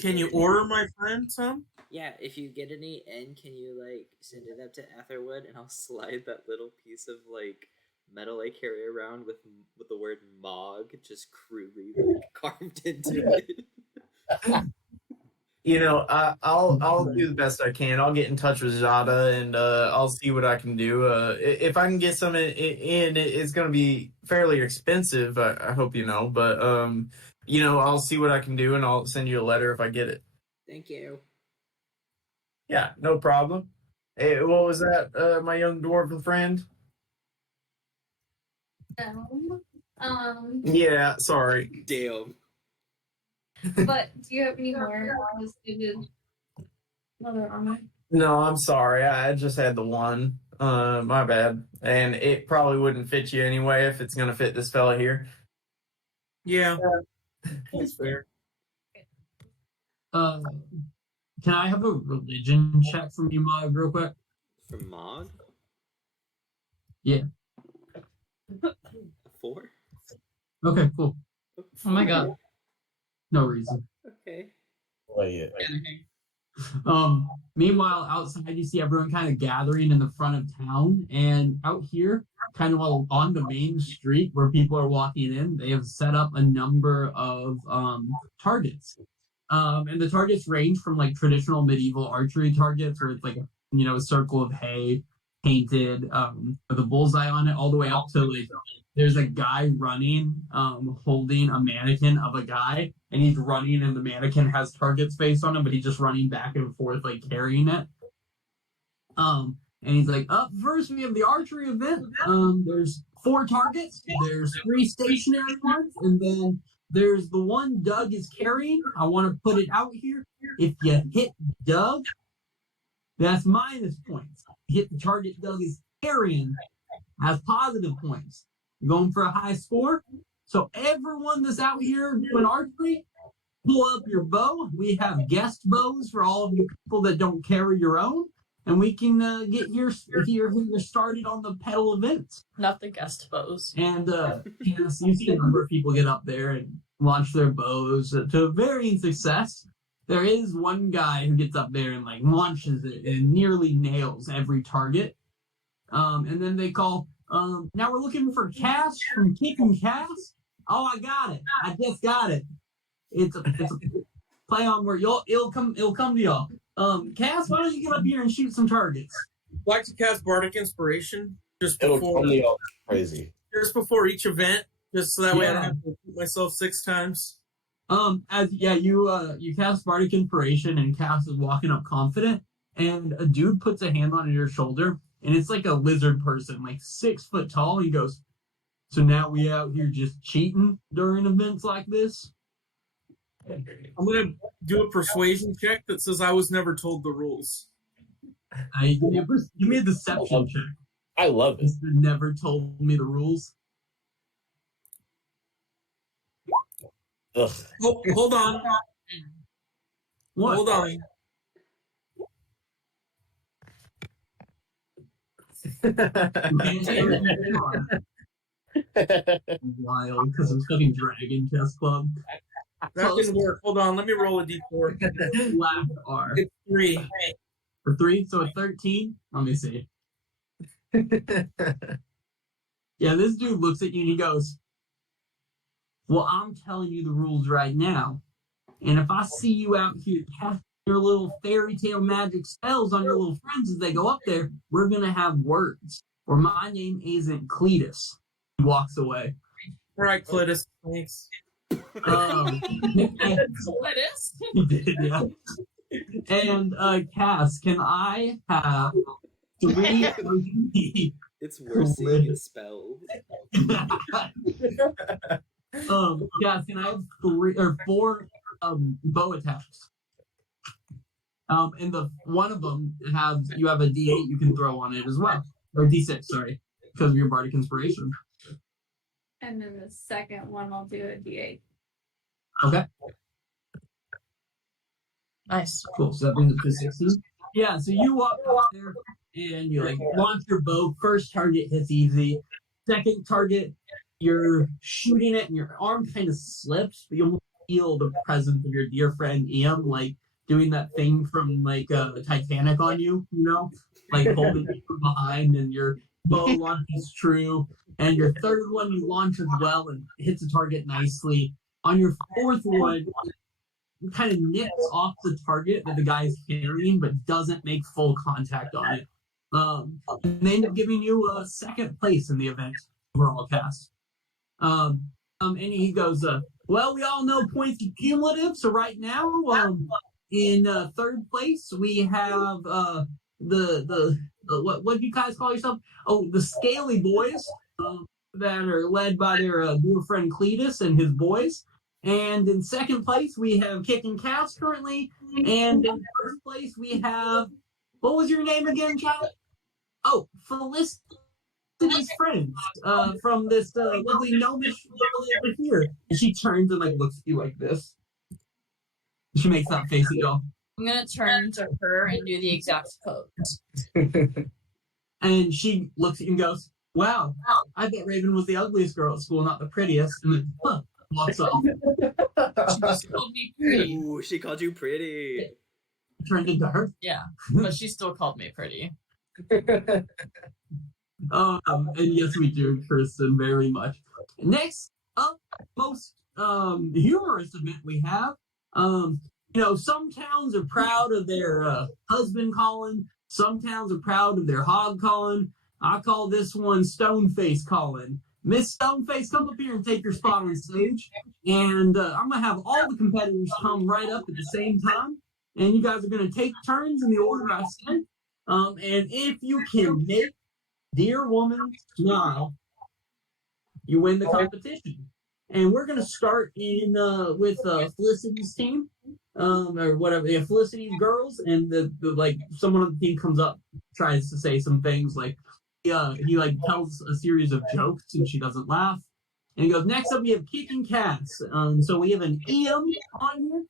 Can you order my friend some? Yeah, if you get any in, can you like send it up to Aetherwood, and I'll slide that little piece of like metal I carry around with the word Mog just crudely like carved into it. You know, I'll do the best I can. I'll get in touch with Zada and I'll see what I can do. If I can get some in, it's going to be fairly expensive. I hope you know, but you know, I'll see what I can do and I'll send you a letter if I get it. Thank you. Yeah, no problem. Hey, what was that, my young dwarven friend? Yeah, sorry. Damn. But do you have any more leather armor? No, I'm sorry. I just had the one. My bad. And it probably wouldn't fit you anyway if it's gonna fit this fella here. Yeah, that's fair. Can I have a religion check from you, Mog, real quick? From Mog? Yeah. 4? Okay, cool. Oh my god. No reason. Okay. Oh, yeah. Meanwhile, outside you see everyone kind of gathering in the front of town, and out here, kind of on the main street where people are walking in, they have set up a number of targets. And the targets range from like traditional medieval archery targets where it's like a circle of hay painted with a bullseye on it, all the way up to like there's a guy running holding a mannequin of a guy, and he's running and the mannequin has target space on him, but he's just running back and forth like carrying it. And he's like, up first we have the archery event. There's 4 targets, there's 3 stationary ones, and then there's the one Doug is carrying. I want to put it out here. If you hit Doug, that's minus points. Hit the target Doug is carrying, has positive points. You're going for a high score. So everyone that's out here doing archery, pull up your bow. We have guest bows for all of you people that don't carry your own. And we can get your started on the pedal events. Not the guest bows. And you see a number of people get up there and launch their bows to varying success. There is one guy who gets up there and like launches it and nearly nails every target. And then they call, now we're looking for Cass from Kick and Cass. Oh, I got it. I just got it. It's a play on where it'll come to y'all. Cass, why don't you get up here and shoot some targets? I'd like to cast Bardic Inspiration just It'll before come to y'all crazy. just before each event, just so that way I don't Yeah. have to repeat myself 6 times. You cast Bardic Inspiration, and Cass is walking up confident, and a dude puts a hand on your shoulder, and it's like a lizard person, like 6 foot tall. He goes, "So now we out here just cheating during events like this?" I'm gonna do a persuasion check that says I was never told the rules. Give me a deception check. I love it. You never told me the rules. Ugh. Oh, hold on. What? Hold on. Wild, because it's fucking Dragon Chess Club. That didn't work. Hold on. Let me roll a d4. Last R. It's 3. For 3, so a 13? Let me see. Yeah, this dude looks at you and he goes, "Well, I'm telling you the rules right now. And if I see you out here casting your little fairy tale magic spells on your little friends as they go up there, we're going to have words. Or my name isn't Cletus." He walks away. All right, Cletus. Thanks. What is? He did, yeah. And Cass, can I have 3 It's worse seeing it spelled. Cass, can I have 3 or 4 bow attacks? And the one of them you have a D8 you can throw on it as well, or D6, sorry, because of your bardic inspiration. And then the second one, I'll do a D8. Okay, Nice. cool. So that brings it to 16. Yeah, so you walk up there and you like launch your bow. First target hits easy. Second target, you're shooting it and your arm kind of slips, but you almost feel the presence of your dear friend Ian, like doing that thing from like Titanic on you, like holding you from behind, and your bow launches true. And your third one you launch as well and hits the target nicely. On your fourth one, it kind of nips off the target that the guy is carrying, but doesn't make full contact on it. And they end up giving you a second place in the event overall cast. And he goes, well, we all know points are cumulative, so right now, in third place we have the what do you guys call yourself? Oh, the Scaly Boys, that are led by their dear friend Cletus and his boys. And in second place, we have Kick and Cass currently. And in first place, we have, what was your name again, Chad? Oh, Felicity's friends from this lovely gnomish girl over here. And she turns and like looks at you like this. She makes that face at y'all. I'm gonna turn to her and do the exact pose. And she looks at you and goes, wow, I thought Raven was the ugliest girl at school, not the prettiest. And then, walks off. She just called me pretty. Ooh, she called you pretty. Turned into her. Yeah, but she still called me pretty. And yes, we do, Kristen, very much. Next up, most humorous event we have. Some towns are proud of their husband calling. Some towns are proud of their hog calling. I call this one Stoneface calling. Miss Stoneface, come up here and take your spot on stage. And I'm going to have all the competitors come right up at the same time. And you guys are going to take turns in the order I said. And if you can make Dear Woman smile, you win the competition. And we're going to start in with Felicity's team, or whatever, Felicity's girls. And the like, someone on the team comes up, tries to say some things like, he like tells a series of jokes and she doesn't laugh. And he goes, next up we have Kick and Cass. So we have an Em on here.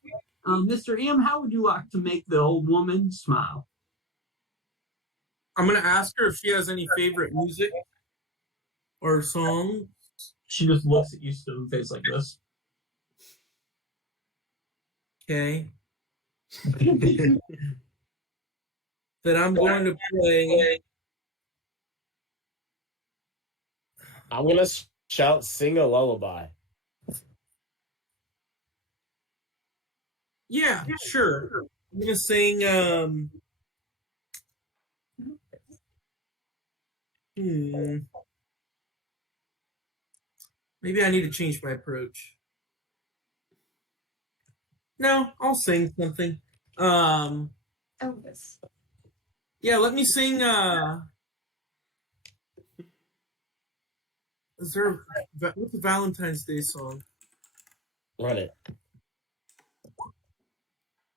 Mr. Em, how would you like to make the old woman smile? I'm going to ask her if she has any favorite music or song. She just looks at you, stone face, like this. Okay. That I'm going to play. I'm gonna shout, sing a lullaby. Yeah, sure. I'm gonna sing. Maybe I need to change my approach. No, I'll sing something. Elvis. Yeah, let me sing. What's the Valentine's Day song? Run it.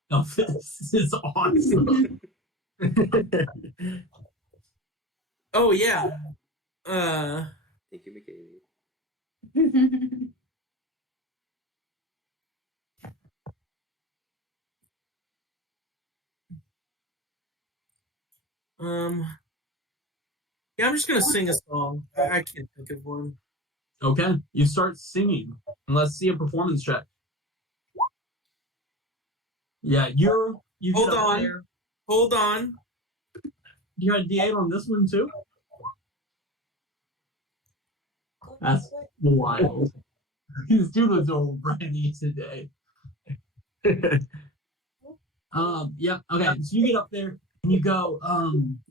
Oh, this is awesome. Oh yeah. Thank you, McKaylee. Yeah, I'm just gonna sing a song. I can't think of one. Okay, you start singing. And let's see a performance check. Yeah, you Hold get up on. there. Hold on. You got a D8 on this one too? That's wild. These dudes are ready today. Yeah, okay, so you get up there and you go,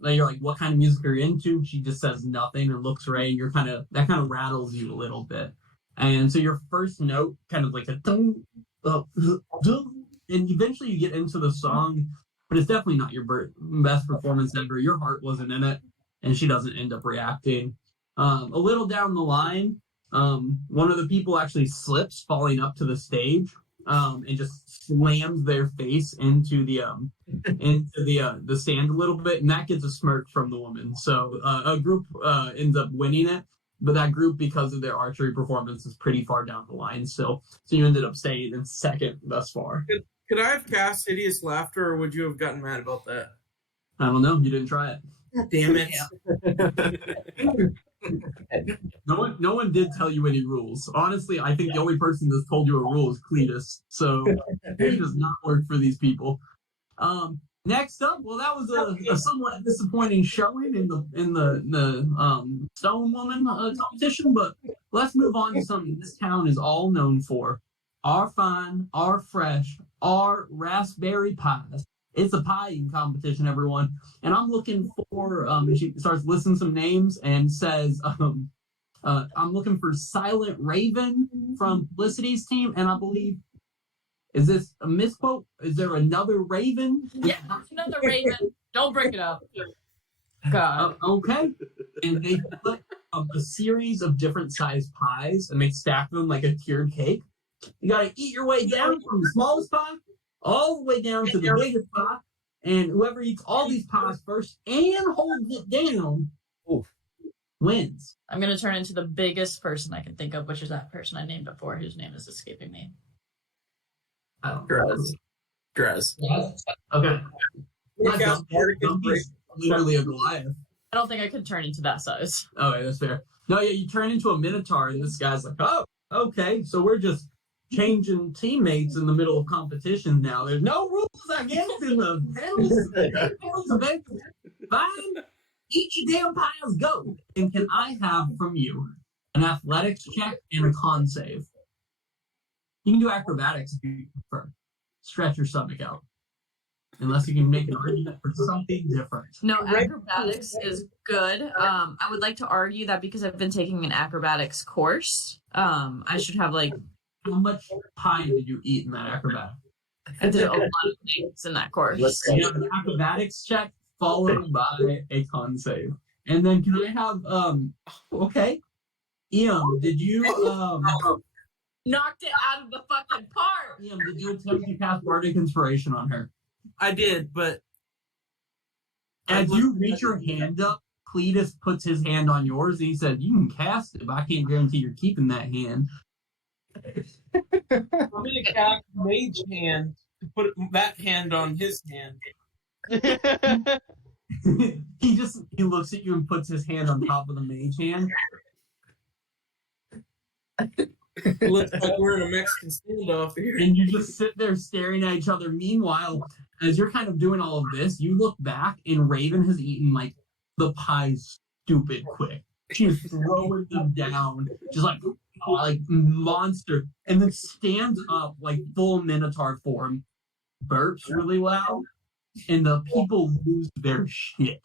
you're like, what kind of music are you into? She just says nothing and looks right, and that kind of rattles you a little bit. And so your first note kind of like a dun, and eventually you get into the song, but it's definitely not your best performance ever. Your heart wasn't in it, and she doesn't end up reacting. A little down the line, one of the people actually slips, falling up to the stage, and just slams their face into the stand a little bit, and that gets a smirk from the woman. So a group ends up winning it, but that group, because of their archery performance, is pretty far down the line still. So you ended up staying in second thus far. Could I have cast Hideous Laughter, or would you have gotten mad about that? I don't know. You didn't try it. God damn it. No one did tell you any rules. Honestly, I think the only person that's told you a rule is Cletus. So it does not work for these people. Next up, well, that was a somewhat disappointing showing in the Stone Woman competition, but let's move on to something this town is all known for: our fine, our fresh, our raspberry pies. It's a pie-eating competition, everyone. And I'm looking for, she starts listing some names and says, I'm looking for Silent Raven from Felicity's team. And I believe, is this a misquote? Is there another Raven? Yeah, another Raven. Don't bring it up. God. Okay. And they put a series of different sized pies and they stack them like a tiered cake. You got to eat your way down from the smallest pie all the way down to the biggest pie, and whoever eats all these pies first and holds it down wins. I'm going to turn into the biggest person I can think of, which is that person I named before, whose name is escaping me. Dress. Okay. Yeah, Dumpy's literally a Goliath. I don't think I could turn into that size. Oh, yeah, that's fair. No, yeah, you turn into a Minotaur, and this guy's like, oh, okay, so we're just changing teammates in the middle of competition now. There's no rules, I guess, in the panels event. Fine. Eat your damn pies, go. And can I have from you an athletics check and a con save? You can do acrobatics if you prefer. Stretch your stomach out. Unless you can make an argument for something different. No, acrobatics is good. I would like to argue that because I've been taking an acrobatics course, I should have like... How much pie did you eat in that acrobatic? I did a lot of things in that course. You have an acrobatics check followed by a con save. And then can I have okay. Ian, did you knocked it out of the fucking park? Ian, did you attempt to cast Bardic Inspiration on her? I did, but as you reach your hand up, Cletus puts his hand on yours and he said, you can cast it, but I can't guarantee you're keeping that hand. I'm gonna cast Mage Hand to put that hand on his hand. He looks at you and puts his hand on top of the mage hand. Looks like we're in a Mexican standoff here. And you just sit there staring at each other. Meanwhile, as you're kind of doing all of this, you look back and Raven has eaten like the pies stupid quick. She's throwing them down, just like monster, and then stands up like full Minotaur form, burps really loud, and the people lose their shit,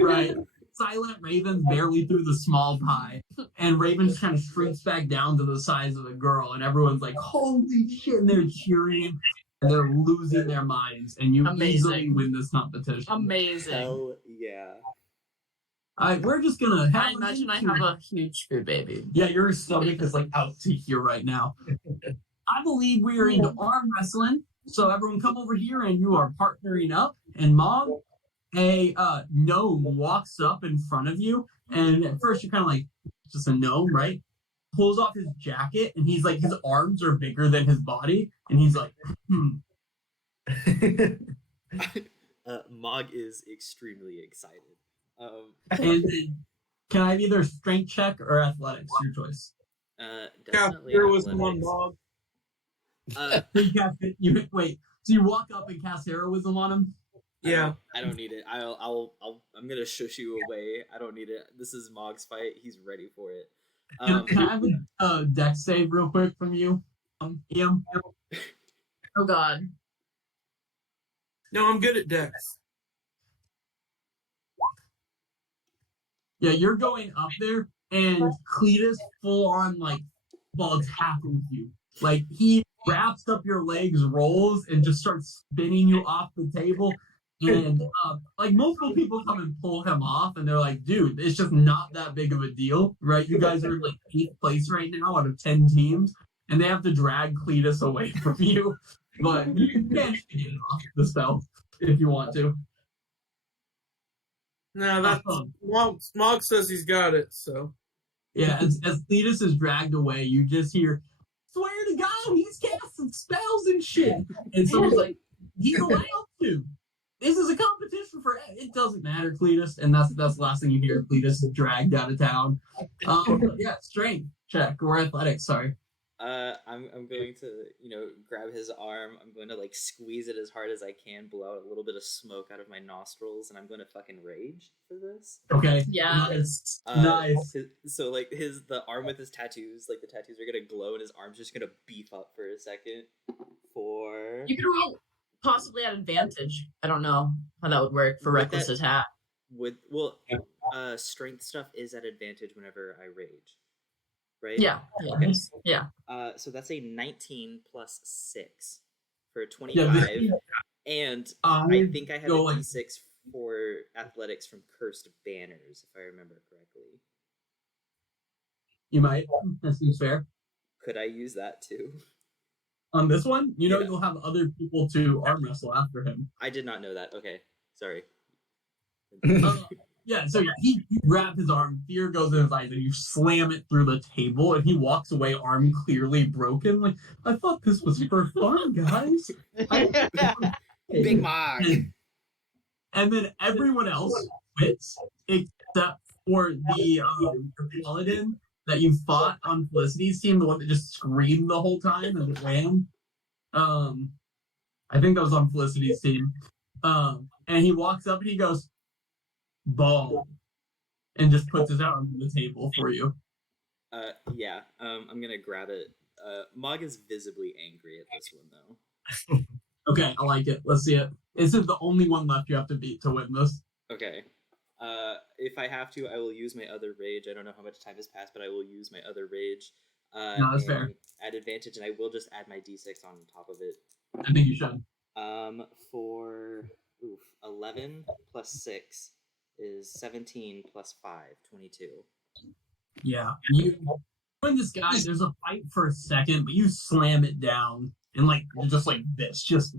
right? Silent Raven barely through the small pie, and Raven just kind of shrinks back down to the size of a girl, and everyone's like, holy shit, and they're cheering, and they're losing their minds, and you easily win this competition. Amazing. Hell yeah. We're just gonna have. I imagine I have a huge food baby. Yeah, your stomach is like out to here right now. I believe we are into arm wrestling, so everyone come over here and you are partnering up. And Mom, a gnome walks up in front of you, and at first you're kind of like, just a gnome, right? Pulls off his jacket, and he's like, his arms are bigger than his body, and he's like, Mog is extremely excited. And can I have either strength check or athletics? Your choice. Definitely. There was one Mog. Wait, so you walk up and cast heroism on him? Yeah. I don't need it. I'm gonna shush you away. I don't need it. This is Mog's fight. He's ready for it. Can I have a dex save real quick from you, Ian? Oh God. No, I'm good at Dex. Yeah, you're going up there, and Cletus full on attacking you. Like he wraps up your legs, rolls, and just starts spinning you off the table. And like multiple people come and pull him off, and they're like, "Dude, it's just not that big of a deal, right? You guys are like 8th place right now out of 10 teams, and they have to drag Cletus away from you. But you manage to get it off the spell if you want to." No, that's Smog says he's got it. So yeah, as Cletus is dragged away, you just hear, "Swear to God, he's casting spells and shit." And someone's like, "He's allowed to. This is a competition for it." It doesn't matter, Cletus. And that's the last thing you hear. Cletus is dragged out of town. Yeah, strength check or athletics. Sorry. I'm going to, grab his arm. I'm going to like squeeze it as hard as I can, blow out a little bit of smoke out of my nostrils, and I'm going to fucking rage for this. Okay. Yeah. Nice. So like the arm with his tattoos, like the tattoos are gonna glow, and his arm's just gonna beef up for a second. You can roll possibly at advantage. I don't know how that would work for Reckless attack. Strength stuff is at advantage whenever I rage, right? Yeah. Okay. Yeah. So that's a 19 plus 6 for 25, and I think I have a D6 for athletics from Cursed Banners, if I remember correctly. You might. That seems fair. Could I use that too? On this one, you'll have other people to arm wrestle after him. I did not know that. Okay, sorry. Yeah, so you grab his arm, fear goes in his eyes, and you slam it through the table, and he walks away, arm clearly broken. Like, I thought this was for fun, guys. Big Mog. And then everyone else quits, except for the paladin that you fought on Felicity's team, the one that just screamed the whole time as it ran. I think that was on Felicity's team. And he walks up and he goes, "Ball," and just puts his arm on the table for you. Yeah. I'm gonna grab it. Mog is visibly angry at this one though. Okay, I like it. Let's see it. This is the only one left you have to beat to win this. Okay. If I have to, I will use my other rage. I don't know how much time has passed, but I will use my other rage. No, that's fair. At advantage, and I will just add my D6 on top of it. I think you should. For 11 plus 6 is 17 plus 5, 22. Yeah. You win this guy, there's a fight for a second, but you slam it down and just like this, just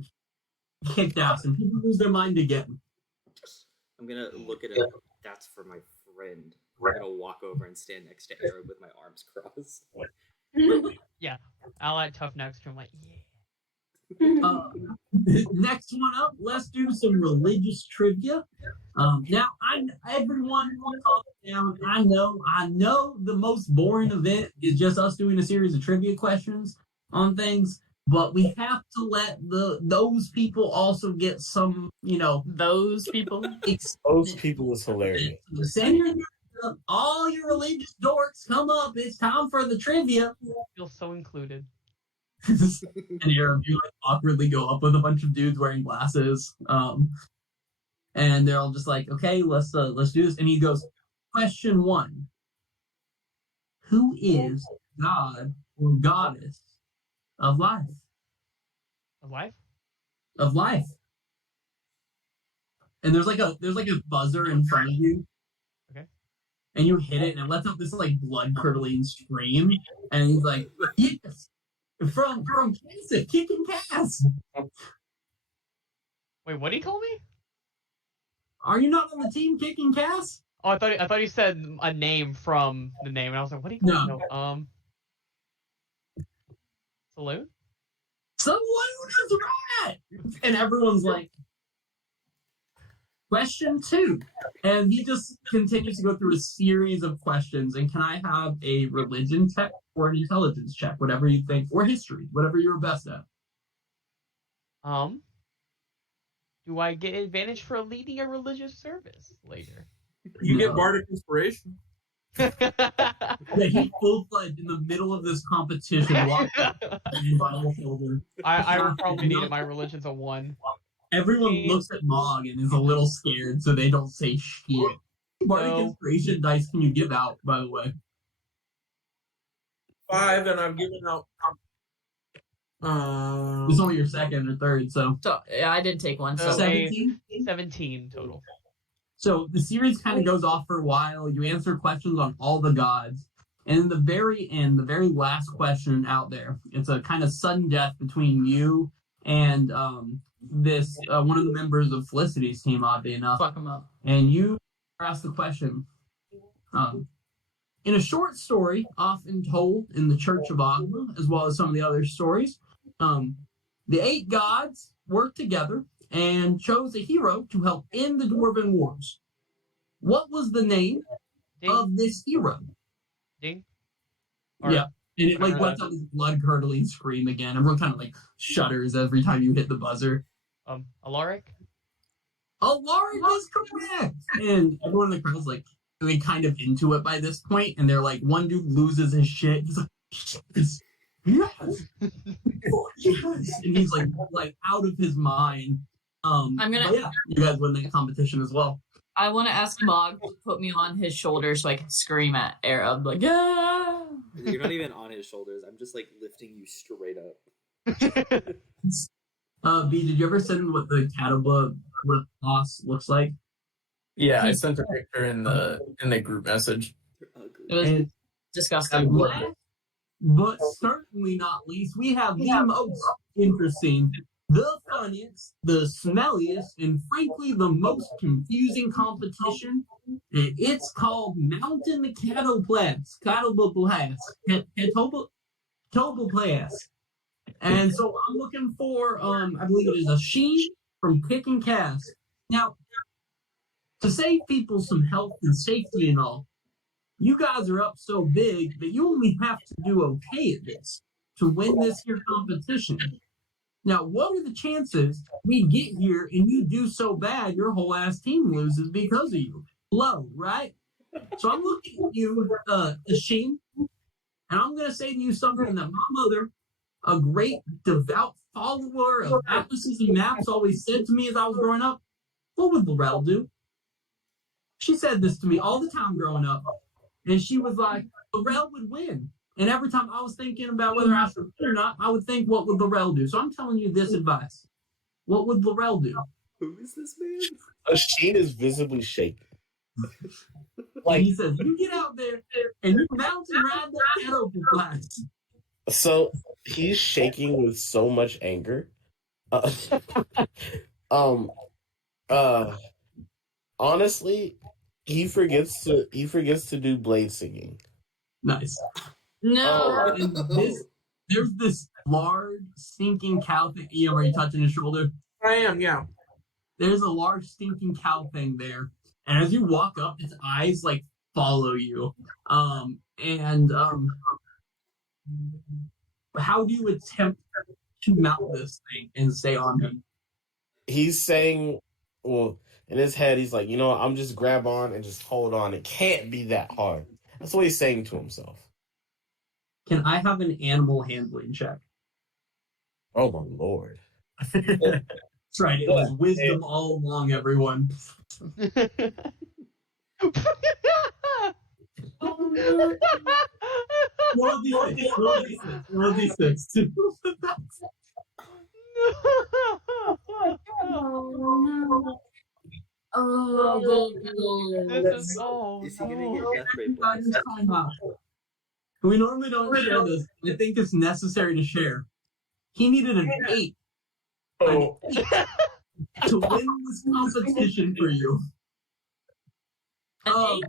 kicked ass, and people lose their mind again. I'm gonna look at it. That's for my friend. I'm gonna walk over and stand next to Arab with my arms crossed. Yeah, I like tough next to him. Like, yeah. Next one up, let's do some religious trivia. Now, everyone calm down. I know the most boring event is just us doing a series of trivia questions on things, but we have to let those people also get some, those people. Those people is hilarious. Send all your religious dorks, come up. It's time for the trivia. I feel so included. And you awkwardly go up with a bunch of dudes wearing glasses, and they're all just like, "Okay, let's do this." And he goes, "Question 1: Who is God or goddess of life?" Of life? Of life. And there's like a buzzer in front of you. Okay. And you hit it, and it lets out this like blood curdling scream, and he's like, "Yes." From Kansas, kicking Cass. Wait, what did he call me? Are you not on the team kicking Cass? Oh, I thought he said a name from the name, and I was like, what did he call me? No. Saloon? Saloon is right! And everyone's like, question 2. And he just continues to go through a series of questions. And can I have a religion check or an intelligence check, whatever you think, or history, whatever you're best at? Do I get advantage for leading a religious service later? You get bardic inspiration. Yeah, he full-fledged in the middle of this competition. I would probably need it. My religion's a 1. Everyone looks at Mog and is a little scared, so they don't say shit. Bardic inspiration dice can you give out, by the way? 5, and I'm giving out. It's only your second or third, so yeah, I did take one. So 17? 17 total. So the series kind of goes off for a while. You answer questions on all the gods. And in the very end, the very last question out there, it's a kind of sudden death between you and this one of the members of Felicity's team, oddly enough. fuck him up. And you are asked the question. In a short story, often told in the Church of Agma, as well as some of the other stories, the 8 gods worked together and chose a hero to help end the Dwarven Wars. What was the name of this hero? Ding. Yeah, and it like lets out this blood-curdling scream again. Everyone kind of like shudders every time you hit the buzzer. Alaric? Alaric is correct! And everyone in the crowd's like, really kind of into it by this point, and they're like, one dude loses his shit. He's like, yes! Yes! Oh, yes! And he's like out of his mind. Yeah, you guys win the competition as well. I want to ask Mog to put me on his shoulder so I can scream at Arab like, yeah. You're not even on his shoulders. I'm just like lifting you straight up. B, did you ever send what the Catawba boss looks like? Yeah, I sent a picture in the group message. It was disgusting. But certainly not least, we have the most interesting, the funniest, the smelliest, and frankly the most confusing competition. And it's called Mountain Catoplas. Catoplas. And so I'm looking for, I believe it is a Sheen from Kick and Cast. Now, to save people some health and safety and all, you guys are up so big that you only have to do okay at this to win this here competition. Now, what are the chances we get here and you do so bad your whole ass team loses because of you? Low, right? So I'm looking at you, Sheen, and I'm going to say to you something that my mother, a great devout follower of atlases and maps, always said to me as I was growing up. What would Laurel do? She said this to me all the time growing up. And she was like, Laurel would win. And every time I was thinking about whether I should win or not, I would think, what would Laurel do? So I'm telling you this advice. What would Laurel do? Who is this man? Sheen is visibly shaking. Like he says, you get out there and you mount and ride that cat over class. So he's shaking with so much anger. Honestly, he forgets to do blade singing. Nice. No. And there's this large stinking cow thing. Ian, are you touching his shoulder? I am, yeah. There's a large stinking cow thing there. And as you walk up, its eyes like follow you. How do you attempt to mount this thing and stay on him? He's saying, well, in his head, he's like, I'm just grab on and just hold on. It can't be that hard. That's what he's saying to himself. Can I have an animal handling check? Oh, my Lord. That's right. It was wisdom all along, everyone. Roll these six. This is Is he gonna get death ray blast? We normally don't share this. I think it's necessary to share. He needed an 8. Oh. To win this competition for you. An 8?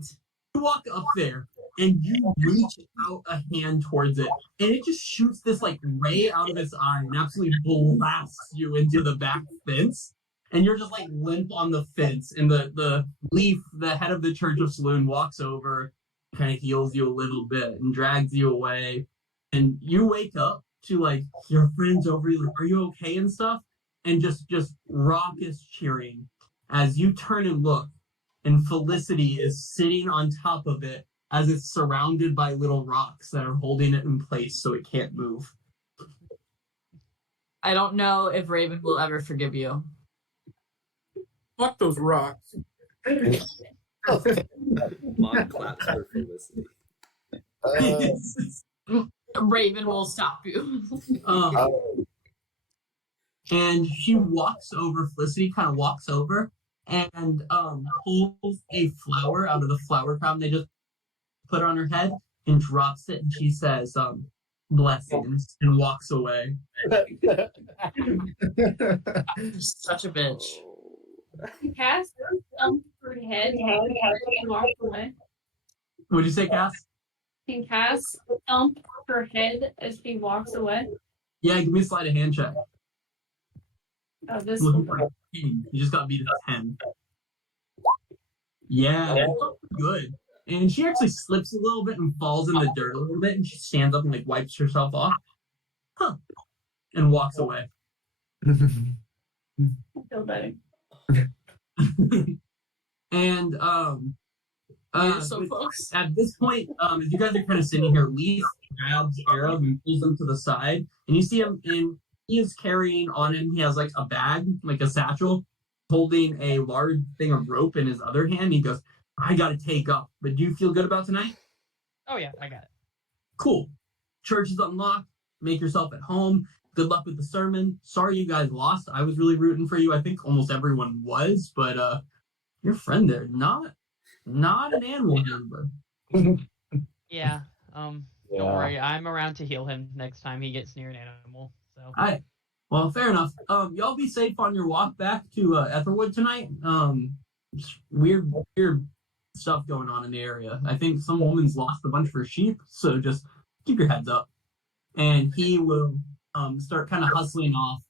You walk up there and you reach out a hand towards it, and it just shoots this like ray out of its eye and absolutely blasts you into the back fence. And you're just like limp on the fence, and the leaf, the head of the Church of Saloon, walks over, kind of heals you a little bit, and drags you away. And you wake up to like your friends over you, like, are you okay and stuff? And just raucous cheering as you turn and look, and Felicity is sitting on top of it as it's surrounded by little rocks that are holding it in place so it can't move. I don't know if Raven will ever forgive you. Fuck those rocks. Mom claps for Felicity. Raven will stop you. And she walks over, Felicity kind of walks over and pulls a flower out of the flower crown they just put on her head and drops it, and she says, blessings, and walks away. Such a bitch. Cass thumped her head and walked away. What'd you say, Cass? Can Cass thump her head as she walks away? Yeah, give me a sleight of hand check. Oh, this Looking for a 10. You just got beat at 10. Yeah, that's good. And she actually slips a little bit and falls in the dirt a little bit, and she stands up and like wipes herself off. Huh. And walks away. I feel better. And You're so close. at this point, as you guys are kind of sitting here, Leaf grabs Arab and pulls him to the side, and you see him in. He is carrying on him. He has like a bag, like a satchel, holding a large thing of rope in his other hand. He goes, "I got to take up, but do you feel good about tonight?" Oh yeah, I got it. Cool. Church is unlocked. Make yourself at home. Good luck with the sermon. Sorry you guys lost. I was really rooting for you. I think almost everyone was, but your friend there, not an animal member. Yeah. Don't worry. I'm around to heal him next time he gets near an animal. So. Well, fair enough. Y'all be safe on your walk back to Aetherwood tonight. Weird stuff going on in the area. I think some woman's lost a bunch of her sheep, so just keep your heads up. And he will start kind of hustling off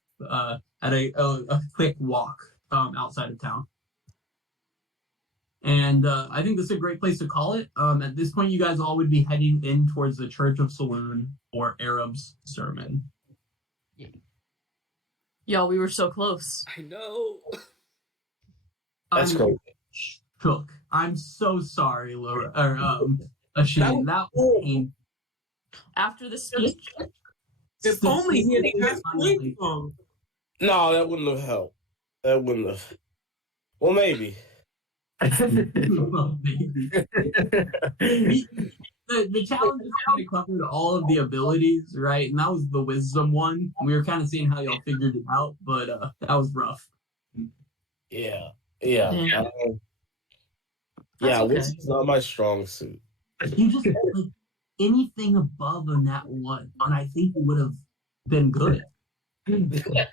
at a quick walk outside of town. And I think this is a great place to call it. At this point, you guys all would be heading in towards the Church of Saloon for Arab's sermon. Yeah. Y'all, we were so close. I know. That's cool. Cook. I'm so sorry, Laura. Or Asheen. That was painful. After the speech, If only he had cast Blink Song. No, that wouldn't have helped. That wouldn't have. Well, maybe. Well, maybe. The challenge is kind of covered all of the abilities, right? And that was the wisdom one. We were kind of seeing how y'all figured it out, but that was rough. Yeah. Yeah. Yeah, okay. wisdom's not my strong suit. You just like anything above a nat one, and I think it would have been good. Yeah.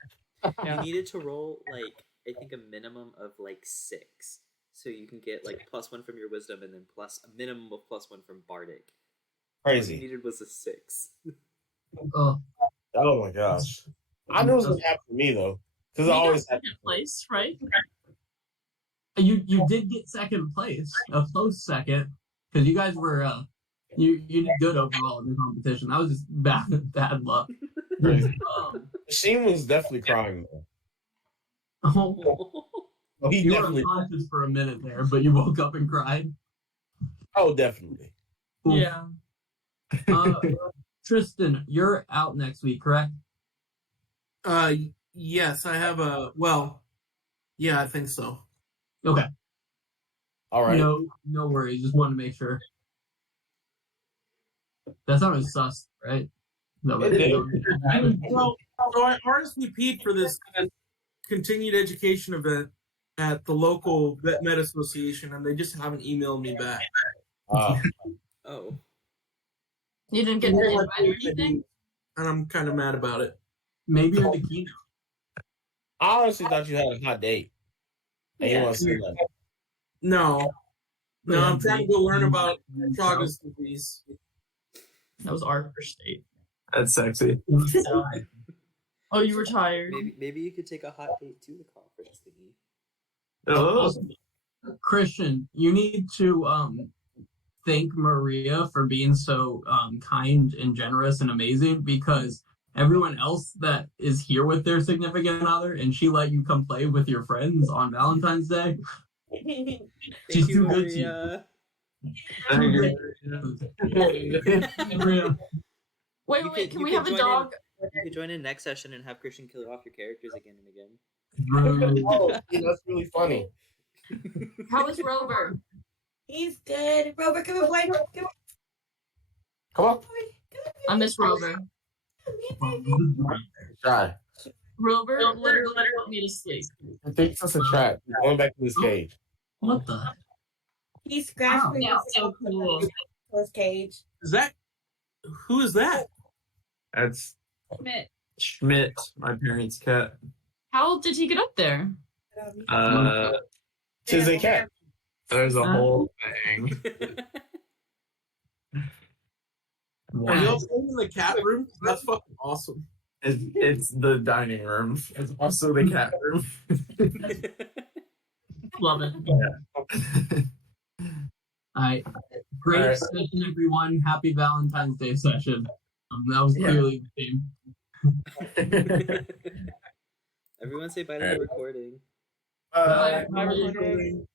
You needed to roll like I think a minimum of like 6, so you can get like +1 from your wisdom, and then plus a minimum of +1 from bardic. All you Crazy. needed was a 6. Oh, Oh my gosh. I knew it was gonna happen to me though, because we I got always have. second place, right? you did get second place, a close second, because you guys were you did good overall in the competition. That was just bad luck. Sheen was definitely crying though. Oh, Oh, he you were definitely. unconscious for a minute there, but you woke up and cried. Oh, definitely. Oof. Yeah. Tristan, you're out next week, correct? Yes, I have a. Well, yeah, I think so. Okay. All right. No worries. Just wanted to make sure. That sounded sus, right? No, It did. Well, so I RSVP'd for this continued education event at the local Vet Med Association, and they just haven't emailed me back. Oh. You didn't get an invite or anything? And I'm kind of mad about it. Maybe you're the keynote. I honestly thought you had a hot date. And you want to see that. No, I'm trying to go learn about Chagas disease. That was our first date. That's sexy. Oh, you were tired. Maybe you could take a hot date to the conference thingy. Oh. Christian, you need to thank Maria for being so kind and generous and amazing, because everyone else that is here with their significant other, and she let you come play with your friends on Valentine's Day. She's too good to you. Wait, can we have a dog? You could join in next session and have Christian kill off your characters again and again. Oh, yeah, that's really funny. How is Rover? He's good. Robert, come and play. Come on. I miss Rover. Try. Rover literally put me to sleep. I think that's a trap. He's going back to his cage. What the? He scratched Wow. me That's so cool. his cage. Is that who is that? That's Schmidt. Schmidt, my parents' cat. How did he get up there? Tis a cat. There's a whole thing. Are y'all staying in the cat room? That's fucking awesome. It's the dining room. It's also the cat room. Love it. All right. Great All right. session, everyone. Happy Valentine's Day session. That was clearly the theme. Everyone say bye to the recording. Bye. Bye, recording.